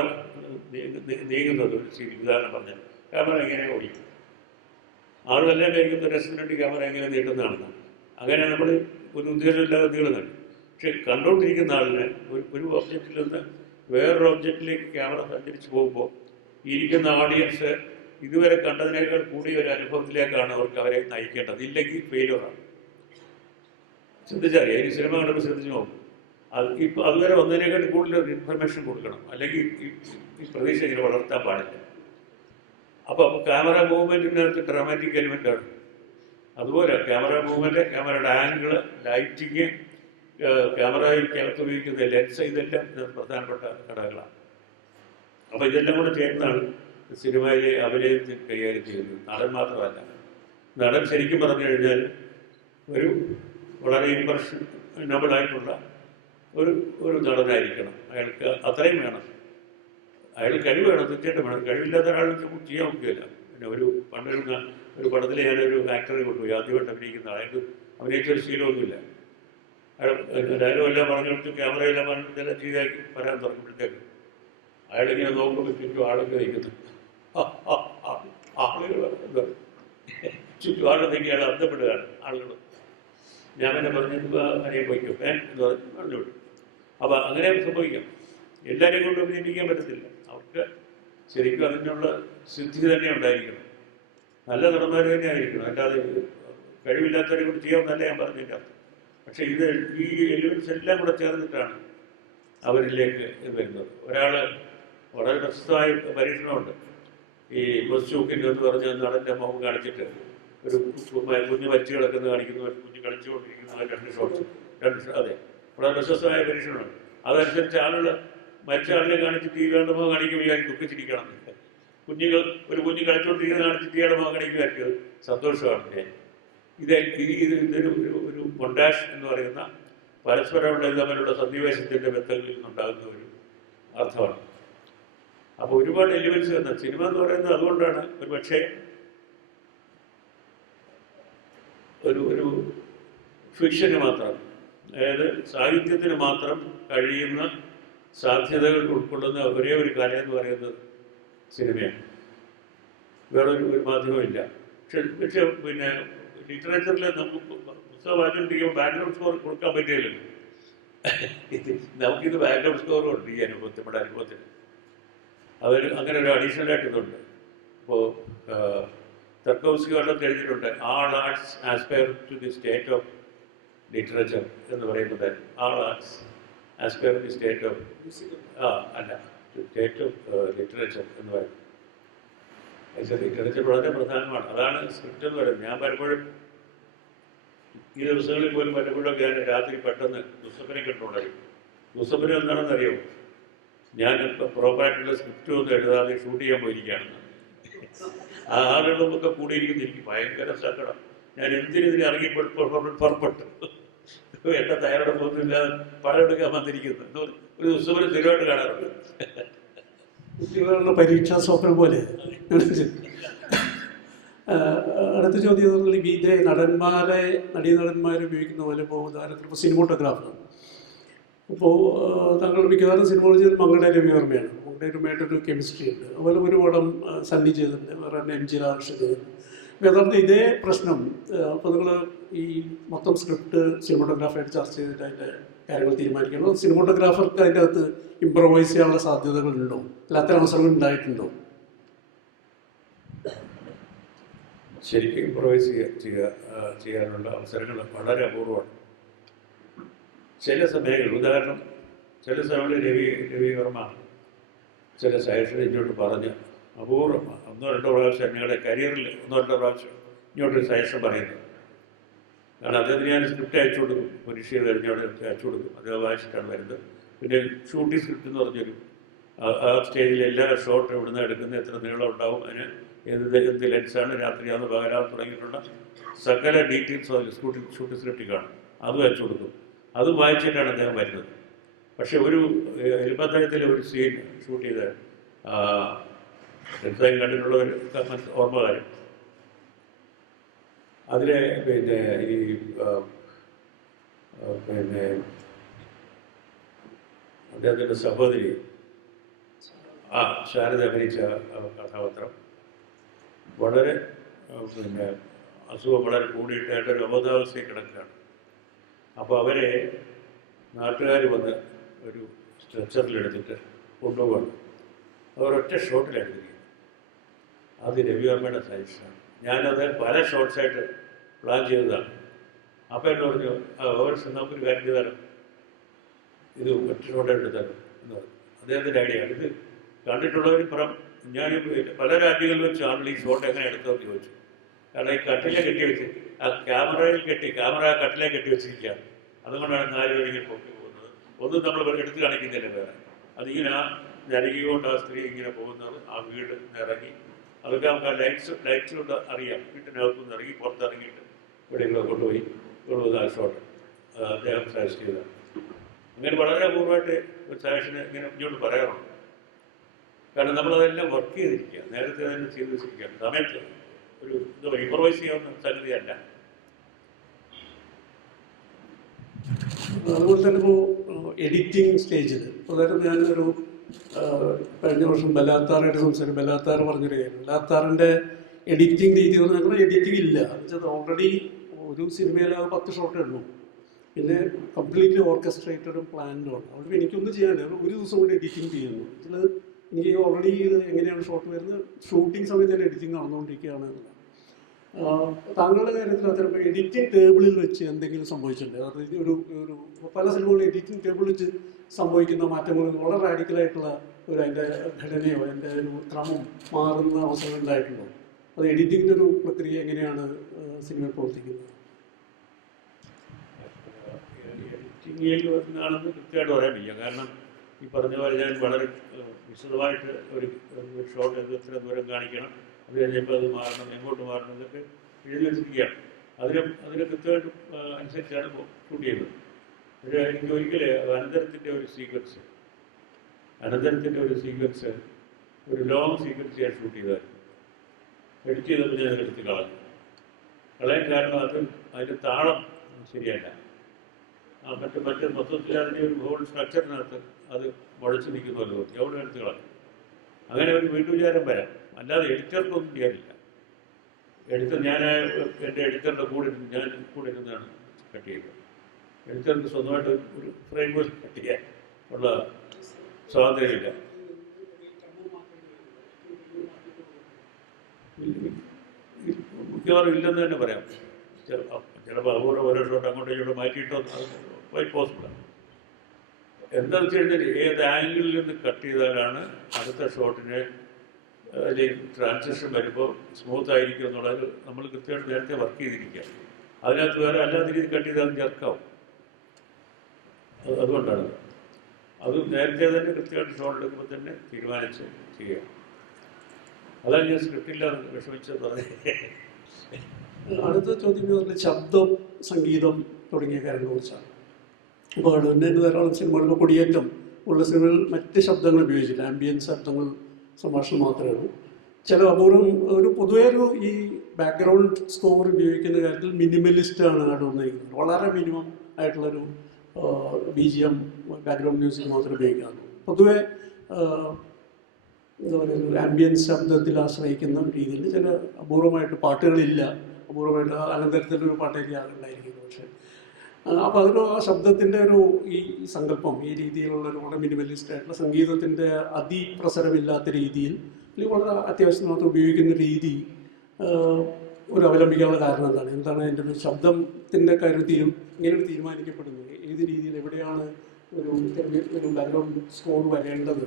നീങ്ങുന്നത്, ഒരു ഉദാഹരണം പറഞ്ഞാൽ ക്യാമറ എങ്ങനെ ഓടിക്കും, ആളുമെല്ലാം കഴിക്കുന്ന രസത്തിനുവേണ്ടി ക്യാമറ എങ്ങനെ നീട്ടുന്നതാണെന്നാണ്. അങ്ങനെ നമ്മൾ ഒരു ഉദ്ദേശമില്ലാതെ നീളുന്നുണ്ട്. പക്ഷെ കണ്ടുകൊണ്ടിരിക്കുന്ന ആളിന് ഒരു ഒബ്ജക്റ്റിൽ നിന്ന് വേറൊരു ഒബ്ജക്റ്റിലേക്ക് ക്യാമറ സഞ്ചരിച്ച് പോകുമ്പോൾ ഇരിക്കുന്ന ഓഡിയൻസ് ഇതുവരെ കണ്ടതിനേക്കാൾ കൂടിയ ഒരു അനുഭവത്തിലേക്കാണ് അവരെ നയിക്കേണ്ടത്. ഇല്ലെങ്കിൽ ഫെയിലുവറാണ്. ശ്രദ്ധിച്ചാൽ ഈ സിനിമ കണ്ടപ്പോൾ ശ്രദ്ധിച്ച് നോക്കും. ഇപ്പോൾ അതുവരെ ഒന്നതിനേക്കാൾ കൂടുതൽ ഇൻഫർമേഷൻ കൊടുക്കണം, അല്ലെങ്കിൽ ഈ പ്രതീക്ഷ ഇങ്ങനെ വളർത്താൻ പാടില്ല. അപ്പോൾ ക്യാമറ മൂവ്മെൻറ്റിനകത്ത് ഡ്രാമാറ്റിക് എലിമെൻ്റാണ്. അതുപോലെ ക്യാമറ മൂവ്മെൻറ്റ്, ക്യാമറയുടെ ആംഗിള്, ലൈറ്റിങ്, ക്യാമറയ്ക്കകത്ത് ഉപയോഗിക്കുന്ന ലെൻസ്, ഇതെല്ലാം പ്രധാനപ്പെട്ട ഘടകങ്ങളാണ്. അപ്പോൾ ഇതെല്ലാം കൂടെ ചേർന്നാണ് സിനിമയിലെ അഭിനയത്തിൽ കൈകാര്യം ചെയ്യുന്നത്. നടൻ മാത്രമല്ല, നടൻ ശരിക്കും പറഞ്ഞു കഴിഞ്ഞാൽ ഒരു വളരെ ഇംപ്രഷനബിളായിട്ടുള്ള ഒരു നടനായിരിക്കണം. അയാൾക്ക് അത്രയും വേണം. അയാൾ കഴിവ് വേണം, തീർച്ചയായിട്ടും വേണം. കഴിവില്ലാത്ത ഒരാൾ ചെയ്യാൻ നോക്കുകയില്ല. പിന്നെ ഒരു പടത്തിൽ ഞാനൊരു ആക്ടറെ കൊണ്ടുപോയി, ആദ്യമായിട്ട് അഭിനയിക്കുന്ന അയാൾക്ക് അഭിനയിച്ചൊരു ശീലമൊന്നുമില്ല. അയാൾ ഡയലോഗ് എല്ലാം പറഞ്ഞു കൊടുത്തു, ക്യാമറയെല്ലാം പറഞ്ഞിട്ടെല്ലാം ചെയ്താക്കി വരാൻ തുടങ്ങുമ്പോഴത്തേക്ക് അയാളിങ്ങനെ നോക്കുമ്പോൾ ചുറ്റും ആളൊക്കെ നിൽക്കുന്നു. ആളുകൾ എന്താ ചുറ്റും ആളുണ്ടെങ്കിൽ അയാൾ അന്ധപ്പെടുകയാണ് ആളുകൾ. ഞാൻ പിന്നെ പറഞ്ഞു അങ്ങനെ പോയിക്കും എന്ന് പറഞ്ഞു വിട്ടു. അപ്പോൾ അങ്ങനെ സംഭവിക്കാം. എല്ലാവരെയും കൊണ്ട് അഭിനയിപ്പിക്കാൻ പറ്റത്തില്ല. അവർക്ക് ശരിക്കും അതിനുള്ള സിദ്ധി തന്നെ ഉണ്ടായിരിക്കണം. നല്ല നടന്മാർ തന്നെ ആയിരിക്കണം. അല്ലാതെ കഴിവില്ലാത്തവരെ കൊണ്ട് ചെയ്യാമെന്നല്ല ഞാൻ പറഞ്ഞില്ല. പക്ഷേ ഈ എലിമെൻറ്റ്സ് എല്ലാം കൂടെ ചേർന്നിട്ടാണ് അവരിലേക്ക് ഇത് വരുന്നത്. ഒരാൾ വളരെ പ്രശസ്തമായ പരീക്ഷണമുണ്ട്. ഈ ബസ്സൂക്കിൻ്റെ എന്ന് പറഞ്ഞ നടൻ്റെ മുഖം കാണിച്ചിട്ട് ഒരു കുഞ്ഞ് മരിച്ചു കിടക്കുന്നത് കാണിക്കുന്നു, ഒരു കുഞ്ഞ് കളിച്ചുകൊണ്ടിരിക്കുന്ന 2 ഷോട്ട്സ്, അതെ, വളരെ പ്രശസ്തമായ പരീക്ഷണമാണ്. അതനുസരിച്ച് ആളുകൾ മരിച്ച ആളിനെ കാണിച്ചിട്ട് ഈ വേണ്ട മുഖം കാണിക്കുമ്പോൾ ഇയാൾ ദുഃഖിച്ചിരിക്കണം. ഒരു കുഞ്ഞ് കളിച്ചുകൊണ്ടിരിക്കുന്നത് കാണിച്ചിട്ട് ഇയാളുടെ മുഖം കാണിക്കുമായിരിക്കും സന്തോഷമാണ്. ഇതൊരു മൊണ്ടാഷ് എന്ന് പറയുന്ന പരസ്പരമുള്ള തമ്മിലുള്ള സന്നിവേശത്തിൻ്റെ ബന്ധങ്ങളിൽ നിന്നുണ്ടാകുന്ന ഒരു അർത്ഥമാണ്. അപ്പോൾ ഒരുപാട് എലിമെൻറ്റ്സ് വരുന്ന സിനിമ എന്ന് പറയുന്നത് അതുകൊണ്ടാണ് ഒരു പക്ഷേ ഒരു ഫിക്ഷന് മാത്രം, അതായത് സാഹിത്യത്തിന് മാത്രം കഴിയുന്ന സാധ്യതകൾ ഉൾക്കൊള്ളുന്ന ഒരേ ഒരു കല എന്ന് പറയുന്നത് സിനിമയാണ്. വേറൊരു മാധ്യമമില്ല. പക്ഷെ പിന്നെ ലിറ്ററേച്ചറിൽ നമുക്ക് പുസ്തകം വായിച്ചുകൊണ്ടിരിക്കുമ്പോൾ ബാക്ക്ഗ്രൗണ്ട് സ്കോർ കൊടുക്കാൻ പറ്റില്ലല്ലോ. നമുക്കിത് ബാക്ക്ഗ്രൗണ്ട് സ്കോർ ഉണ്ട് ഈ അനുഭവത്തിൽ, നമ്മുടെ അനുഭവത്തിന്. അങ്ങനെ ഒരു അഡീഷണലായിട്ട് ഇതുണ്ട്. ഇപ്പോൾ തർക്കോവ്സ്കി വല്ലതും എഴുതിയിട്ടുണ്ട്, all arts aspire to the state of literature എന്ന് പറയുന്നുണ്ടായിരുന്നു. All arts aspire to the state of state of literature എന്ന് പറയുന്നത്. ലിറ്ററേച്ചർ വളരെ പ്രധാനമാണ്. അതാണ് സ്ക്രിപ്റ്റ് എന്ന് പറയുന്നത്. ഞാൻ പലപ്പോഴും ഈ ദിവസങ്ങളിൽ പോലും പലപ്പോഴൊക്കെ ഞാൻ രാത്രി പെട്ടെന്ന് ദുസ്വപ്നം കിട്ടുന്നുണ്ടായിരുന്നു. ദുസ്വപ്നം എന്താണെന്നറിയാമോ? ഞാൻ പ്രോപ്പറായിട്ടുള്ള സ്ക്രിപ്റ്റ് ഒന്നും എഴുതാതെ ഷൂട്ട് ചെയ്യാൻ പോയിരിക്കുകയാണെന്ന്. ആ ആളുകളൊക്കെ കൂടിയിരിക്കുന്നു. എനിക്ക് ഭയങ്കര സങ്കടം. ഞാൻ എന്തിനെതിരെ ഇറങ്ങിപ്പോൾ പുറപ്പെട്ടു, എന്നെ തയ്യാറെടുപ്പൊന്നുമില്ലാതെ പടം എടുക്കാൻ വന്നിരിക്കുന്നു. ഒരു ദുസ്വപ്നം സ്ഥിരമായിട്ട് കാണാറുണ്ട്. കുട്ടികളുടെ പരീക്ഷാ സ്വപ്നം പോലെ. അടുത്ത ചോദ്യം ഇതേ നടീനടന്മാരെ ഉപയോഗിക്കുന്ന പോലെ ഇപ്പോൾ ഉദാഹരണത്തിന് ഇപ്പോൾ സിനിമോട്ടോഗ്രാഫർ. അപ്പോൾ താങ്കൾ മിക്കവാറും സിനിമകൾ ചെയ്ത് മങ്ങളുടെ രവിവർമ്മയാണ്. മങ്ങളുടെ രവിയുമായിട്ടൊരു കെമിസ്ട്രി ഉണ്ട്. അതുപോലെ ഒരു പടം സണ്ണി ചെയ്തിട്ടുണ്ട്, വേറെ തന്നെ MG രാധാകൃഷ്ണൻ ചെയ്തിട്ടുണ്ട്. യഥാർത്ഥം ഇതേ പ്രശ്നം അപ്പോൾ നിങ്ങൾ ഈ മൊത്തം സ്ക്രിപ്റ്റ് സിനിമോട്ടോഗ്രാഫറായിട്ട് ചർച്ച ചെയ്തിട്ട് അതിൻ്റെ കാര്യങ്ങൾ തീരുമാനിക്കണം. സിനിമോട്ടോഗ്രാഫർക്ക് അതിൻ്റെ അകത്ത് ഇംപ്രവൈസ് ചെയ്യാനുള്ള സാധ്യതകളുണ്ടോ, അല്ല അത്തരം അവസരങ്ങൾ ഉണ്ടായിട്ടുണ്ടോ? ശരിക്കും ഇംപ്രവൈസ് ചെയ്യാനുള്ള അവസരങ്ങൾ വളരെ അപൂർവമാണ്. ചില സമയങ്ങളിൽ, ഉദാഹരണം ചില സമയങ്ങളിൽ രവിവർമ്മ ചില സജഷൻ ഇങ്ങോട്ട് പറഞ്ഞ് അപൂർവം 1-2 പ്രാവശ്യം ഞങ്ങളുടെ കരിയറിൽ 1-2 പ്രാവശ്യം ഇങ്ങോട്ടൊരു സജഷൻ പറയുന്നത്. കാരണം അദ്ദേഹത്തിന് ഞാൻ സ്ക്രിപ്റ്റ് അയച്ചു കൊടുക്കും, പരീക്ഷ ചെയ്ത് കഴിഞ്ഞോടെ അയച്ചു കൊടുക്കും. അദ്ദേഹം വായിച്ചിട്ടാണ് വരുന്നത്. പിന്നെ ഷൂട്ടിംഗ് സ്ക്രിപ്റ്റ് എന്ന് പറഞ്ഞൊരു ആ സ്റ്റേജിൽ എല്ലാ ഷോട്ടും ഇവിടുന്ന് എടുക്കുന്നത്, എത്ര നീളം ഉണ്ടാവും, അതിന് എന്ത് ലെൻസാണ്, രാത്രിയാന്ന് പകരാന്ന് തുടങ്ങിയിട്ടുള്ള സകല ഡീറ്റെയിൽസും അതിൽ ഷൂട്ടിംഗ് സ്ക്രിപ്റ്റിൽ കാണും. അതും അയച്ചു കൊടുക്കും. അതും വായിച്ചിട്ടാണ് അദ്ദേഹം വരുന്നത്. പക്ഷെ ഒരു എലിപ്പത്തയത്തിൽ ഒരു സീൻ ഷൂട്ട് ചെയ്ത് എന്തായാലും കണ്ടിട്ടുള്ളവർ ഓർമ്മ കാര്യം, അതിലെ പിന്നെ ഈ പിന്നെ അദ്ദേഹത്തിൻ്റെ സഹോദരി ശാരദ അഭിനയിച്ച കഥാപാത്രം വളരെ പിന്നെ അസുഖം വളരെ കൂടിയിട്ടായിട്ടൊരു അബോധാവസ്ഥയിൽ കിടക്കുകയാണ്. അപ്പോൾ അവരെ നാട്ടുകാർ വന്ന് ഒരു സ്ട്രെച്ചറിലെടുത്തിട്ട് കൊണ്ടുപോകണം. അവരൊറ്റ ഷോട്ടിലെടുത്തിരിക്കുന്നത്. അത് രവിവർമ്മയുടെ സജഷനാണ്. ഞാനത് പല ഷോട്ട്സായിട്ട് പ്ലാൻ ചെയ്തതാണ്. അപ്പോൾ എന്നെ പറഞ്ഞു, നമുക്കൊരു കാര്യം ചെയ്താലും ഇത് ഒറ്റ ഷോട്ട് എടുത്താലും എന്ന് പറഞ്ഞു. അദ്ദേഹത്തിൻ്റെ ഐഡിയ. ഇത് കണ്ടിട്ടുള്ളവർ ഞാൻ പല രാജ്യങ്ങളിൽ വെച്ച് ആളുകൾ ഈ ഷോട്ട് എങ്ങനെ എടുത്തതെന്ന് ചോദിച്ചു. കാരണം ഈ കട്ടിലെ കെട്ടി വെച്ച് ക്യാമറ കട്ടിലെ കെട്ടി വെച്ചിരിക്കുകയാണ്. അതുകൊണ്ടാണ് 4 പേരിങ്ങനെ പൊക്കി പോകുന്നത്. ഒന്നും നമ്മൾ എടുത്ത് കാണിക്കുന്നില്ല വേറെ. അതിങ്ങനെ ജനകീയ കൊണ്ട് ആ സ്ത്രീ ഇങ്ങനെ പോകുന്നത്, ആ വീട് ഇറങ്ങി, അതൊക്കെ നമുക്ക് ആ ലൈറ്റ്സ് കൊണ്ട് അറിയാം. വീട്ടിനകത്തുനിന്ന് ഇറങ്ങി പുറത്തിറങ്ങിയിട്ട് എവിടെയെങ്കിലും കൊണ്ടുപോയി ആ ഷോട്ട് അദ്ദേഹം സജസ്റ്റ് ചെയ്തത്. അങ്ങനെ വളരെ അപൂർവമായിട്ട് ഒരു സജഷന് ഇങ്ങനെ ഇങ്ങോട്ട് പറയാറുണ്ട്. കാരണം നമ്മളതെല്ലാം വർക്ക് ചെയ്തിരിക്കുക, നേരത്തെ തന്നെ ചെയ്ത് വെച്ചിരിക്കുക. സമയത്ത് ഒരു ഇംപ്രവൈസ് ചെയ്യാവുന്ന സംഗതിയല്ല. അതുപോലെ തന്നെ ഇപ്പോൾ എഡിറ്റിംഗ് സ്റ്റേജിൽ അതായത് ഞാനൊരു കഴിഞ്ഞ വർഷം ബലാത്താറായിട്ട് സംസാരിക്കും. ബലാത്താർ പറഞ്ഞൊരു കാര്യം, ബലാത്താറിൻ്റെ എഡിറ്റിംഗ് രീതി എന്ന് പറഞ്ഞാൽ എഡിറ്റിംഗ് ഇല്ല. എന്നുവെച്ചാൽ ഓൾറെഡി ഒരു സിനിമയിൽ 10 ഷോട്ടേ ഉള്ളൂ, പിന്നെ കംപ്ലീറ്റ്ലി ഓർക്കസ്ട്രേറ്റഡും പ്ലാൻഡുമാണ്. അതുകൊണ്ട് എനിക്കൊന്നും ചെയ്യാനില്ല, ഒരു ദിവസം കൊണ്ട് എഡിറ്റിംഗ് ചെയ്യുന്നു. ഇതിൽ എനിക്ക് ഓൾറെഡി ഇത് എങ്ങനെയാണ് ഷോട്ട് വരുന്നത്, ഷൂട്ടിംഗ് സമയത്ത് തന്നെ എഡിറ്റിംഗ് നടന്നുകൊണ്ടിരിക്കുകയാണ്. താങ്കളുടെ കാര്യത്തിൽ അത്തരം എഡിറ്റിംഗ് ടേബിളിൽ വെച്ച് എന്തെങ്കിലും സംഭവിച്ചിട്ടുണ്ട്? അതായത് ഒരു പല സിനിമകളും എഡിറ്റിംഗ് ടേബിളിൽ വെച്ച് സംഭവിക്കുന്ന മാറ്റങ്ങൾ വളരെ റാഡിക്കലായിട്ടുള്ള അതിൻ്റെ ഘടനയോ അതിൻ്റെ ഒരു ക്രമം മാറുന്ന അവസരം ഉണ്ടായിട്ടുണ്ടോ? അത് എഡിറ്റിങ്ങിൻ്റെ ഒരു പ്രക്രിയ എങ്ങനെയാണ് സിനിമയിൽ പ്രവർത്തിക്കുന്നത്? എഡിറ്റിംഗിൽ വരുന്നതാണെന്ന് കൃത്യമായിട്ട് പറയാൻ വയ്യ. കാരണം ഈ പറഞ്ഞ പോലെ ഞാൻ വളരെ വിശദമായിട്ട് ഒരു ഷോട്ട് എത്ര ദൂരം കാണിക്കണം, അത് കഴിഞ്ഞപ്പോൾ അത് മാറണം, എങ്ങോട്ട് മാറണം, ഇതൊക്കെ എഴുതി വെച്ചിരിക്കുകയാണ്. അതിന് കൃത്യമായിട്ട് അനുസരിച്ചാണ് ഷൂട്ട് ചെയ്യുന്നത്. പക്ഷേ എനിക്ക് ഒരിക്കൽ അനന്തരത്തിൻ്റെ ഒരു സീക്വൻസ് ഒരു ലോങ് സീക്വൻസ് ഞാൻ ഷൂട്ട് ചെയ്തായിരുന്നു. എഡിറ്റ് ചെയ്തപ്പോൾ ഞാൻ എടുത്ത് കളയാൻ കാരണം അതിൻ്റെ താളം ശരിയല്ല. മറ്റേ മൊത്തത്തിൽ അതിൻ്റെ ഒരു ഹോൾ സ്ട്രക്ചറിനകത്ത് അത് മുഴച്ചു നിൽക്കുന്ന പോലെ തോന്നി. അവിടെ എടുത്ത് കളഞ്ഞു. അങ്ങനെ ഒരു വീട്ടുവിചാരം വരാം, അല്ലാതെ എഡിറ്റർക്കൊന്നും ചെയ്യാനില്ല. ഞാൻ എൻ്റെ എഡിറ്ററിൻ്റെ കൂടെ ഇരുന്നാണ് കട്ട് ചെയ്തത്. എഡിറ്റർക്ക് സ്വന്തമായിട്ട് ഒരു ഫ്രെയിം വർക്ക് കട്ട് ചെയ്യാൻ ഉള്ള സ്വാതന്ത്ര്യമില്ല. മിക്കവാറും ഇല്ലെന്ന് തന്നെ പറയാം. ചിലപ്പോൾ അതുപോലെ ഓരോ ഷോട്ട് അങ്ങോട്ടും ഇങ്ങോട്ടും മാറ്റിയിട്ടോ ക്വൈറ്റ് പോസിബിളാണ്. എന്താണെന്ന് വെച്ച് കഴിഞ്ഞാൽ ഏത് ആംഗിളിൽ നിന്ന് കട്ട് ചെയ്താലാണ് അടുത്ത ഷോട്ടിന് അതിലേക്ക് ട്രാൻസിഷൻ വരുമ്പോൾ സ്മൂത്ത് ആയിരിക്കും എന്നുള്ളത് നമ്മൾ കൃത്യമായിട്ട് നേരത്തെ വർക്ക് ചെയ്തിരിക്കുക. അതിനകത്ത് വേറെ അല്ലാത്ത രീതിയിൽ കട്ട് ചെയ്താൽ അത് ചെറുക്കാവും. അതുകൊണ്ടാണ് അത് നേരത്തെ തന്നെ കൃത്യമായിട്ട് ഷോട്ട് എടുക്കുമ്പോൾ തന്നെ തീരുമാനിച്ച് ചെയ്യുക. അതാണ് ഞാൻ സ്ക്രിപ്റ്റില്ലാതെ വിഷമിച്ചത്. അടുത്ത ചോദ്യം പറഞ്ഞാൽ ശബ്ദം, സംഗീതം തുടങ്ങിയ കാര്യങ്ങളെ കുറിച്ചാണ്. അപ്പോൾ തന്നെ ധാരാളം സിനിമകൾ, ഇപ്പോൾ കൊടിയേറ്റം ഉള്ള സിനിമകളിൽ മറ്റ് ശബ്ദങ്ങൾ ഉപയോഗിച്ചില്ല, ആംബിയൻസ് ശബ്ദങ്ങൾ, സംഭാഷണം മാത്രമേ ഉള്ളൂ. ചില അപൂർവം ഒരു പൊതുവേ ഈ ബാക്ക്ഗ്രൗണ്ട് സ്കോർ ഉപയോഗിക്കുന്ന കാര്യത്തിൽ മിനിമലിസ്റ്റാണ് കണ്ടുവന്നിരിക്കുന്നത്. വളരെ മിനിമം ആയിട്ടുള്ളൊരു BGM ബാക്ക്ഗ്രൗണ്ട് മ്യൂസിക് മാത്രമേ ഉപയോഗിക്കാറുള്ളൂ. പൊതുവെ എന്താ പറയുക, ആംബിയൻസ് ശബ്ദത്തിൽ ആശ്രയിക്കുന്ന രീതിയിൽ ചില അപൂർവമായിട്ട് പാട്ടുകളില്ല. അപൂർവമായിട്ട് അനന്തരത്തിലൊരു പാട്ടൊക്കെ ഉണ്ടായിരിക്കുന്നു. പക്ഷേ അപ്പോൾ അതിന് ആ ശബ്ദത്തിൻ്റെ ഈ സങ്കല്പം, ഈ രീതിയിലുള്ളൊരു വളരെ മിനിമലിസ്റ്റ് ആയിട്ടുള്ള സംഗീതത്തിൻ്റെ അതിപ്രസരമില്ലാത്ത രീതിയിൽ അല്ലെങ്കിൽ വളരെ അത്യാവശ്യം മാത്രം ഉപയോഗിക്കുന്ന രീതി ഒരു അവലംബിക്കാനുള്ള കാരണം എന്താണ് എൻ്റെ ഒരു ശബ്ദത്തിൻ്റെ കാര്യത്തിൽ ഇങ്ങനെ തീരുമാനിക്കപ്പെടുന്നത്? ഏത് രീതിയിൽ, എവിടെയാണ് ഒരു ബാക്ക്ഗ്രൗണ്ട് സ്കോർ വരേണ്ടത്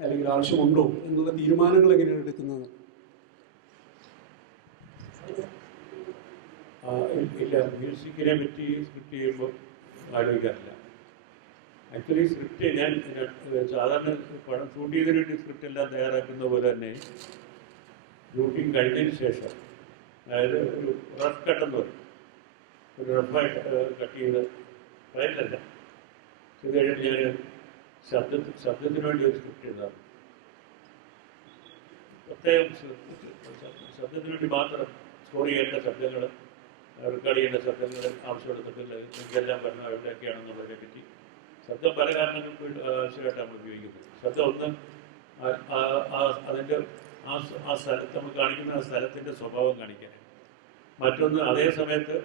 അല്ലെങ്കിൽ ആവശ്യമുണ്ടോ എന്നുള്ള തീരുമാനങ്ങൾ എങ്ങനെയാണ് എടുക്കുന്നത്? ഇല്ല, മ്യൂസിക്കിനെ പറ്റി സ്ക്രിപ്റ്റ് ചെയ്യുമ്പോൾ ആലോചിക്കാറില്ല. ആക്ച്വലി സ്ക്രിപ്റ്റ് ഞാൻ സാധാരണ പടം ഷൂട്ട് ചെയ്തതിന് വേണ്ടി സ്ക്രിപ്റ്റ് എല്ലാം തയ്യാറാക്കുന്ന പോലെ തന്നെ ഷൂട്ടിങ് കഴിഞ്ഞതിന് ശേഷം, അതായത് ഒരു റഫ് കട്ടെന്ന് പറയും, ഒരു റഫായിട്ട് കട്ട് ചെയ്ത് കളയല്ല ഇത് കഴിഞ്ഞ് ഞാൻ ശബ്ദത്തിന് വേണ്ടി ഒരു സ്ക്രിപ്റ്റ് എഴുതാറ്. പ്രത്യേകം ശബ്ദത്തിന് വേണ്ടി മാത്രം സ്കോർ ചെയ്യേണ്ട ശബ്ദങ്ങൾ, റെക്കോർഡ് ചെയ്യേണ്ട ശബ്ദങ്ങൾ, ആവശ്യമുള്ള ശബ്ദങ്ങൾ എനിക്കെല്ലാം പറഞ്ഞ എവിടെയൊക്കെയാണെന്നുള്ളതിനെ പറ്റി. ശബ്ദം പല കാരണങ്ങൾക്ക് ആവശ്യമായിട്ട് നമ്മൾ ഉപയോഗിക്കുന്നത്. ശബ്ദം ഒന്ന് അതിൻ്റെ ആ സ്ഥലത്ത് നമ്മൾ കാണിക്കുന്ന ആ സ്ഥലത്തിൻ്റെ സ്വഭാവം കാണിക്കാൻ. മറ്റൊന്ന് അതേ സമയത്ത്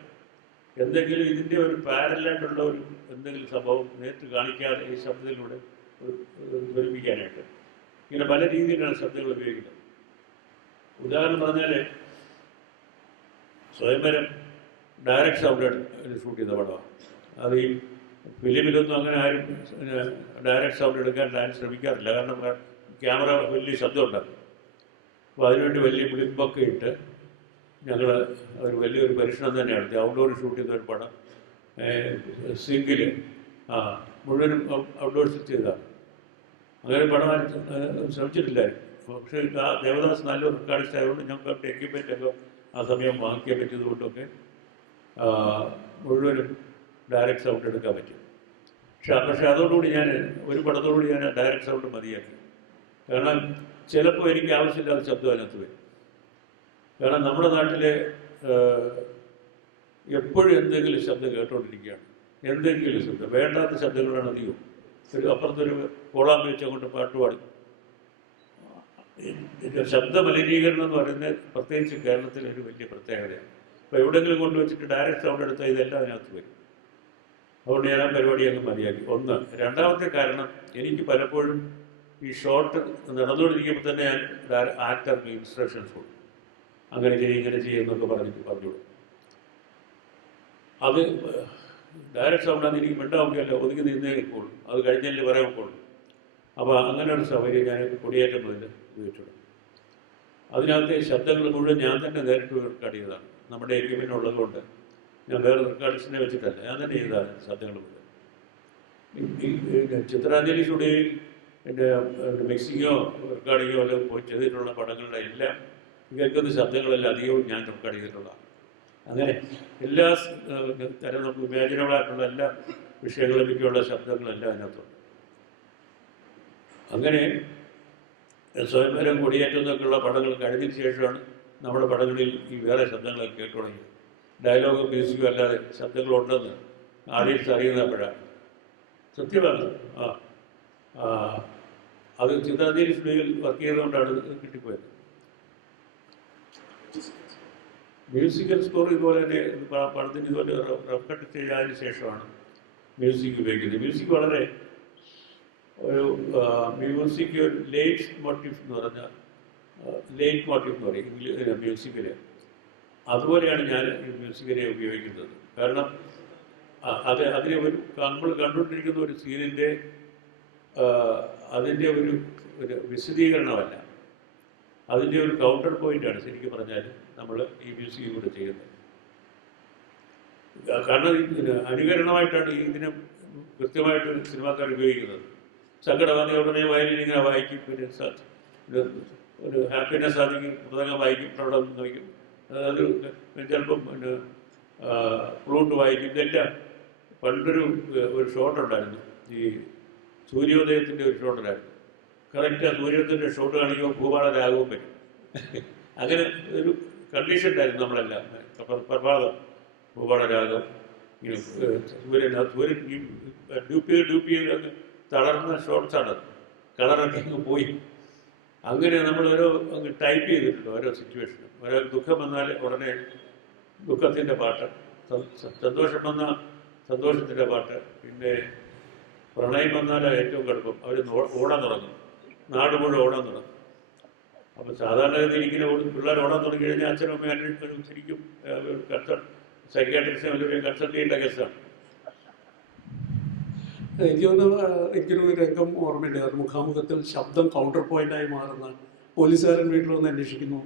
എന്തെങ്കിലും ഇതിൻ്റെ ഒരു പാരലായിട്ടുള്ള എന്തെങ്കിലും സംഭവം നേരിട്ട് കാണിക്കാതെ ഈ ശബ്ദത്തിലൂടെ ധ്വനിപ്പിക്കാനായിട്ട്. ഇങ്ങനെ പല രീതിയിലാണ് ശബ്ദങ്ങൾ ഉപയോഗിക്കുന്നത്. ഉദാഹരണം പറഞ്ഞാൽ സ്വയംവരം ഡയറക്റ്റ് സൗണ്ട് ഷൂട്ട് ചെയ്ത പടമാണ്. അത് ഈ ഫിലിമിലൊന്നും അങ്ങനെ ആരും ഡയറക്റ്റ് സൗണ്ട് എടുക്കാൻ ശ്രമിക്കാറില്ല. കാരണം ക്യാമറ വലിയ ശബ്ദം ഉണ്ടാക്കും. അപ്പോൾ അതിനുവേണ്ടി വലിയ ബ്ലിമ്പൊക്കെ ഇട്ട് ഞങ്ങൾ വലിയൊരു പരീക്ഷണം തന്നെയാണ്. ഔട്ട്ഡോർ ഷൂട്ട് ചെയ്ത ഒരു പടം സിങ്കിൽ മുഴുവനും ഔട്ട്ഡോർ ഷൂട്ട് ചെയ്തതാണ്. അങ്ങനെ പടം ശ്രമിച്ചിട്ടില്ലായിരുന്നു. പക്ഷേ ആ ദേവദാസ് നല്ലൊരു റെക്കോർഡിസ്റ്റ് ആയതുകൊണ്ട് ഞങ്ങൾക്ക് എക്യുപ്മെൻ്റൊക്കെ ആ സമയം വാങ്ങിക്കാൻ പറ്റിയത് കൊണ്ടൊക്കെ മുഴുവനും ഡയറക്റ്റ് സൗണ്ട് എടുക്കാൻ പറ്റും. പക്ഷേ അതോടുകൂടി ഞാൻ ഒരു പടത്തോടുകൂടി ഞാൻ ഡയറക്റ്റ് സൗണ്ട് മതിയാക്കി. കാരണം ചിലപ്പോൾ എനിക്ക് ആവശ്യമില്ലാത്ത ശബ്ദം അതിനകത്ത് വരും. കാരണം നമ്മുടെ നാട്ടിലെ എപ്പോഴും എന്തെങ്കിലും ശബ്ദം കേട്ടുകൊണ്ടിരിക്കുകയാണ്. എന്തെങ്കിലും ശബ്ദം, വേണ്ടാത്ത ശബ്ദങ്ങളാണ് അധികവും. ഒരു അപ്പുറത്തൊരു കോളാമ്പ് വെച്ചങ്ങോട്ട് പാട്ട് പാടി. ശബ്ദ മലിനീകരണം എന്ന് പറയുന്നത് പ്രത്യേകിച്ച് കേരളത്തിലെ ഒരു വലിയ പ്രത്യേകതയാണ്. അപ്പോൾ എവിടെയെങ്കിലും കൊണ്ടുവച്ചിട്ട് ഡയറക്റ്റ് സൗണ്ട് എടുത്താൽ ഇതെല്ലാം അതിനകത്ത് വരും. അതുകൊണ്ട് ഞാൻ ആ പരിപാടി അങ്ങ് മതിയാക്കി. ഒന്ന്. രണ്ടാമത്തെ കാരണം, എനിക്ക് പലപ്പോഴും ഈ ഷോട്ട് നടന്നുകൊണ്ടിരിക്കുമ്പോൾ തന്നെ ഞാൻ ആക്ടർക്ക് ഇൻസ്ട്രക്ഷൻസ് കൊടുക്കും. അങ്ങനെ ചെയ്യും, ഇങ്ങനെ ചെയ്യും എന്നൊക്കെ പറഞ്ഞുകൊടുക്കും. അത് ഡയറക്റ്റ് സൗണ്ടാന്ന് എനിക്ക് മിണ്ടാവുകയല്ല, ഒതുങ്ങി നിന്നേ വെക്കുള്ളൂ. അത് കഴിഞ്ഞല്ലേ പറയാൻ വെക്കുള്ളൂ. അപ്പോൾ അങ്ങനെ ഒരു സൗകര്യം ഞാൻ കൊടിയേറ്റം മുതൽ ഉപയോഗിച്ചിട്ടുണ്ട്. അതിനകത്ത് ശബ്ദങ്ങൾ മുഴുവൻ ഞാൻ തന്നെ നേരിട്ട് റെക്കോർഡ് ചെയ്തതാണ്. നമ്മുടെ എക്യുപ്മെൻ്റ് ഉള്ളതുകൊണ്ട് ഞാൻ വേറെ റെക്കോർഡിസ്റ്റിനെ വെച്ചിട്ടല്ല, ഞാൻ തന്നെ ചെയ്തതാണ് ശബ്ദങ്ങൾ മുഴുവൻ. ചിത്രാഞ്ജലി സ്റ്റുഡിയോയിൽ എൻ്റെ മിക്സിങ്ങോ റെക്കോർഡിങ്ങോ എല്ലാം പോയി ചെയ്തിട്ടുള്ള പടങ്ങളുടെ എല്ലാം കേൾക്കുന്ന ശബ്ദങ്ങളെല്ലാം അധികവും ഞാൻ റെക്കോർഡ് ചെയ്തിട്ടുള്ളതാണ്. അങ്ങനെ എല്ലാ തരം നമുക്ക് ഇമാജിനബിളായിട്ടുള്ള എല്ലാ വിഷയങ്ങളെ പറ്റിയുള്ള ശബ്ദങ്ങളെല്ലാം അതിനകത്തുണ്ട്. അങ്ങനെ സ്വയംവരം കൊടിയേറ്റം എന്നൊക്കെയുള്ള പടങ്ങൾ കഴിഞ്ഞതിന് ശേഷമാണ് നമ്മുടെ പടങ്ങളിൽ ഈ വേറെ ശബ്ദങ്ങളൊക്കെ കേട്ടു തുടങ്ങിയത്. ഡയലോഗും മ്യൂസിക്കും അല്ലാതെ ശബ്ദങ്ങളുണ്ടെന്ന് ആഡിയൻസ് അറിയുന്നപ്പോഴാണ്. സത്യമാണ്. അത് ചിത്രാഞ്ജലി സ്റ്റുഡിയോയിൽ വർക്ക് ചെയ്തുകൊണ്ടാണ് കിട്ടിപ്പോയത്. മ്യൂസിക്കൽ സ്കോർ ഇതുപോലെ തന്നെ പടത്തിന് ഇതുപോലെ റെക്കോർഡ് ചെയ്തതിന് ശേഷമാണ് മ്യൂസിക് ഉപയോഗിക്കുന്നത്. മ്യൂസിക് വളരെ ഒരു മ്യൂസിക് ലേറ്റ് മോട്ടീവ് എന്ന് പറഞ്ഞാൽ ലേറ്റ് മോട്ടീവ് എന്ന് പറയും മ്യൂസിക്കിൽ. അതുപോലെയാണ് ഞാൻ മ്യൂസിക്കിനെ ഉപയോഗിക്കുന്നത്. കാരണം അതിനെ ഒരു നമ്മൾ കണ്ടുകൊണ്ടിരിക്കുന്ന ഒരു സീനിൻ്റെ അതിൻ്റെ ഒരു വിശദീകരണമല്ല, അതിൻ്റെ ഒരു കൗണ്ടർ പോയിൻ്റാണ് ശരിക്കും പറഞ്ഞാൽ നമ്മൾ ഈ മ്യൂസിക് കൂടെ ചെയ്യുന്നത്. കാരണം അനുകരണമായിട്ടാണ് ഇതിനെ കൃത്യമായിട്ട് സിനിമാക്കാർ ഉപയോഗിക്കുന്നത്. സങ്കടം വന്ന ഉടനെ വയലിൻ ഇങ്ങനെ വായിക്കും, പിന്നെ ഒരു ഹാപ്പിനെസ് ആണെങ്കിൽ മൃദംഗം വായിക്കും, പ്രൗഢം വായിക്കും, അത് ചിലപ്പം പിന്നെ ഫ്ലൂട്ട് വായിക്കും. ഇതെല്ലാം പണ്ടൊരു ഷോട്ട് ഉണ്ടായിരുന്നു, ഈ സൂര്യോദയത്തിൻ്റെ ഒരു ഷോട്ട് ഉണ്ടായിരുന്നു. കറക്റ്റ് ആ സൂര്യോദയത്തിൻ്റെ ഷോട്ട് കാണിക്കുമ്പോൾ ഭൂപാള രാഗവും വരും. അങ്ങനെ ഒരു കണ്ടീഷൻ ഉണ്ടായിരുന്നു നമ്മളെല്ലാം. പ്രഭാതം ഭൂപാള രാഗം, സൂര്യൻ ഡ്യൂപ്പ് തളർന്ന ഷോട്ട്സാണ്, കളറൊക്കെ അങ്ങ് പോയി. അങ്ങനെ നമ്മൾ അങ്ങ് ടൈപ്പ് ചെയ്തിട്ടുണ്ട് ഓരോ സിറ്റുവേഷനും. ഓരോ ദുഃഖം വന്നാൽ ഉടനെ ദുഃഖത്തിൻ്റെ പാട്ട്, സന്തോഷം വന്നാൽ സന്തോഷത്തിൻ്റെ പാട്ട്, പിന്നെ പ്രണയം വന്നാൽ ഏറ്റവും കടുപ്പം അവർ ഓടാൻ തുടങ്ങും, നാട് മുഴുവൻ ഓടാൻ തുടങ്ങും. അപ്പോൾ സാധാരണ ഇങ്ങനെ പിള്ളേർ ഓടാൻ തുടങ്ങി കഴിഞ്ഞാൽ അച്ഛനും അമ്മയും അന്വേഷിക്കും, ശരിക്കും സൈക്യാട്രിസ്റ്റിനെ വല്ലവരെയും കൺസൾട്ട് ചെയ്യേണ്ട കേസാണ്. എനിക്കൊരു രംഗം ഓർമ്മയുണ്ട്. മുഖാമുഖത്തിൽ ശബ്ദം കൗണ്ടർ പോയിന്റായി മാറുന്ന പോലീസുകാരൻ വീട്ടിൽ വന്ന് അന്വേഷിക്കുന്നു,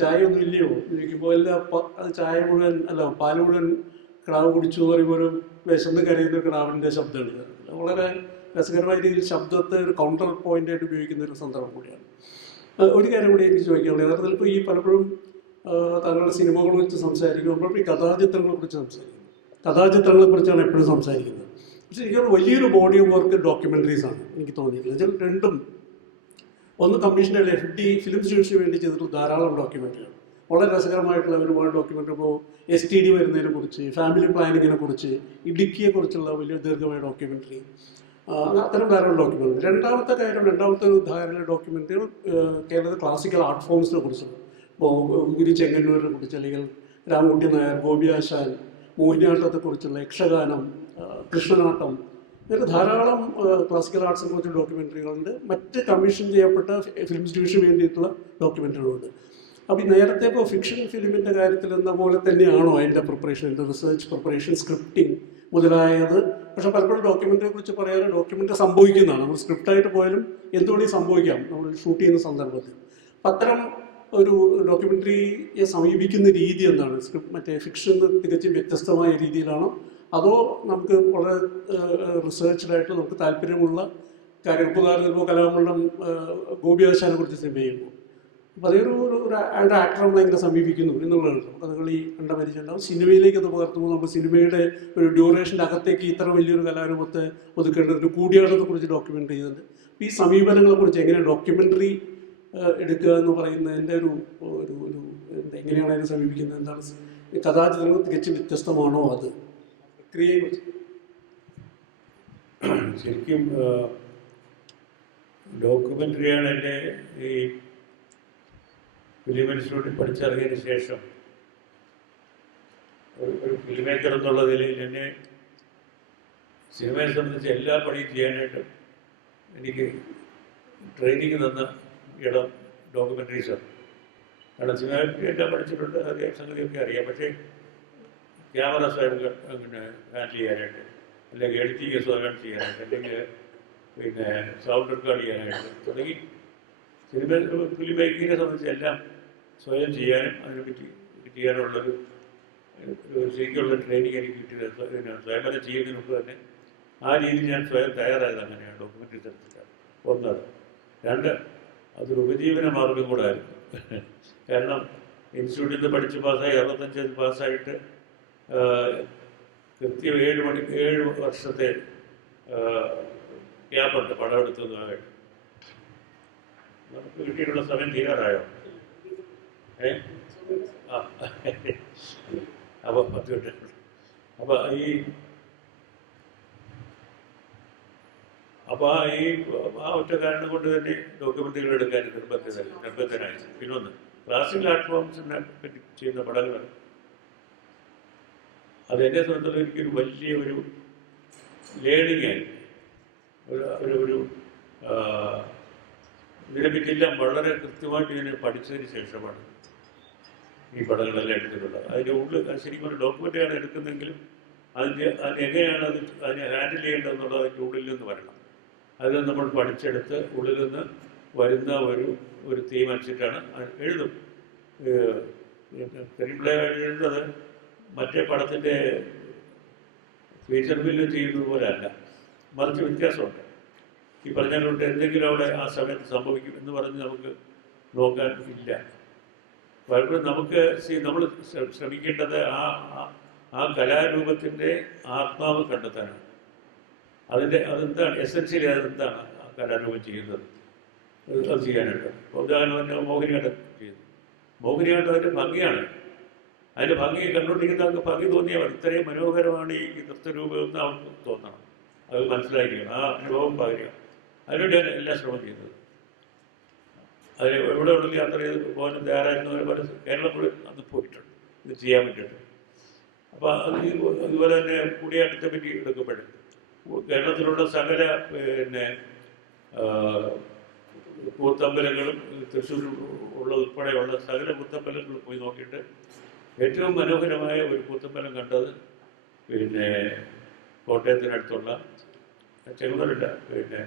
ചായ ഒന്നും ഇല്ലയോ ചോദിക്കുമ്പോൾ എല്ലാം അത് ചായ മുഴുവൻ അല്ല പാൽ മുഴുവൻ കിടാവ് കുടിച്ചു എന്ന് പറയുമ്പോൾ ഒരു വിശന്ന് കരയുന്ന കിടാവിൻ്റെ ശബ്ദമുണ്ട്. വളരെ രസകരമായ രീതിയിൽ ശബ്ദത്തെ ഒരു കൗണ്ടർ പോയിന്റായിട്ട് ഉപയോഗിക്കുന്ന ഒരു സന്ദർഭം കൂടിയാണ്. ഒരു കാര്യം കൂടി എനിക്ക് ചോദിക്കാനുള്ളത്, യഥാർത്ഥത്തിൽ ഇപ്പോൾ ഈ പലപ്പോഴും തങ്ങളുടെ സിനിമകളെ കുറിച്ച് സംസാരിക്കുമ്പോൾ ഈ കഥാചിത്രങ്ങളെക്കുറിച്ച് സംസാരിക്കുന്നു, കഥാചിത്രങ്ങളെക്കുറിച്ചാണ് എപ്പോഴും സംസാരിക്കുന്നത്. പക്ഷേ എനിക്ക് വലിയൊരു ബോഡി ഓഫ് വർക്ക് ഡോക്യുമെൻ്ററീസാണ് എനിക്ക് തോന്നിയിട്ടുള്ളത്. ഇതിൽ രണ്ടും, ഒന്ന് കമ്മീഷൻ്റെ FD ഫിലിം ഇൻസ്റ്റിറ്റ്യൂഷന് വേണ്ടി ചെയ്തിട്ടുള്ള ധാരാളം ഡോക്യുമെൻ്ററികൾ, വളരെ രസകരമായിട്ടുള്ള ഒരുപാട് ഡോക്യുമെൻ്ററി. ഇപ്പോൾ STD വരുന്നതിനെ കുറിച്ച്, ഫാമിലി പ്ലാനിങ്ങിനെ കുറിച്ച്, ഇടുക്കിയെക്കുറിച്ചുള്ള വലിയ ദീർഘമായ ഡോക്യുമെൻ്ററി, അത്തരം ധാരാളം ഡോക്യുമെൻ്ററി. രണ്ടാമത്തെ ഒരു ധാരാളം ഡോക്യുമെൻ്ററികൾ കേരളത്തിലെ ക്ലാസിക്കൽ ആർട്ട് ഫോംസിനെ കുറിച്ചുള്ള, ഇപ്പോൾ ഗുരു ചെങ്ങന്നൂരിനെ കുറിച്ച്, അല്ലെങ്കിൽ രാമകുട്ടി നായർ, ഗോപിയാശാൻ, മോഹിനിയാട്ടത്തെക്കുറിച്ചുള്ള, യക്ഷഗാനം, കൃഷ്ണനാട്ടം, ഇങ്ങനെ ധാരാളം ക്ലാസിക്കൽ ആർട്സിനെ കുറിച്ചുള്ള ഡോക്യുമെൻ്ററികളുണ്ട്. മറ്റ് കമ്മീഷൻ ചെയ്യപ്പെട്ട ഫിലിം ഇൻസ്റ്റിറ്റ്യൂഷന് വേണ്ടിയിട്ടുള്ള ഡോക്യുമെൻ്ററികളുണ്ട്. അപ്പോൾ ഈ നേരത്തെ ഇപ്പോൾ ഫിക്ഷൻ ഫിലിമിൻ്റെ കാര്യത്തിൽ എന്ന പോലെ തന്നെയാണോ അതിൻ്റെ പ്രിപ്പറേഷൻ, അതിൻ്റെ റിസർച്ച് പ്രിപ്പറേഷൻ, സ്ക്രിപ്റ്റിംഗ് മുതലായത്? പക്ഷേ പലപ്പോഴും ഡോക്യുമെൻ്ററിയെ കുറിച്ച് പറയാറ് ഡോക്യുമെൻ്ററി സംഭവിക്കുന്നതാണ്. നമ്മൾ സ്ക്രിപ്റ്റായിട്ട് പോയാലും എന്തുകൊണ്ടും സംഭവിക്കാം നമ്മൾ ഷൂട്ട് ചെയ്യുന്ന സന്ദർഭത്തിൽ. അപ്പം അത്തരം ഒരു ഡോക്യുമെൻ്ററിയെ സമീപിക്കുന്ന രീതി എന്താണ്? മറ്റേ ഫിക്ഷൻ തികച്ചും വ്യത്യസ്തമായ രീതിയിലാണോ, അതോ നമുക്ക് വളരെ റിസർച്ച്ഡായിട്ട് നമുക്ക് താല്പര്യമുള്ള കാര്യം ഉപ്പുകാരൻ ഇപ്പോൾ കലാമണ്ഡലം ഗോപിയാശാനെ കുറിച്ച് സിനിമ ചെയ്യുമ്പോൾ അപ്പോൾ അതൊരു അയാളുടെ ആക്ടർ നമ്മളെങ്ങനെ സമീപിക്കുന്നു എന്നുള്ളതാണ്. കഥകളി കണ്ട പരിചയമുണ്ടാവും. സിനിമയിലേക്ക് അത് പകർത്തുമ്പോൾ നമ്മൾ സിനിമയുടെ ഒരു ഡ്യൂറേഷൻ്റെ അകത്തേക്ക് ഇത്ര വലിയൊരു കലാരൂപത്തെ ഒതുക്കേണ്ട ഒരു കൂടിയാട്ടത്തെക്കുറിച്ച് ഡോക്യുമെൻ്ററി ചെയ്തിട്ടുണ്ട്. ഈ സമീപനങ്ങളെക്കുറിച്ച് എങ്ങനെ ഡോക്യുമെൻ്ററി എടുക്കുക എന്ന് പറയുന്നതിൻ്റെ ഒരു ഒരു ഒരു എങ്ങനെയാണ് അതിനെ സമീപിക്കുന്നത്, എന്താണ് കഥാചിത്രങ്ങൾ തികച്ചും വ്യത്യസ്തമാണോ അത് പ്രക്രിയയെക്കുറിച്ച്? ശരിക്കും ഡോക്യുമെൻ്ററിയാണ് എൻ്റെ ഈ ഫിലിം ഇൻസ്റ്റിറ്റ്യൂട്ടിൽ പഠിച്ചിറങ്ങിയതിന് ശേഷം ഒരു ഫിലിം മേക്കർ എന്നുള്ളതിൽ എന്നെ സിനിമയെ സംബന്ധിച്ച് എല്ലാ പണിയും ചെയ്യാനായിട്ടും എനിക്ക് ട്രെയിനിങ് തന്ന ഇടം ഡോക്യുമെൻ്ററീസാണ്. കാരണം സിനിമ എല്ലാം പഠിച്ചിട്ടുണ്ട്, അതേ സംഗതിയൊക്കെ അറിയാം. പക്ഷേ ക്യാമറ സ്വയം പിന്നെ ഹാൻഡിൽ ചെയ്യാനായിട്ട്, അല്ലെങ്കിൽ എഡിറ്റിങ് സ്വയം ചെയ്യാനായിട്ട്, അല്ലെങ്കിൽ പിന്നെ സൗണ്ട് റെക്കോർഡ് ചെയ്യാനായിട്ട് തുടങ്ങി ഫിലിം മേക്കിങ്ങിനെ സംബന്ധിച്ച് എല്ലാം സ്വയം ചെയ്യാനും അതിനെപ്പറ്റി ചെയ്യാനുള്ളൊരു ശരിക്കുള്ള ട്രെയിനിങ് എനിക്ക് കിട്ടിയത് സ്വയം ചെയ്യുന്നതിന് മുമ്പ് തന്നെ ആ രീതിയിൽ ഞാൻ സ്വയം തയ്യാറായത് അങ്ങനെയാണ് ഡോക്യുമെൻ്ററി തരത്തിലാണ്. ഒന്നത്. രണ്ട്, അതൊരു ഉപജീവന മാർഗം കൂടെ ആയിരുന്നു. കാരണം ഇൻസ്റ്റിറ്റ്യൂട്ടിൽ നിന്ന് പഠിച്ച് പാസ്സായി 65 പാസ്സായിട്ട് കൃത്യം 7 വർഷത്തെ ഗ്യാപ്പുണ്ട് പടം എടുത്തതുമായിട്ട്. നമുക്ക് കിട്ടിയിട്ടുള്ള സമയം തീരാറായോ? അപ്പോൾ 10 മിനിറ്റ്. അപ്പോൾ ആ ഒറ്റ കാരണം കൊണ്ട് തന്നെ ഡോക്യുമെൻ്ററികൾ എടുക്കാൻ നിർബന്ധനായി. പിന്നൊന്ന്, ക്ലാസിക്കൽ ആർട്ട് ഫോംസിനെ പറ്റി ചെയ്യുന്ന പടങ്ങൾ അതെന്നെ സംബന്ധിച്ചുള്ള എനിക്കൊരു വലിയ ഒരു ലേണിംഗ് ആയി. ഒരു ഇതിനെപ്പറ്റിയെല്ലാം വളരെ കൃത്യമായിട്ട് ഇതിനെ പഠിച്ചതിന് ശേഷമാണ് ഈ പടങ്ങളെല്ലാം എടുത്തിട്ടുള്ളത്. അതിൻ്റെ ഉള്ളിൽ ശരിക്കും ഒരു ഡോക്യുമെൻ്ററിയാണ് എടുക്കുന്നതെങ്കിലും എങ്ങനെയാണ് അതിനെ ഹാൻഡിൽ ചെയ്യേണ്ടതെന്നുള്ളത് അതിൻ്റെ ഉള്ളിൽ നിന്ന് വരണം. അത് നമ്മൾ പഠിച്ചെടുത്ത് ഉള്ളിൽ നിന്ന് വരുന്ന ഒരു തീം അനുസരിച്ചാണ് എഴുതും. സ്ക്രീൻപ്ലേ എഴുതുന്നത് മറ്റേ പടത്തിൻ്റെ ഫീച്ചർ ഫില്ല് ചെയ്യുന്നത് പോലെ അല്ല, മറിച്ച് വ്യത്യാസമുണ്ട്. ഈ പറഞ്ഞതുകൊണ്ട് എന്തെങ്കിലും അവിടെ ആ സമയത്ത് സംഭവിക്കും എന്ന് പറഞ്ഞ് നമുക്ക് നോക്കാൻ ഇല്ല. പലപ്പോഴും നമ്മൾ ശ്രമിക്കേണ്ടത് ആ കലാരൂപത്തിൻ്റെ ആത്മാവ് കണ്ടെത്താനാണ്. അതെന്താണ് എസെൻഷ്യലി, അതെന്താണ് ആ കലാരൂപം ചെയ്യുന്നത്, അത് ചെയ്യാനായിട്ട്. ഉദാഹരണം മോഹിനിയാട്ടം ചെയ്യുന്നു. മോഹിനിയാട്ടം അതിൻ്റെ ഭംഗിയാണ്. അതിൻ്റെ ഭംഗി കണ്ടുകൊണ്ടിരിക്കുന്ന അവർക്ക് ഭംഗി തോന്നിയാൽ മതി. ഇത്രയും മനോഹരമാണ് ഈ നൃത്തരൂപം എന്ന് അവർക്ക് തോന്നണം. അത് മനസ്സിലായിരിക്കണം, ആ അനുഭവം പകരുകയാണ്. അതിനുവേണ്ടിയാണ് എല്ലാ ശ്രമം ചെയ്യുന്നത്. അത് എവിടെ ഉള്ളിൽ യാത്ര ചെയ്ത് പോകാനും തയ്യാറായിരുന്നവരെ പല കേരളത്തിൽ അന്ന് പോയിട്ടുണ്ട് ഇത് ചെയ്യാൻ വേണ്ടിയിട്ട്. അപ്പോൾ അതുപോലെ തന്നെ കൂടിയാട്ടത്തെ പറ്റി എടുക്കപ്പെടും. കേരളത്തിലുള്ള സകല പിന്നെ കൂത്തമ്പലങ്ങളും തൃശ്ശൂർ ഉൾപ്പെടെയുള്ള സകല കൂത്തമ്പലങ്ങളും പോയി നോക്കിയിട്ട് ഏറ്റവും മനോഹരമായ ഒരു കൂത്തമ്പലം കണ്ടത് പിന്നെ കോട്ടയത്തിനടുത്തുള്ള ചെങ്ങന്നൂരില്ല, പിന്നെ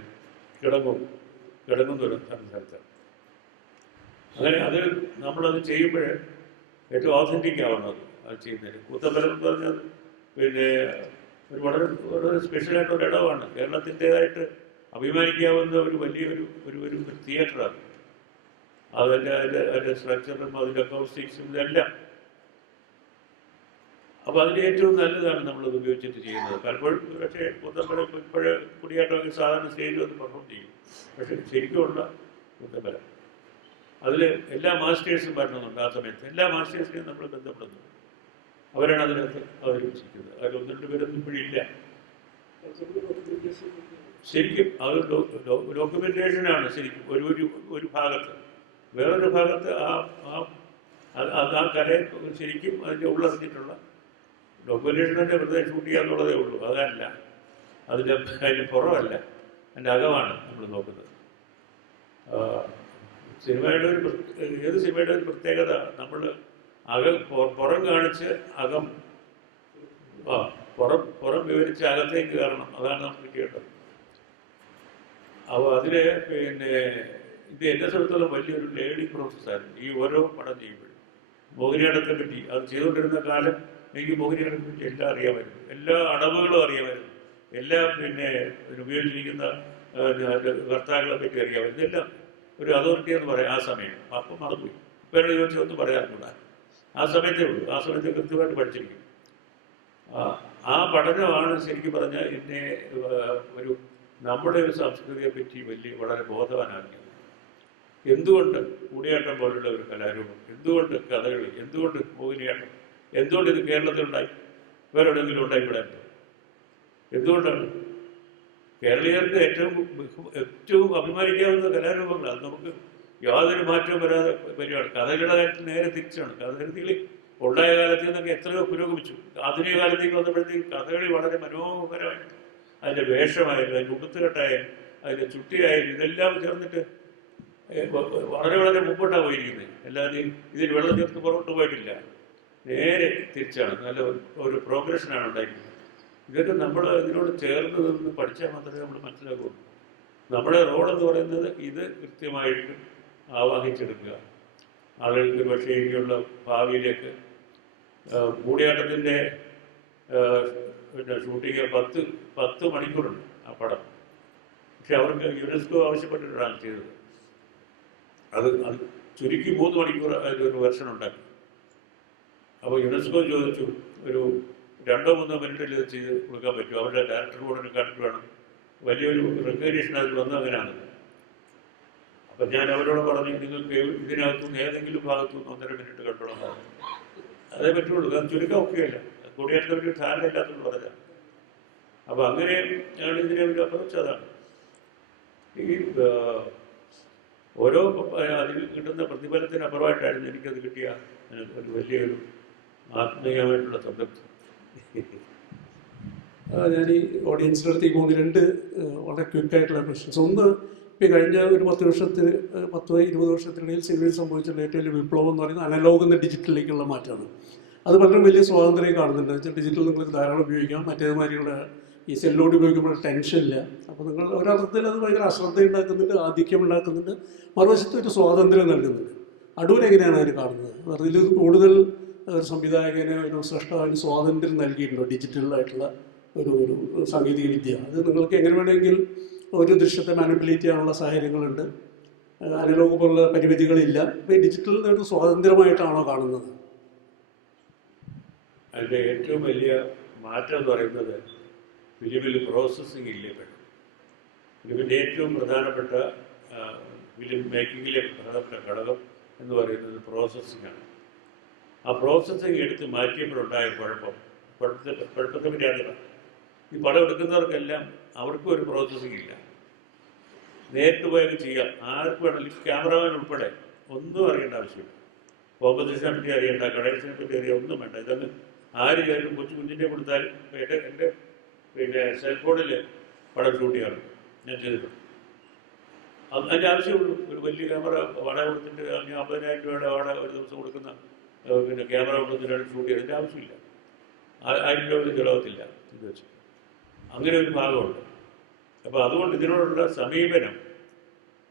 കിടങ്ങുന്നൂർ എന്ന സ്ഥലത്ത്. അങ്ങനെ നമ്മളത് ചെയ്യുമ്പോൾ ഏറ്റവും ഓതൻറ്റിക് ആവുന്നത് അത് ചെയ്യുന്നതിന്. കൂത്തമ്പലം എന്ന് പറഞ്ഞത് പിന്നെ വളരെ സ്പെഷ്യലായിട്ടൊരു ഇടമാണ്. കേരളത്തിൻ്റേതായിട്ട് അഭിമാനിക്കാവുന്ന ഒരു വലിയൊരു തിയേറ്ററാണ്. അതിൻ്റെ സ്ട്രക്ചറും അതിൻ്റെ അക്കൗസ്റ്റിക്സും ഇതെല്ലാം. അപ്പോൾ അതിൻ്റെ ഏറ്റവും നല്ലതാണ് നമ്മളത് ഉപയോഗിച്ചിട്ട് ചെയ്യുന്നത്. പലപ്പോഴും പക്ഷേ കൂത്തമ്പലം ഇപ്പോഴേ കുടിയാട്ടമൊക്കെ സാധാരണ സ്റ്റേജിൽ വന്ന് പെർഫോം ചെയ്യും. പക്ഷേ ശരിക്കുമുള്ള കൂത്തമ്പലം അതിൽ എല്ലാ മാസ്റ്റേഴ്സും വരണമെന്നുണ്ട്. ആ സമയത്ത് എല്ലാ മാസ്റ്റേഴ്സിനെയും നമ്മൾ ബന്ധപ്പെടുന്നു. അവരാണ് അതിനകത്ത് അവതരിപ്പിച്ചിരിക്കുന്നത്. അതിൽ 1-2 പേരൊന്നും ഇപ്പോഴില്ല. ശരിക്കും അത് ഡോക്യുമെൻറ്റേഷനാണ്. ശരിക്കും ഒരു ഭാഗത്ത്, വേറൊരു ഭാഗത്ത് ആ കലയെ ശരിക്കും അതിൻ്റെ ഉള്ളറിഞ്ഞിട്ടുള്ള ഡോക്യുമെൻറ്റേഷൻ്റെ വെറുതെ ഷൂട്ട് ചെയ്യുക എന്നുള്ളതേ ഉള്ളൂ. അതല്ല, അതിൻ്റെ പുറമല്ല, അതിൻ്റെ അകമാണ് നമ്മൾ നോക്കുന്നത്. ഏത് സിനിമയുടെ ഒരു പ്രത്യേകത, നമ്മൾ പുറം കാണിച്ച് അകം പുറം വിവരിച്ച് അകത്തേക്ക് കയറണം. അതാണ് നമുക്ക് കേട്ടത്. അപ്പോൾ അതിന് പിന്നെ ഇത് എന്നെ സംബന്ധിച്ചുള്ള വലിയൊരു ലേണിംഗ് പ്രോസസ്സായിരുന്നു. ഈ ഓരോ പടം ചെയ്യുമ്പോഴും മോഹിനിയാട്ടത്തെ പറ്റി അത് ചെയ്തുകൊണ്ടിരുന്ന കാലം എനിക്ക് മോഹിനിയാട്ടത്തെ പറ്റി എല്ലാം അറിയാമായിരുന്നു. എല്ലാ അടവുകളും അറിയാമായിരുന്നു. എല്ലാ പിന്നെ ഉപയോഗിച്ചിരിക്കുന്ന ഭർത്താക്കളെ പറ്റി അറിയാം, ഇതെല്ലാം ഒരു അതോറിറ്റി എന്ന് പറയാം ആ സമയം. അപ്പം മറന്നുപോയി, ഇപ്പം എന്നോട് ചോദിച്ചാൽ ഒന്നും പറയാറില്ല. ആ സമയത്തേ ഉള്ളൂ, ആ സമയത്ത് കൃത്യമായിട്ട് പഠിച്ചിരിക്കും. ആ പഠനമാണ് ശരിക്കും പറഞ്ഞാൽ എന്നെ ഒരു നമ്മുടെ ഒരു സംസ്കൃതിയെ പറ്റി വളരെ ബോധവാനാക്കിയത്. എന്തുകൊണ്ട് കൂടിയാട്ടം പോലുള്ള ഒരു കലാരൂപം, എന്തുകൊണ്ട് കഥകളി, എന്തുകൊണ്ട് മോഹിനിയാട്ടം, എന്തുകൊണ്ട് ഇത് കേരളത്തിലുണ്ടായി, വേറെ എവിടെയെങ്കിലും ഉണ്ടായിപ്പെടാൻ? എന്തുകൊണ്ടാണ്? കേരളീയർക്ക് ഏറ്റവും അഭിമാനിക്കാവുന്ന കലാരൂപങ്ങൾ, അത് നമുക്ക് യാതൊരു മാറ്റവും വരാതെ വരികയാണ്. കഥകളിയുടെ കാര്യത്തിൽ നേരെ തിരിച്ചാണ്. കഥകളി ഉണ്ടായ കാലത്ത് നിന്നൊക്കെ എത്രയോ പുരോഗമിച്ചു. ആധുനിക കാലത്തേക്ക് വന്നപ്പോഴത്തേക്ക് കഥകളി വളരെ മനോഹരമായിട്ട് അതിൻ്റെ വേഷമായാലും അതിൻ്റെ ഉടുത്തുകെട്ടായാലും അതിൻ്റെ ചുട്ടിയായാലും ഇതെല്ലാം ചേർന്നിട്ട് വളരെ മുമ്പോട്ടാണ് പോയിരിക്കുന്നത്. എല്ലാവരും ഇതിൽ വെള്ളം ചേർത്ത് പുറകോട്ട് പോയിട്ടില്ല, നേരെ തിരിച്ചാണ്. നല്ല ഒരു പ്രോഗ്രഷനാണ് ഉണ്ടായിരിക്കുന്നത്. ഇതൊക്കെ നമ്മൾ ഇതിനോട് ചേർന്ന് നിന്ന് പഠിച്ചാൽ മാത്രമേ നമ്മൾ മനസ്സിലാക്കുകയുള്ളൂ. നമ്മുടെ റോളെന്ന് പറയുന്നത് ഇത് കൃത്യമായിട്ട് ആവാഹിച്ചെടുക്കുക. ആളുകൾക്ക് പക്ഷേ ഇനിയുള്ള ഭാവിയിലേക്ക് കൂടിയാട്ടത്തിൻ്റെ പിന്നെ ഷൂട്ടിങ് 10 മണിക്കൂറുണ്ട് ആ പടം. പക്ഷെ അവർക്ക് യുനെസ്കോ ആവശ്യപ്പെട്ടിട്ടാണ് ചെയ്തത്. അത് ചുരുക്കി 3 മണിക്കൂർ അതിലൊരു വെർഷൻ ഉണ്ടാക്കി. അപ്പോൾ യുനെസ്കോ ചോദിച്ചു, ഒരു 2-3 മിനിറ്റിൽ ഇത് ചെയ്ത് കൊടുക്കാൻ പറ്റും. അവരുടെ ഡയറക്ടർ ബോർഡിനെ കണ്ടിട്ട് വേണം. വലിയൊരു റെക്കഗ്നേഷൻ അതിൽ വന്നത് അങ്ങനെയാണ്. അപ്പം ഞാൻ അവരോട് പറഞ്ഞു, നിങ്ങൾക്ക് ഇതിനകത്തുനിന്ന് ഏതെങ്കിലും ഭാഗത്തുനിന്ന് 1.5 മിനിറ്റ് കണ്ടോളാം. അതേ പറ്റുള്ളൂ, അത് ചുരുക്കം ഒക്കെയല്ല. കൂടിയാട്ടത്തിൽ ധാരണ ഇല്ലാത്തത് പറഞ്ഞാൽ. അപ്പോൾ അങ്ങനെ ഞങ്ങൾ ഇതിനെ ഒരു അപ്രോച്ച് അതാണ്. ഈ ഓരോ അതിൽ കിട്ടുന്ന പ്രതിഫലത്തിന് അപ്പുറമായിട്ടായിരുന്നു എനിക്കത് കിട്ടിയ ഒരു വലിയൊരു ആത്മീയമായിട്ടുള്ള സംതൃപ്തി. ഞാൻ ഈ ഓഡിയൻസിൻ്റെ അടുത്തേക്ക് പോകുന്ന 2 വളരെ ക്വിക്കായിട്ടുള്ള ക്വസ്റ്റ്യൻസ്. ഒന്ന്, ഇപ്പോൾ കഴിഞ്ഞ ഒരു 10-20 വർഷത്തിനിടയിൽ സിനിമയിൽ സംഭവിച്ചിട്ടുള്ള ഏറ്റവും വലിയ വിപ്ലവം എന്ന് പറയുന്നത് അനലോഗ് എന്ന ഡിജിറ്റലിലേക്കുള്ള മാറ്റമാണ്. അത് വളരെ വലിയ സ്വാതന്ത്ര്യം കാണുന്നുണ്ട്. വെച്ചാൽ ഡിജിറ്റൽ നിങ്ങൾക്ക് ധാരാളം ഉപയോഗിക്കാം, മറ്റേതുമാതിരിയുള്ള ഈ സെല്ലോട് ഉപയോഗിക്കുമ്പോൾ ടെൻഷനില്ല. അപ്പോൾ നിങ്ങൾ ഒരർത്ഥത്തിൽ അത് ഭയങ്കര അശ്രദ്ധ ഉണ്ടാക്കുന്നുണ്ട്, ആധിക്യം ഉണ്ടാക്കുന്നുണ്ട്, മറുവശത്ത് ഒരു സ്വാതന്ത്ര്യം നൽകുന്നുണ്ട്. അടൂർ എങ്ങനെയാണ് അതിന് കാണുന്നത്? അതിൽ കൂടുതൽ ഒരു സംവിധായകന് ഒരു സൃഷ്ടാവിന് സ്വാതന്ത്ര്യം നൽകിയിട്ടുണ്ടോ ഡിജിറ്റലായിട്ടുള്ള ഒരു സാങ്കേതിക വിദ്യ? അത് നിങ്ങൾക്ക് എങ്ങനെ വേണമെങ്കിൽ ഒരു ദൃശ്യത്തെ മാനിപ്പുലേറ്റ് ചെയ്യാനുള്ള സാഹചര്യങ്ങളുണ്ട്, അനലോഗ് പോലുള്ള പരിമിതികളില്ല. അപ്പോൾ ഡിജിറ്റലിൻ്റെ ഒരു സ്വാതന്ത്ര്യമായിട്ടാണോ കാണുന്നത്? അതിൻ്റെ ഏറ്റവും വലിയ മാറ്റം എന്ന് പറയുന്നത് ഫിലിമിൽ പ്രോസസ്സിങ് ഇല്ലേ വേണം. ഫിലിമിൻ്റെ ഏറ്റവും പ്രധാനപ്പെട്ട ഫിലിം മേക്കിങ്ങിലെ പ്രധാനപ്പെട്ട ഘടകം എന്ന് പറയുന്നത് പ്രോസസ്സിങ്ങാണ്. ആ പ്രോസസ്സിങ് എടുത്ത് മാറ്റിയപ്പോഴുണ്ടായ കുഴപ്പത്തെ പറ്റിയാണ്. ഈ പടം എടുക്കുന്നവർക്കെല്ലാം അവർക്കും ഒരു പ്രോസസ്സിങ് ഇല്ല. നേരിട്ട് പോയൊക്കെ ചെയ്യാം, ആർക്ക് വേണമെങ്കിലും, ക്യാമറമാൻ ഉൾപ്പെടെ ഒന്നും അറിയേണ്ട ആവശ്യമില്ല. കോമ്പസിഷനെ പറ്റി അറിയേണ്ട, കളക്ഷനെ പറ്റി അറിയാം, ഒന്നും വേണ്ട. ഇതൊന്ന് ആര് ചെയ്യാനും കുഞ്ഞിൻ്റെ കൊടുത്താലും എൻ്റെ പിന്നെ സെൽഫോണിൽ പടം ഷൂട്ട് ചെയ്യാറുണ്ട്, ഞാൻ ചെയ്തിട്ടുണ്ട്. അതിൻ്റെ ആവശ്യമുള്ളൂ. ഒരു വലിയ ക്യാമറ വാടക കൊടുത്തിട്ട് 50,000 രൂപയുടെ വാടക ഒരു ദിവസം കൊടുക്കുന്ന പിന്നെ ക്യാമറ കൊണ്ടുവന്നിട്ടാണ് ഷൂട്ട് ചെയ്യുന്നതിൻ്റെ ആവശ്യമില്ല. 1000 രൂപ ചിലവത്തില്ല ഇത് വെച്ച്. അങ്ങനെ ഒരു ഭാഗമുണ്ട്. അപ്പോൾ അതുകൊണ്ട് ഇതിനോടുള്ള സമീപനം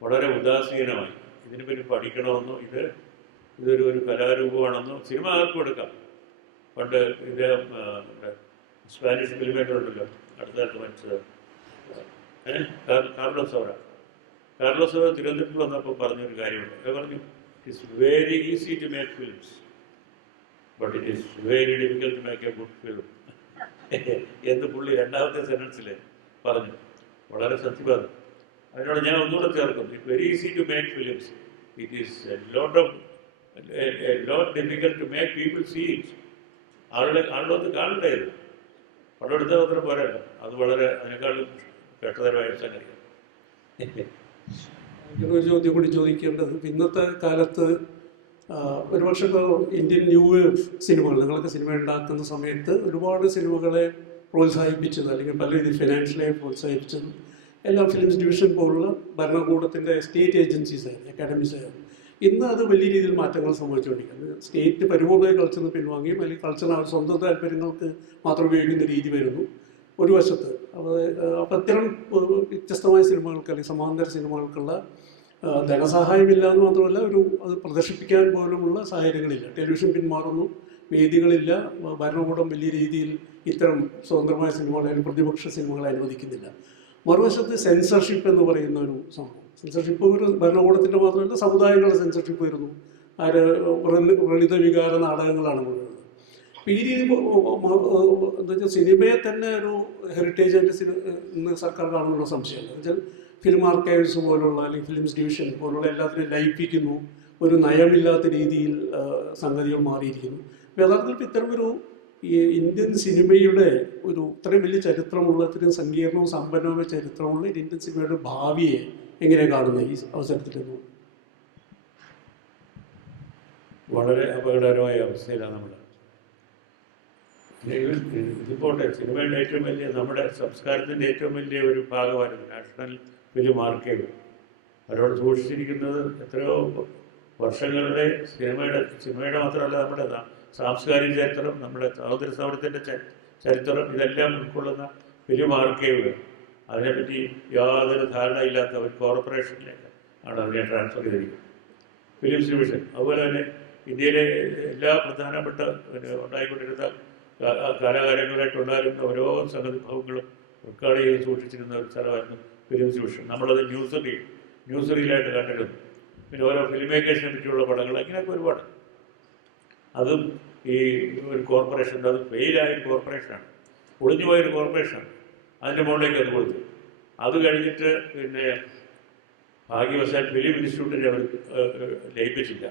വളരെ ഉദാസീനമായി. ഇതിനെപ്പറ്റി പഠിക്കണമെന്നോ ഇതൊരു കലാരൂപമാണെന്നോ സിനിമ ആർക്കും എടുക്കാം. പണ്ട് സ്പാനിഷ് ഫിലിമേറ്റർ ഉണ്ടല്ലോ, അടുത്തകാലത്ത് മരിച്ചത് കാർലോസ് സൗര തിരുവനന്തപുരത്ത് വന്നപ്പോൾ പറഞ്ഞൊരു കാര്യമുണ്ട്. അത് പറഞ്ഞു, it's very easy to make films, but it is very difficult to make a good film എന്ന് പുള്ളി 2ാമത്തെ സെൻറ്റൻസിൽ പറഞ്ഞു. വളരെ സത്യവാദം. അതിനോട് ഞാൻ ഒന്നുകൂടെ ചേർക്കുന്നു, it very easy to make films, it is a lot difficult to make people see it. ആളുകളൊന്ന് കാണേണ്ടത്. പടം എടുത്താൽ മാത്രം പോരല്ലോ, അത് വളരെ അതിനേക്കാളും കെട്ടതരമായ സംഗതിയാണ്. ഒരു ചോദ്യം കൂടി ചോദിക്കേണ്ടത്, ഇന്നത്തെ കാലത്ത് ഒരുപക്ഷെ ഇപ്പോൾ ഇന്ത്യൻ ന്യൂ വേവ് സിനിമകൾ, നിങ്ങളൊക്കെ സിനിമ ഉണ്ടാക്കുന്ന സമയത്ത് ഒരുപാട് സിനിമകളെ പ്രോത്സാഹിപ്പിച്ചത്, അല്ലെങ്കിൽ പല രീതിയിൽ ഫിനാൻഷ്യലായി പ്രോത്സാഹിപ്പിച്ചത് എല്ലാം ഫിലിംസ് ഡിവിഷൻ പോലുള്ള ഭരണകൂടത്തിൻ്റെ സ്റ്റേറ്റ് ഏജൻസീസ് ആയിരുന്നു, അക്കാഡമീസ് ആയിരുന്നു. ഇന്ന് അത് വലിയ രീതിയിൽ മാറ്റങ്ങൾ സംഭവിച്ചുകൊണ്ടിരിക്കുന്നത്. സ്റ്റേറ്റ് പരിപൂർണ്ണമായി കൾച്ചറിൽ പിൻവാങ്ങിയും അല്ലെങ്കിൽ കൾച്ചറിന് അവർ സ്വന്തം താല്പര്യങ്ങൾക്ക് മാത്രം ഉപയോഗിക്കുന്ന രീതി വരുന്നു ഒരു വശത്ത്. അപ്പോൾ അത്തരം വ്യത്യസ്തമായ സിനിമകൾക്ക് അല്ലെങ്കിൽ സമാന്തര സിനിമകൾക്കുള്ള ധനസഹായമില്ല എന്ന് മാത്രമല്ല, അത് പ്രദർശിപ്പിക്കാൻ പോലുമുള്ള സാഹചര്യങ്ങളില്ല. ടെലിവിഷൻ പിന്മാറുന്നു, വേദികളില്ല, ഭരണകൂടം വലിയ രീതിയിൽ ഇത്തരം സ്വതന്ത്രമായ സിനിമകൾ അല്ലെങ്കിൽ പ്രതിപക്ഷ സിനിമകളെ അനുവദിക്കുന്നില്ല. മറുവശത്ത് സെൻസർഷിപ്പ് എന്ന് പറയുന്ന ഒരു സംഭവം. സെൻസർഷിപ്പ് ഒരു ഭരണകൂടത്തിൻ്റെ മാത്രമല്ല, സമുദായങ്ങളുടെ സെൻസർഷിപ്പ് വരുന്നു. വ്രണിത വികാര നാടകങ്ങളാണ് മുഴുവൻ. അപ്പോൾ ഈ രീതി എന്താ വെച്ചാൽ സിനിമയെ തന്നെ ഒരു ഹെറിറ്റേജ് ആയിട്ട് ഇന്ന് സർക്കാർ കാണുന്നുള്ള സംശയമുണ്ട്. എന്ന് വെച്ചാൽ ഫിലിം ആർക്കൈവ്സ് പോലുള്ള അല്ലെങ്കിൽ ഫിലിംസ് ഡിവിഷൻ പോലുള്ള എല്ലാത്തിനെയും ലയിപ്പിക്കുന്നു. ഒരു നയമില്ലാത്ത രീതിയിൽ സംഗതികൾ മാറിയിരിക്കുന്നു. യഥാർത്ഥത്തിൽ ഇത്തരമൊരു ഈ ഇന്ത്യൻ സിനിമയുടെ ഒരു ഇത്രയും വലിയ ചരിത്രമുള്ള, ഇത്രയും സങ്കീർണവും സമ്പന്നവുമായ ചരിത്രമുള്ള ഇന്ത്യൻ സിനിമയുടെ ഭാവിയെ എങ്ങനെയാണ് കാണുന്നത് ഈ അവസരത്തിലെന്ന്? വളരെ അപകടകരമായ അവസ്ഥയിലാണ് നമ്മൾ. ഇതിപ്പോട്ടെ, സിനിമയുടെ ഏറ്റവും വലിയ, നമ്മുടെ സംസ്കാരത്തിൻ്റെ ഏറ്റവും വലിയ ഒരു ഭാഗമായിരുന്നു നാഷണൽ ഫിലിം ആർക്കൈവ്. അവരോട് സൂക്ഷിച്ചിരിക്കുന്നത് എത്രയോ വർഷങ്ങളുടെ സിനിമയുടെ മാത്രമല്ല, നമ്മുടെ സാംസ്കാരിക ചരിത്രം, നമ്മുടെ സ്വാതന്ത്ര്യ സമരത്തിൻ്റെ ചരിത്രം, ഇതെല്ലാം ഉൾക്കൊള്ളുന്ന ഫിലിം ആർക്കൈവ്. അതിനെപ്പറ്റി യാതൊരു ധാരണയില്ലാത്ത ഒരു കോർപ്പറേഷനിലേക്ക് ആണ് അതിനെ ട്രാൻസ്ഫർ ചെയ്തിരിക്കുന്നത്, ഫിലിംസ് ഡിവിഷൻ. അതുപോലെ തന്നെ ഇന്ത്യയിലെ എല്ലാ പ്രധാനപ്പെട്ട ഉണ്ടായിക്കൊണ്ടിരുന്ന കാലാകാലങ്ങളായിട്ടുണ്ടായിരുന്ന ഓരോ സംഗതി ഭാവങ്ങളും റെക്കോർഡ് ചെയ്ത് സൂക്ഷിച്ചിരുന്ന ഒരു സ്ഥലമായിരുന്നു ഫിലിംസ് ഡിവിഷൻ. നമ്മളത് ന്യൂസ് റീലായിട്ട് കണ്ടിരുന്നു. പിന്നെ ഓരോ ഫിലിം മേക്കേഴ്സിനെ പറ്റിയുള്ള പടങ്ങൾ, ഇങ്ങനെയൊക്കെ ഒരുപാട്. അതും ഈ ഒരു കോർപ്പറേഷൻ, അത് ഫെയിലായൊരു കോർപ്പറേഷനാണ്, ഒളിഞ്ഞുപോയൊരു കോർപ്പറേഷനാണ്. അതിൻ്റെ മുകളിലേക്ക് അത് കൊടുത്തു. അത് കഴിഞ്ഞിട്ട് പിന്നെ ഭാഗ്യവശാൽ ഫിലിം ഇൻസ്റ്റിറ്റ്യൂട്ടിനെ അവർ ലയിപ്പിച്ചില്ല,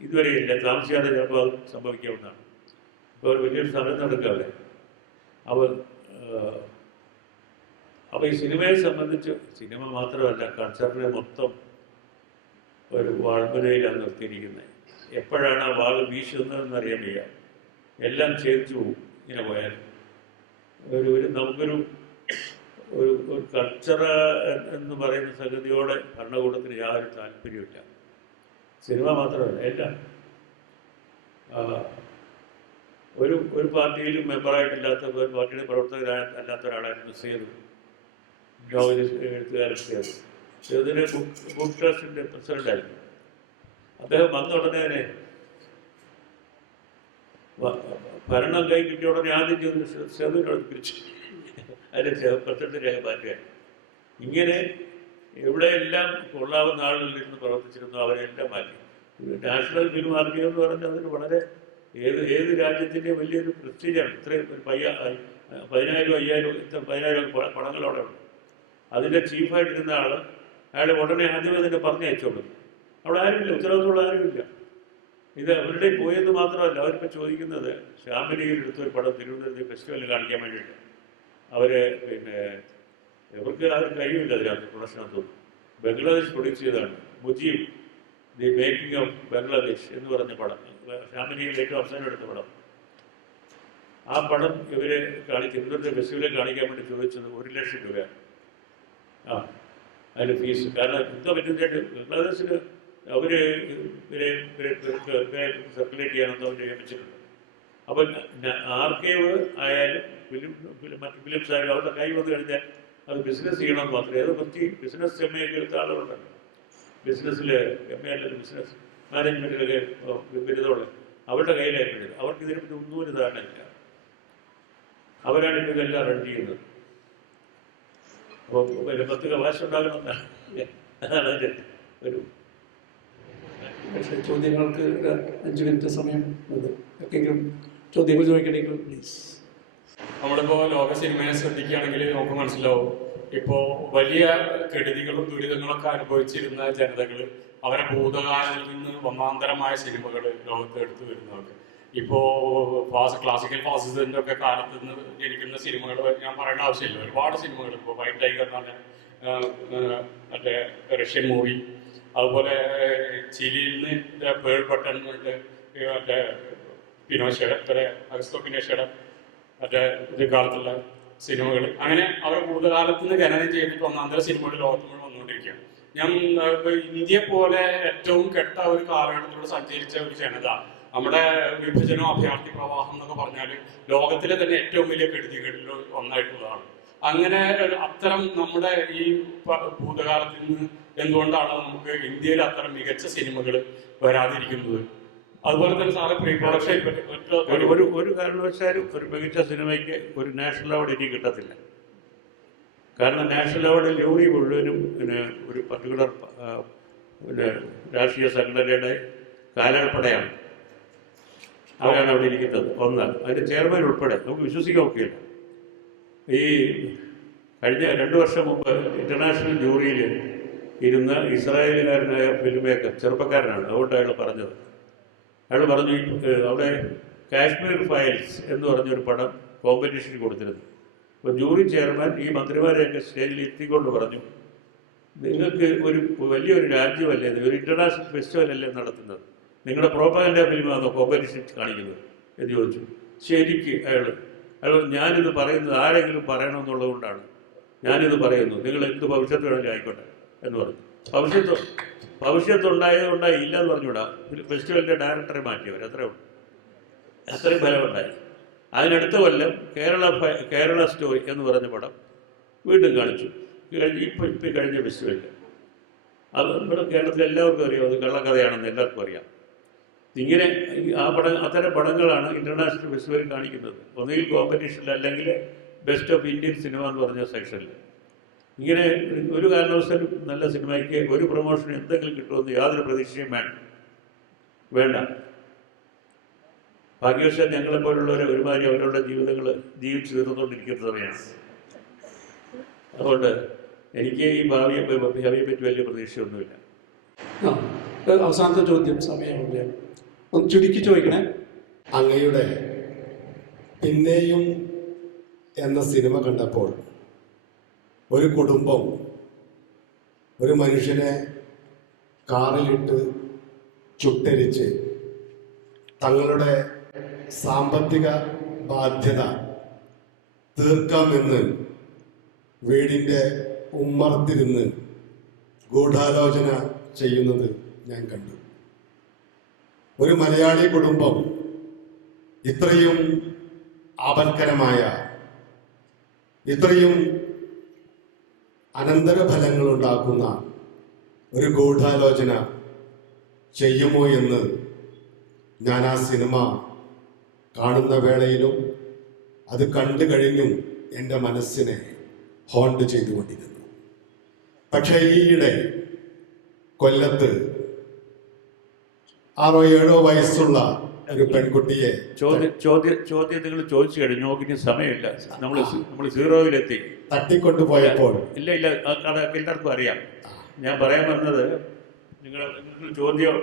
ഇതുവരെയില്ല. താമസിയാതെ ചിലപ്പോൾ അത് സംഭവിക്കാവുന്നതാണ്. ഇപ്പോൾ ഒരു വലിയൊരു സമരം നടക്കുകയല്ലേ. അപ്പോൾ ഈ സിനിമയെ സംബന്ധിച്ച്, സിനിമ മാത്രമല്ല കൾച്ചറിനെ മൊത്തം ഒരു വാൾമുനയിലാണ് നിർത്തിയിരിക്കുന്നത്. എപ്പോഴാണ് ആ വാൾ വീശുന്നതെന്ന് അറിയാൻ വയ്യ. എല്ലാം ഛേദിച്ചു പോകും ഇങ്ങനെ പോയാൽ. നമുക്കൊരു ഒരു കൾച്ചർ എന്ന് പറയുന്ന സംഗതിയോടെ ഭരണകൂടത്തിന് യാതൊരു താല്പര്യമില്ല. സിനിമ മാത്രമല്ല, എല്ലാം. ഒരു പാർട്ടിയിലും മെമ്പറായിട്ടില്ലാത്ത, ഒരു പാർട്ടിയുടെ പ്രവർത്തകരായിട്ടല്ലാത്ത ഒരാളായിരുന്നു സേതു, എഴുത്തുകാരൻ സേതുവിന് ബുക്ക് ട്രസ്റ്റിൻ്റെ പ്രസിഡൻ്റായിരുന്നു. അദ്ദേഹം വന്ന ഉടനെ തന്നെ ഭരണം കൈ കിട്ടിയ ഉടനെ ആദ്യം ചെയ്ത് സേതുവിനോട് പിരിച്ചു, അതിൻ്റെ പ്രസിഡന്റ് മാറ്റുകയാണ്. ഇങ്ങനെ എവിടെയെല്ലാം കൊള്ളാവുന്ന ആളുകളിലിരുന്ന് പ്രവർത്തിച്ചിരുന്നു അവരെല്ലാം മാറ്റി. നാഷണൽ ഫിലിം ആർക്കൈവ് എന്ന് പറഞ്ഞാൽ അതിന് വളരെ ഏത് രാജ്യത്തിൻ്റെ വലിയൊരു പ്രസ്റ്റീജാണ്. ഇത്രയും ഒരു 10,000 5,000 പടങ്ങളവിടെ ഉണ്ട്. അതിൻ്റെ ചീഫായിട്ടിരുന്ന അയാൾ ഉടനെ ആദ്യമേ തന്നെ പറഞ്ഞയച്ചോളൂ. അവിടെ ആരുമില്ല, ഉത്തരവാദിത്തമുള്ള ആരുമില്ല. ഇത് അവരുടെ പോയെന്ന് മാത്രമല്ല, അവരിപ്പോൾ ചോദിക്കുന്നത് ശ്യാമിനിയിൽ എടുത്തൊരു പടം തിരുവനന്തപുരത്ത് ഫെസ്റ്റിവലിൽ കാണിക്കാൻ വേണ്ടിയിട്ട്. പിന്നെ ഇവർക്ക് അത് കഴിയില്ല. അതിനകത്ത് പ്രൊഡക്ഷനകത്തൊന്നും ബംഗ്ലാദേശ് പ്രൊഡ്യൂസ് ചെയ്തതാണ്. Mujeeb the making of Bangladesh എന്ന് പറഞ്ഞ പടം, ശ്യാമിനിയിൽ ഏറ്റവും അവസാനം എടുത്ത പടം. ആ പടം ഇവര് തിരുവനന്തപുരത്തെ ഫെസ്റ്റിവലിൽ കാണിക്കാൻ വേണ്ടി ചോദിച്ചത് 1 ലക്ഷം രൂപയാണ്. അതിൻ്റെ ഫീസ്. കാരണം എന്താ പറ്റുന്നതായിട്ട് ബംഗ്ലാദേശിൽ അവർ സർക്കുലേറ്റ് ചെയ്യാനൊന്നും അവർ നിയമിച്ചിട്ടുണ്ട്. അപ്പം ആർക്കൈവ് ആയാലും മറ്റ് ഫിലിംസ് ആയാലും അവരുടെ കൈ വന്നു കഴിഞ്ഞാൽ അത് ബിസിനസ് ചെയ്യണമെന്ന് മാത്രമേ. അത് പറ്റി ബിസിനസ് എം എ എടുത്ത ആളുകളുണ്ടല്ലോ, ബിസിനസ്സിൽ എം എ അല്ലെങ്കിൽ ബിസിനസ് മാനേജ്മെൻറ്റിലൊക്കെ ബിരുദമുള്ള അവരുടെ കയ്യിലായിട്ടുണ്ട്. അവർക്ക് ഇതിനെപ്പറ്റി ഒന്നും ഒരു ധാരണയില്ല. അവരാണ് ഇപ്പോൾ ഇതെല്ലാം റൺ ചെയ്യുന്നത്. അപ്പോൾ 10 കാശ് ഉണ്ടാകണമെന്നാണ്, അതാണ് അതിൻ്റെ ഒരു. ചോദ്യങ്ങൾക്ക് 5 മിനിറ്റ് സമയം. ആർക്കെങ്കിലും ചോദ്യങ്ങൾ ചോദിക്കണമെങ്കിൽ പ്ലീസ്. നമ്മളിപ്പോൾ ലോക സിനിമയെ ശ്രദ്ധിക്കുകയാണെങ്കിൽ നമുക്ക് മനസ്സിലാവും, ഇപ്പോൾ വലിയ കെടുതികളും ദുരിതങ്ങളൊക്കെ അനുഭവിച്ചിരുന്ന ജനതകൾ അവരെ ഭൂതകാലത്തിൽ നിന്ന് ഒന്നാന്തരമായ സിനിമകൾ ലോകത്ത് എടുത്തു വരുന്നതൊക്കെ ഇപ്പോൾ ക്ലാസിക്കൽ ഫാസിസത്തിൻ്റെ ഒക്കെ കാലത്ത് നിന്ന് ജനിക്കുന്ന സിനിമകൾ ഞാൻ പറയേണ്ട ആവശ്യമില്ല. ഒരുപാട് സിനിമകൾ ഇപ്പോൾ വൈറ്റ് ടൈഗർ എന്ന് പറഞ്ഞ മറ്റേ റഷ്യൻ മൂവി, അതുപോലെ ചിലിയിൽ നിന്ന് പേൾ ബട്ടൺ മറ്റേ പിനോഷയുടെ അഗസ്തോ പിനോഷയുടെ മറ്റേ ഇത് കാലത്തുള്ള സിനിമകൾ, അങ്ങനെ അവർ ഭൂതകാലത്ത് നിന്ന് ഖനനം ചെയ്തിട്ട് ഒന്നാന്തര സിനിമകൾ ലോകത്ത് മുഴുവൻ വന്നുകൊണ്ടിരിക്കുകയാണ്. ഞാൻ ഇന്ത്യ പോലെ ഏറ്റവും കെട്ട ഒരു കാലഘട്ടത്തിലൂടെ സഞ്ചരിച്ച ഒരു ജനത, നമ്മുടെ വിഭജനം അഭയാർത്ഥി പ്രവാഹം എന്നൊക്കെ പറഞ്ഞാൽ ലോകത്തിലെ തന്നെ ഏറ്റവും വലിയ കെടുതികളിൽ ഒന്നായിട്ടുള്ളതാണ്. അങ്ങനെ അത്തരം നമ്മുടെ ഈ ഭൂതകാലത്തിൽ നിന്ന് എന്തുകൊണ്ടാണ് നമുക്ക് ഇന്ത്യയിൽ അത്തരം മികച്ച സിനിമകൾ വരാതിരിക്കുന്നത്? അതുപോലെ തന്നെ സാറ് പ്രീ പ്രൊഡക്ഷൻ ഒരു കാരണവശാലും ഒരു മികച്ച സിനിമയ്ക്ക് ഒരു നാഷണൽ അവാർഡ് ഇനി കിട്ടത്തില്ല. കാരണം നാഷണൽ അവാർഡ് ജൂറി മുഴുവനും പിന്നെ ഒരു പർട്ടിക്കുലർ പിന്നെ രാഷ്ട്രീയ സംഘടനയുടെ കാലാൾപ്പടയാണ്. അവരാണ് അവിടെ ഇരിക്കുന്നത്. ഒന്ന്, അതിൻ്റെ ചെയർമാൻ ഉൾപ്പെടെ നമുക്ക് വിശ്വസിക്കാൻ ഒക്കെയില്ല. ഈ കഴിഞ്ഞ 2 വർഷം മുമ്പ് ഇൻ്റർനാഷണൽ ജൂറിയിൽ ഇരുന്ന ഇസ്രായേലുകാരനായ ഫിലിം മേക്കർ, ചെറുപ്പക്കാരനാണ്, അതുകൊണ്ട് അയാൾ പറഞ്ഞത്. അയാൾ പറഞ്ഞു അവിടെ കാശ്മീർ ഫയൽസ് എന്ന് പറഞ്ഞൊരു പടം കോമ്പറ്റീഷന് കൊടുത്തിരുന്നു. അപ്പോൾ ജൂറി ചെയർമാൻ ഈ മന്ത്രിമാരെയൊക്കെ സ്റ്റേജിൽ എത്തിക്കൊണ്ട് പറഞ്ഞു, നിങ്ങൾക്ക് ഒരു വലിയൊരു രാജ്യമല്ലേ, ഒരു ഇൻ്റർനാഷണൽ ഫെസ്റ്റിവലല്ലേ നടത്തുന്നത്, നിങ്ങളുടെ പ്രോപ്പഗൻഡ ഫിലിമാണോ കോമ്പറ്റീഷൻ കാണിക്കുന്നത് എന്ന് ചോദിച്ചു. ശരിക്ക് അയാൾ ഞാനിത് പറയുന്നത് ആരെങ്കിലും പറയണമെന്നുള്ളതുകൊണ്ടാണ് ഞാനിത് പറയുന്നു, നിങ്ങൾ എന്ത് ഭവിഷ്യത്ത് വേണമെങ്കിലും ആയിക്കോട്ടെ എന്ന് പറഞ്ഞു. ഭവിഷ്യത്തുണ്ടായതുകൊണ്ടായി ഇല്ല എന്ന് പറഞ്ഞുകൂടാ. ഫെസ്റ്റിവലിൻ്റെ ഡയറക്ടറെ മാറ്റിയവർ അത്രയും ഫലമുണ്ടായി. അതിനടുത്ത കൊല്ലം കേരള സ്റ്റോറി എന്ന് പറഞ്ഞ പടം വീണ്ടും കാണിച്ചു. ഇപ്പം കഴിഞ്ഞ ഫെസ്റ്റിവലിൽ അത് നമ്മുടെ കേരളത്തിൽ എല്ലാവർക്കും അറിയാം, അത് കള്ളക്കഥയാണെന്ന് എല്ലാവർക്കും അറിയാം. ഇങ്ങനെ അത്തരം പടങ്ങളാണ് ഇൻ്റർനാഷണൽ ഫെസ്റ്റിവലിൽ കാണിക്കുന്നത്. ഒന്നുകിൽ കോമ്പറ്റീഷനിൽ, അല്ലെങ്കിൽ ബെസ്റ്റ് ഓഫ് ഇന്ത്യൻ സിനിമ എന്ന് പറഞ്ഞ സെക്ഷനിൽ. ഇങ്ങനെ ഒരു കാരണവശാലും നല്ല സിനിമയ്ക്ക് ഒരു പ്രൊമോഷൻ എന്തെങ്കിലും കിട്ടുമെന്ന് യാതൊരു പ്രതീക്ഷയും വേണ്ട. ഭാഗ്യവശാൽ ഞങ്ങളെപ്പോലുള്ളവരെ ഒരുമാതിരി അവരുടെ ജീവിതങ്ങൾ ജീവിച്ചു തീർന്നുകൊണ്ടിരിക്കുന്ന സമയമാണ്. അതുകൊണ്ട് എനിക്ക് ഈ ഭാവിയെ പറ്റി വലിയ പ്രതീക്ഷയൊന്നുമില്ല. അവസാനത്തെ ചോദ്യം, സമയമില്ല, ഒന്ന് ചുരുക്കി ചോദിക്കണേ. അങ്ങയുടെ പിന്നെയും എന്ന സിനിമ കണ്ടപ്പോൾ ഒരു കുടുംബം ഒരു മനുഷ്യനെ കാറിലിട്ട് ചുട്ടരിച്ച് തങ്ങളുടെ സാമ്പത്തിക ബാധ്യത തീർക്കാമെന്ന് വീടിൻ്റെ ഉമ്മറത്തിരുന്ന് ഗൂഢാലോചന ചെയ്യുന്നത് ഞാൻ കണ്ടു. ഒരു മലയാളി കുടുംബം ഇത്രയും ആപൽക്കരമായ, ഇത്രയും അനന്തരഫലങ്ങൾ ഉണ്ടാക്കുന്ന ഒരു ഗൂഢാലോചന ചെയ്യുമോ എന്ന് ഞാൻ ആ സിനിമ കാണുന്ന വേളയിലും അത് കണ്ടു കഴിഞ്ഞും എൻ്റെ മനസ്സിനെ ഹോണ്ട് ചെയ്തുകൊണ്ടിരുന്നു. പക്ഷേ ഈയിടെ കൊല്ലത്ത് 6-7 വയസ്സുള്ള ഒരു പെൺകുട്ടിയെ ചോദ്യം നിങ്ങൾ ചോദിച്ചു കഴിഞ്ഞു. നോക്കിന് സമയമില്ല, നമ്മൾ സീറോയിലെത്തി. തട്ടിക്കൊണ്ടുപോയപ്പോൾ ഇല്ല അതൊക്കെ എല്ലാവർക്കും അറിയാം. ഞാൻ പറയാൻ വന്നത് നിങ്ങൾ ചോദ്യം,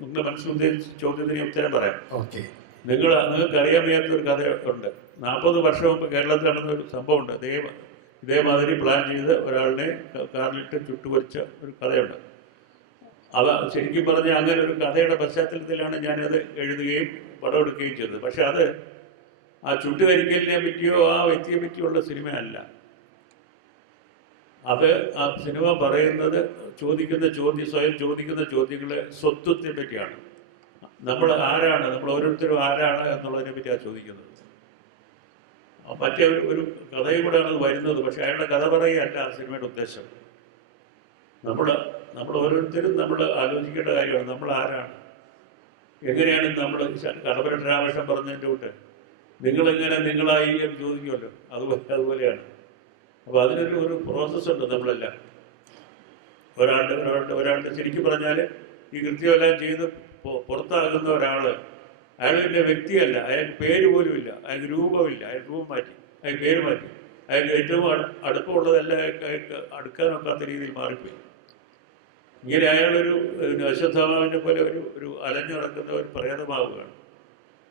നിങ്ങളുടെ മനസ്സിലുദ്ദേശിച്ച ചോദ്യത്തിന് ഉത്തരം പറയാം. ഓക്കെ. നിങ്ങൾക്ക് അറിയാൻ വയ്യാത്തൊരു കഥ ഉണ്ട്. 40 വർഷം മുമ്പ് കേരളത്തിൽ നടന്ന ഒരു സംഭവമുണ്ട്. ഇതേമാതിരി പ്ലാൻ ചെയ്ത് ഒരാളിനെ കാറിലിട്ട് ചുട്ടുപൊരിച്ച ഒരു കഥയുണ്ട്. അത് ശരിക്കും പറഞ്ഞാൽ അങ്ങനെ ഒരു കഥയുടെ പശ്ചാത്തലത്തിലാണ് ഞാനത് എഴുതുകയും പടമെടുക്കുകയും ചെയ്തത്. പക്ഷെ അത് ആ ചുട്ടുകരിക്കലിനെ പറ്റിയോ ആ വ്യക്തിയെ പറ്റിയുള്ള സിനിമയല്ല. അത് ആ സിനിമ പറയുന്നത് സ്വയം ചോദിക്കുന്ന ചോദ്യങ്ങളെ സ്വത്വത്തെ പറ്റിയാണ്. നമ്മൾ ആരാണ്, നമ്മൾ ഓരോരുത്തരും ആരാണ് എന്നുള്ളതിനെ പറ്റിയാണ് ചോദിക്കുന്നത്. മറ്റേ ഒരു കഥയും കൂടെയാണ് അത് വരുന്നത്. പക്ഷെ അയാളുടെ കഥ പറയുകയല്ല ആ സിനിമയുടെ ഉദ്ദേശം. നമ്മൾ ഓരോരുത്തരും നമ്മൾ ആലോചിക്കേണ്ട കാര്യമാണ്, നമ്മൾ ആരാണ്, എങ്ങനെയാണ് നമ്മൾ. കടവരൻ രാമകൃഷ്ണൻ പറഞ്ഞതിൻ്റെ കൂട്ട് നിങ്ങളായി എന്ന് ചോദിക്കുമല്ലോ, അതുപോലെയാണ്. അപ്പോൾ അതിനൊരു പ്രോസസ്സുണ്ട്. നമ്മളെല്ലാം ഒരാളുടെ ശരിക്കും പറഞ്ഞാൽ ഈ കൃത്യമെല്ലാം ചെയ്ത് പുറത്താകുന്ന ഒരാൾ, അയാൾ പിന്നെ വ്യക്തിയല്ല, അയാൾക്ക് പേര് പോലും ഇല്ല, അയാൾക്ക് രൂപമില്ല, അയാൾ രൂപം മാറ്റി, അയാൾക്ക് പേര് മാറ്റി, അയാൾക്ക് ഏറ്റവും അടുപ്പമുള്ളതെല്ലാം അയാൾക്ക് അടുക്കാനൊക്കാത്ത രീതിയിൽ മാറിപ്പോയി. ഇങ്ങനെ അയാളൊരു അശ്വത്ഥാമാവിനെ പോലെ ഒരു അലഞ്ഞു നടക്കുന്ന ഒരു പ്രേതമാവുകയാണ്.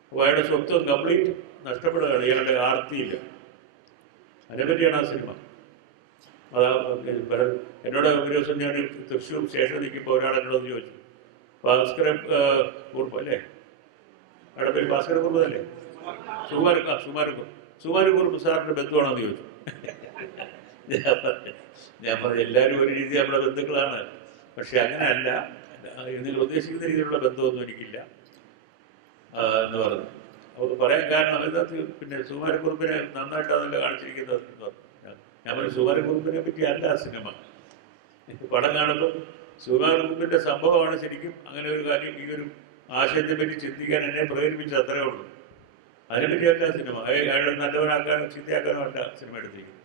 അപ്പോൾ അയാളുടെ സ്വത്വം കംപ്ലീറ്റ് നഷ്ടപ്പെടുകയാണ് ഇയാളുടെ ആർത്തിയില്ല. അതിനെപ്പറ്റിയാണ് ആ സിനിമ. എന്നോട് ഒരു ദിവസം ഞാൻ തൃശ്ശൂർ സ്റ്റേഷനിൽ നിൽക്കുമ്പോൾ ഒരാളെന്നോട് ചോദിച്ചു, ഭാസ്കരൻ കുറുപ്പ് അല്ലേ, അവിടെ പേര് ഭാസ്കരൻ കുറുപ്പ് അല്ലേ, സുമാരക്കുറുപ്പ് സാറിൻ്റെ ബന്ധുവാണെന്ന് ചോദിച്ചു. ഞാൻ പറഞ്ഞു എല്ലാവരും ഒരു രീതി നമ്മുടെ ബന്ധുക്കളാണ്, പക്ഷെ അങ്ങനെയല്ല, നിങ്ങൾ ഉദ്ദേശിക്കുന്ന രീതിയിലുള്ള ബന്ധമൊന്നും എനിക്കില്ല എന്ന് പറഞ്ഞു. അവർക്ക് പറയാൻ കാരണം അതിനകത്ത് പിന്നെ സുമാരക്കുറുപ്പിനെ നന്നായിട്ടാണല്ലോ കാണിച്ചിരിക്കുന്നത് എന്ന് പറഞ്ഞു. ഞാൻ പറഞ്ഞു സുമാരക്കുറുപ്പിനെ പറ്റി അല്ല സിനിമ. പടം കാണുമ്പോൾ സുമാരക്കുറുപ്പിൻ്റെ സംഭവമാണ് ശരിക്കും അങ്ങനെ ഒരു കാര്യം, ഈ ഒരു ആശയത്തെ പറ്റി ചിന്തിക്കാൻ എന്നെ പ്രേരിപ്പിച്ചത് അത്രേ ഉള്ളൂ. അതിനെപ്പറ്റിയല്ല സിനിമ. അയാളെ നല്ലവനാക്കാനോ ചീത്തയാക്കാനോ അല്ല സിനിമ എടുത്തിരിക്കുന്നത്.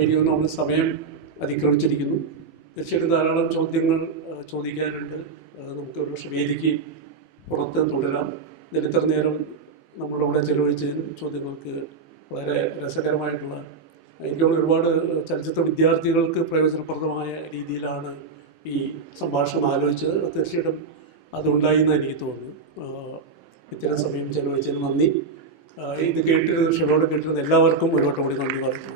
എനിക്ക് തോന്നുന്നു നമ്മൾ സമയം അതിക്രമിച്ചിരിക്കുന്നു. തീർച്ചയായിട്ടും ധാരാളം ചോദ്യങ്ങൾ ചോദിക്കാനുണ്ട്. നമുക്ക് ഒരു പക്ഷേ വേദിക്ക് പുറത്ത് തുടരാം. ഇതിൽ ഇത്ര നേരം നമ്മളുടെ കൂടെ ചെലവഴിച്ചതിനും ചോദ്യങ്ങൾക്ക് വളരെ രസകരമായിട്ടുള്ള, എനിക്ക് ഒരുപാട് ചലച്ചിത്ര വിദ്യാർത്ഥികൾക്ക് പ്രയോജനപ്രദമായ രീതിയിലാണ് ഈ സംഭാഷണം ആലോചിച്ചത്. തീർച്ചയായിട്ടും അതുണ്ടായി എന്ന് എനിക്ക് തോന്നുന്നു. ഇത്തരം സമയം ചെലവഴിച്ചതിന് നന്ദി. ഇത് ക്ഷമയോടെ കേട്ടിരുന്ന എല്ലാവർക്കും ഒരുപാട് കൂടി നന്ദി പറഞ്ഞു.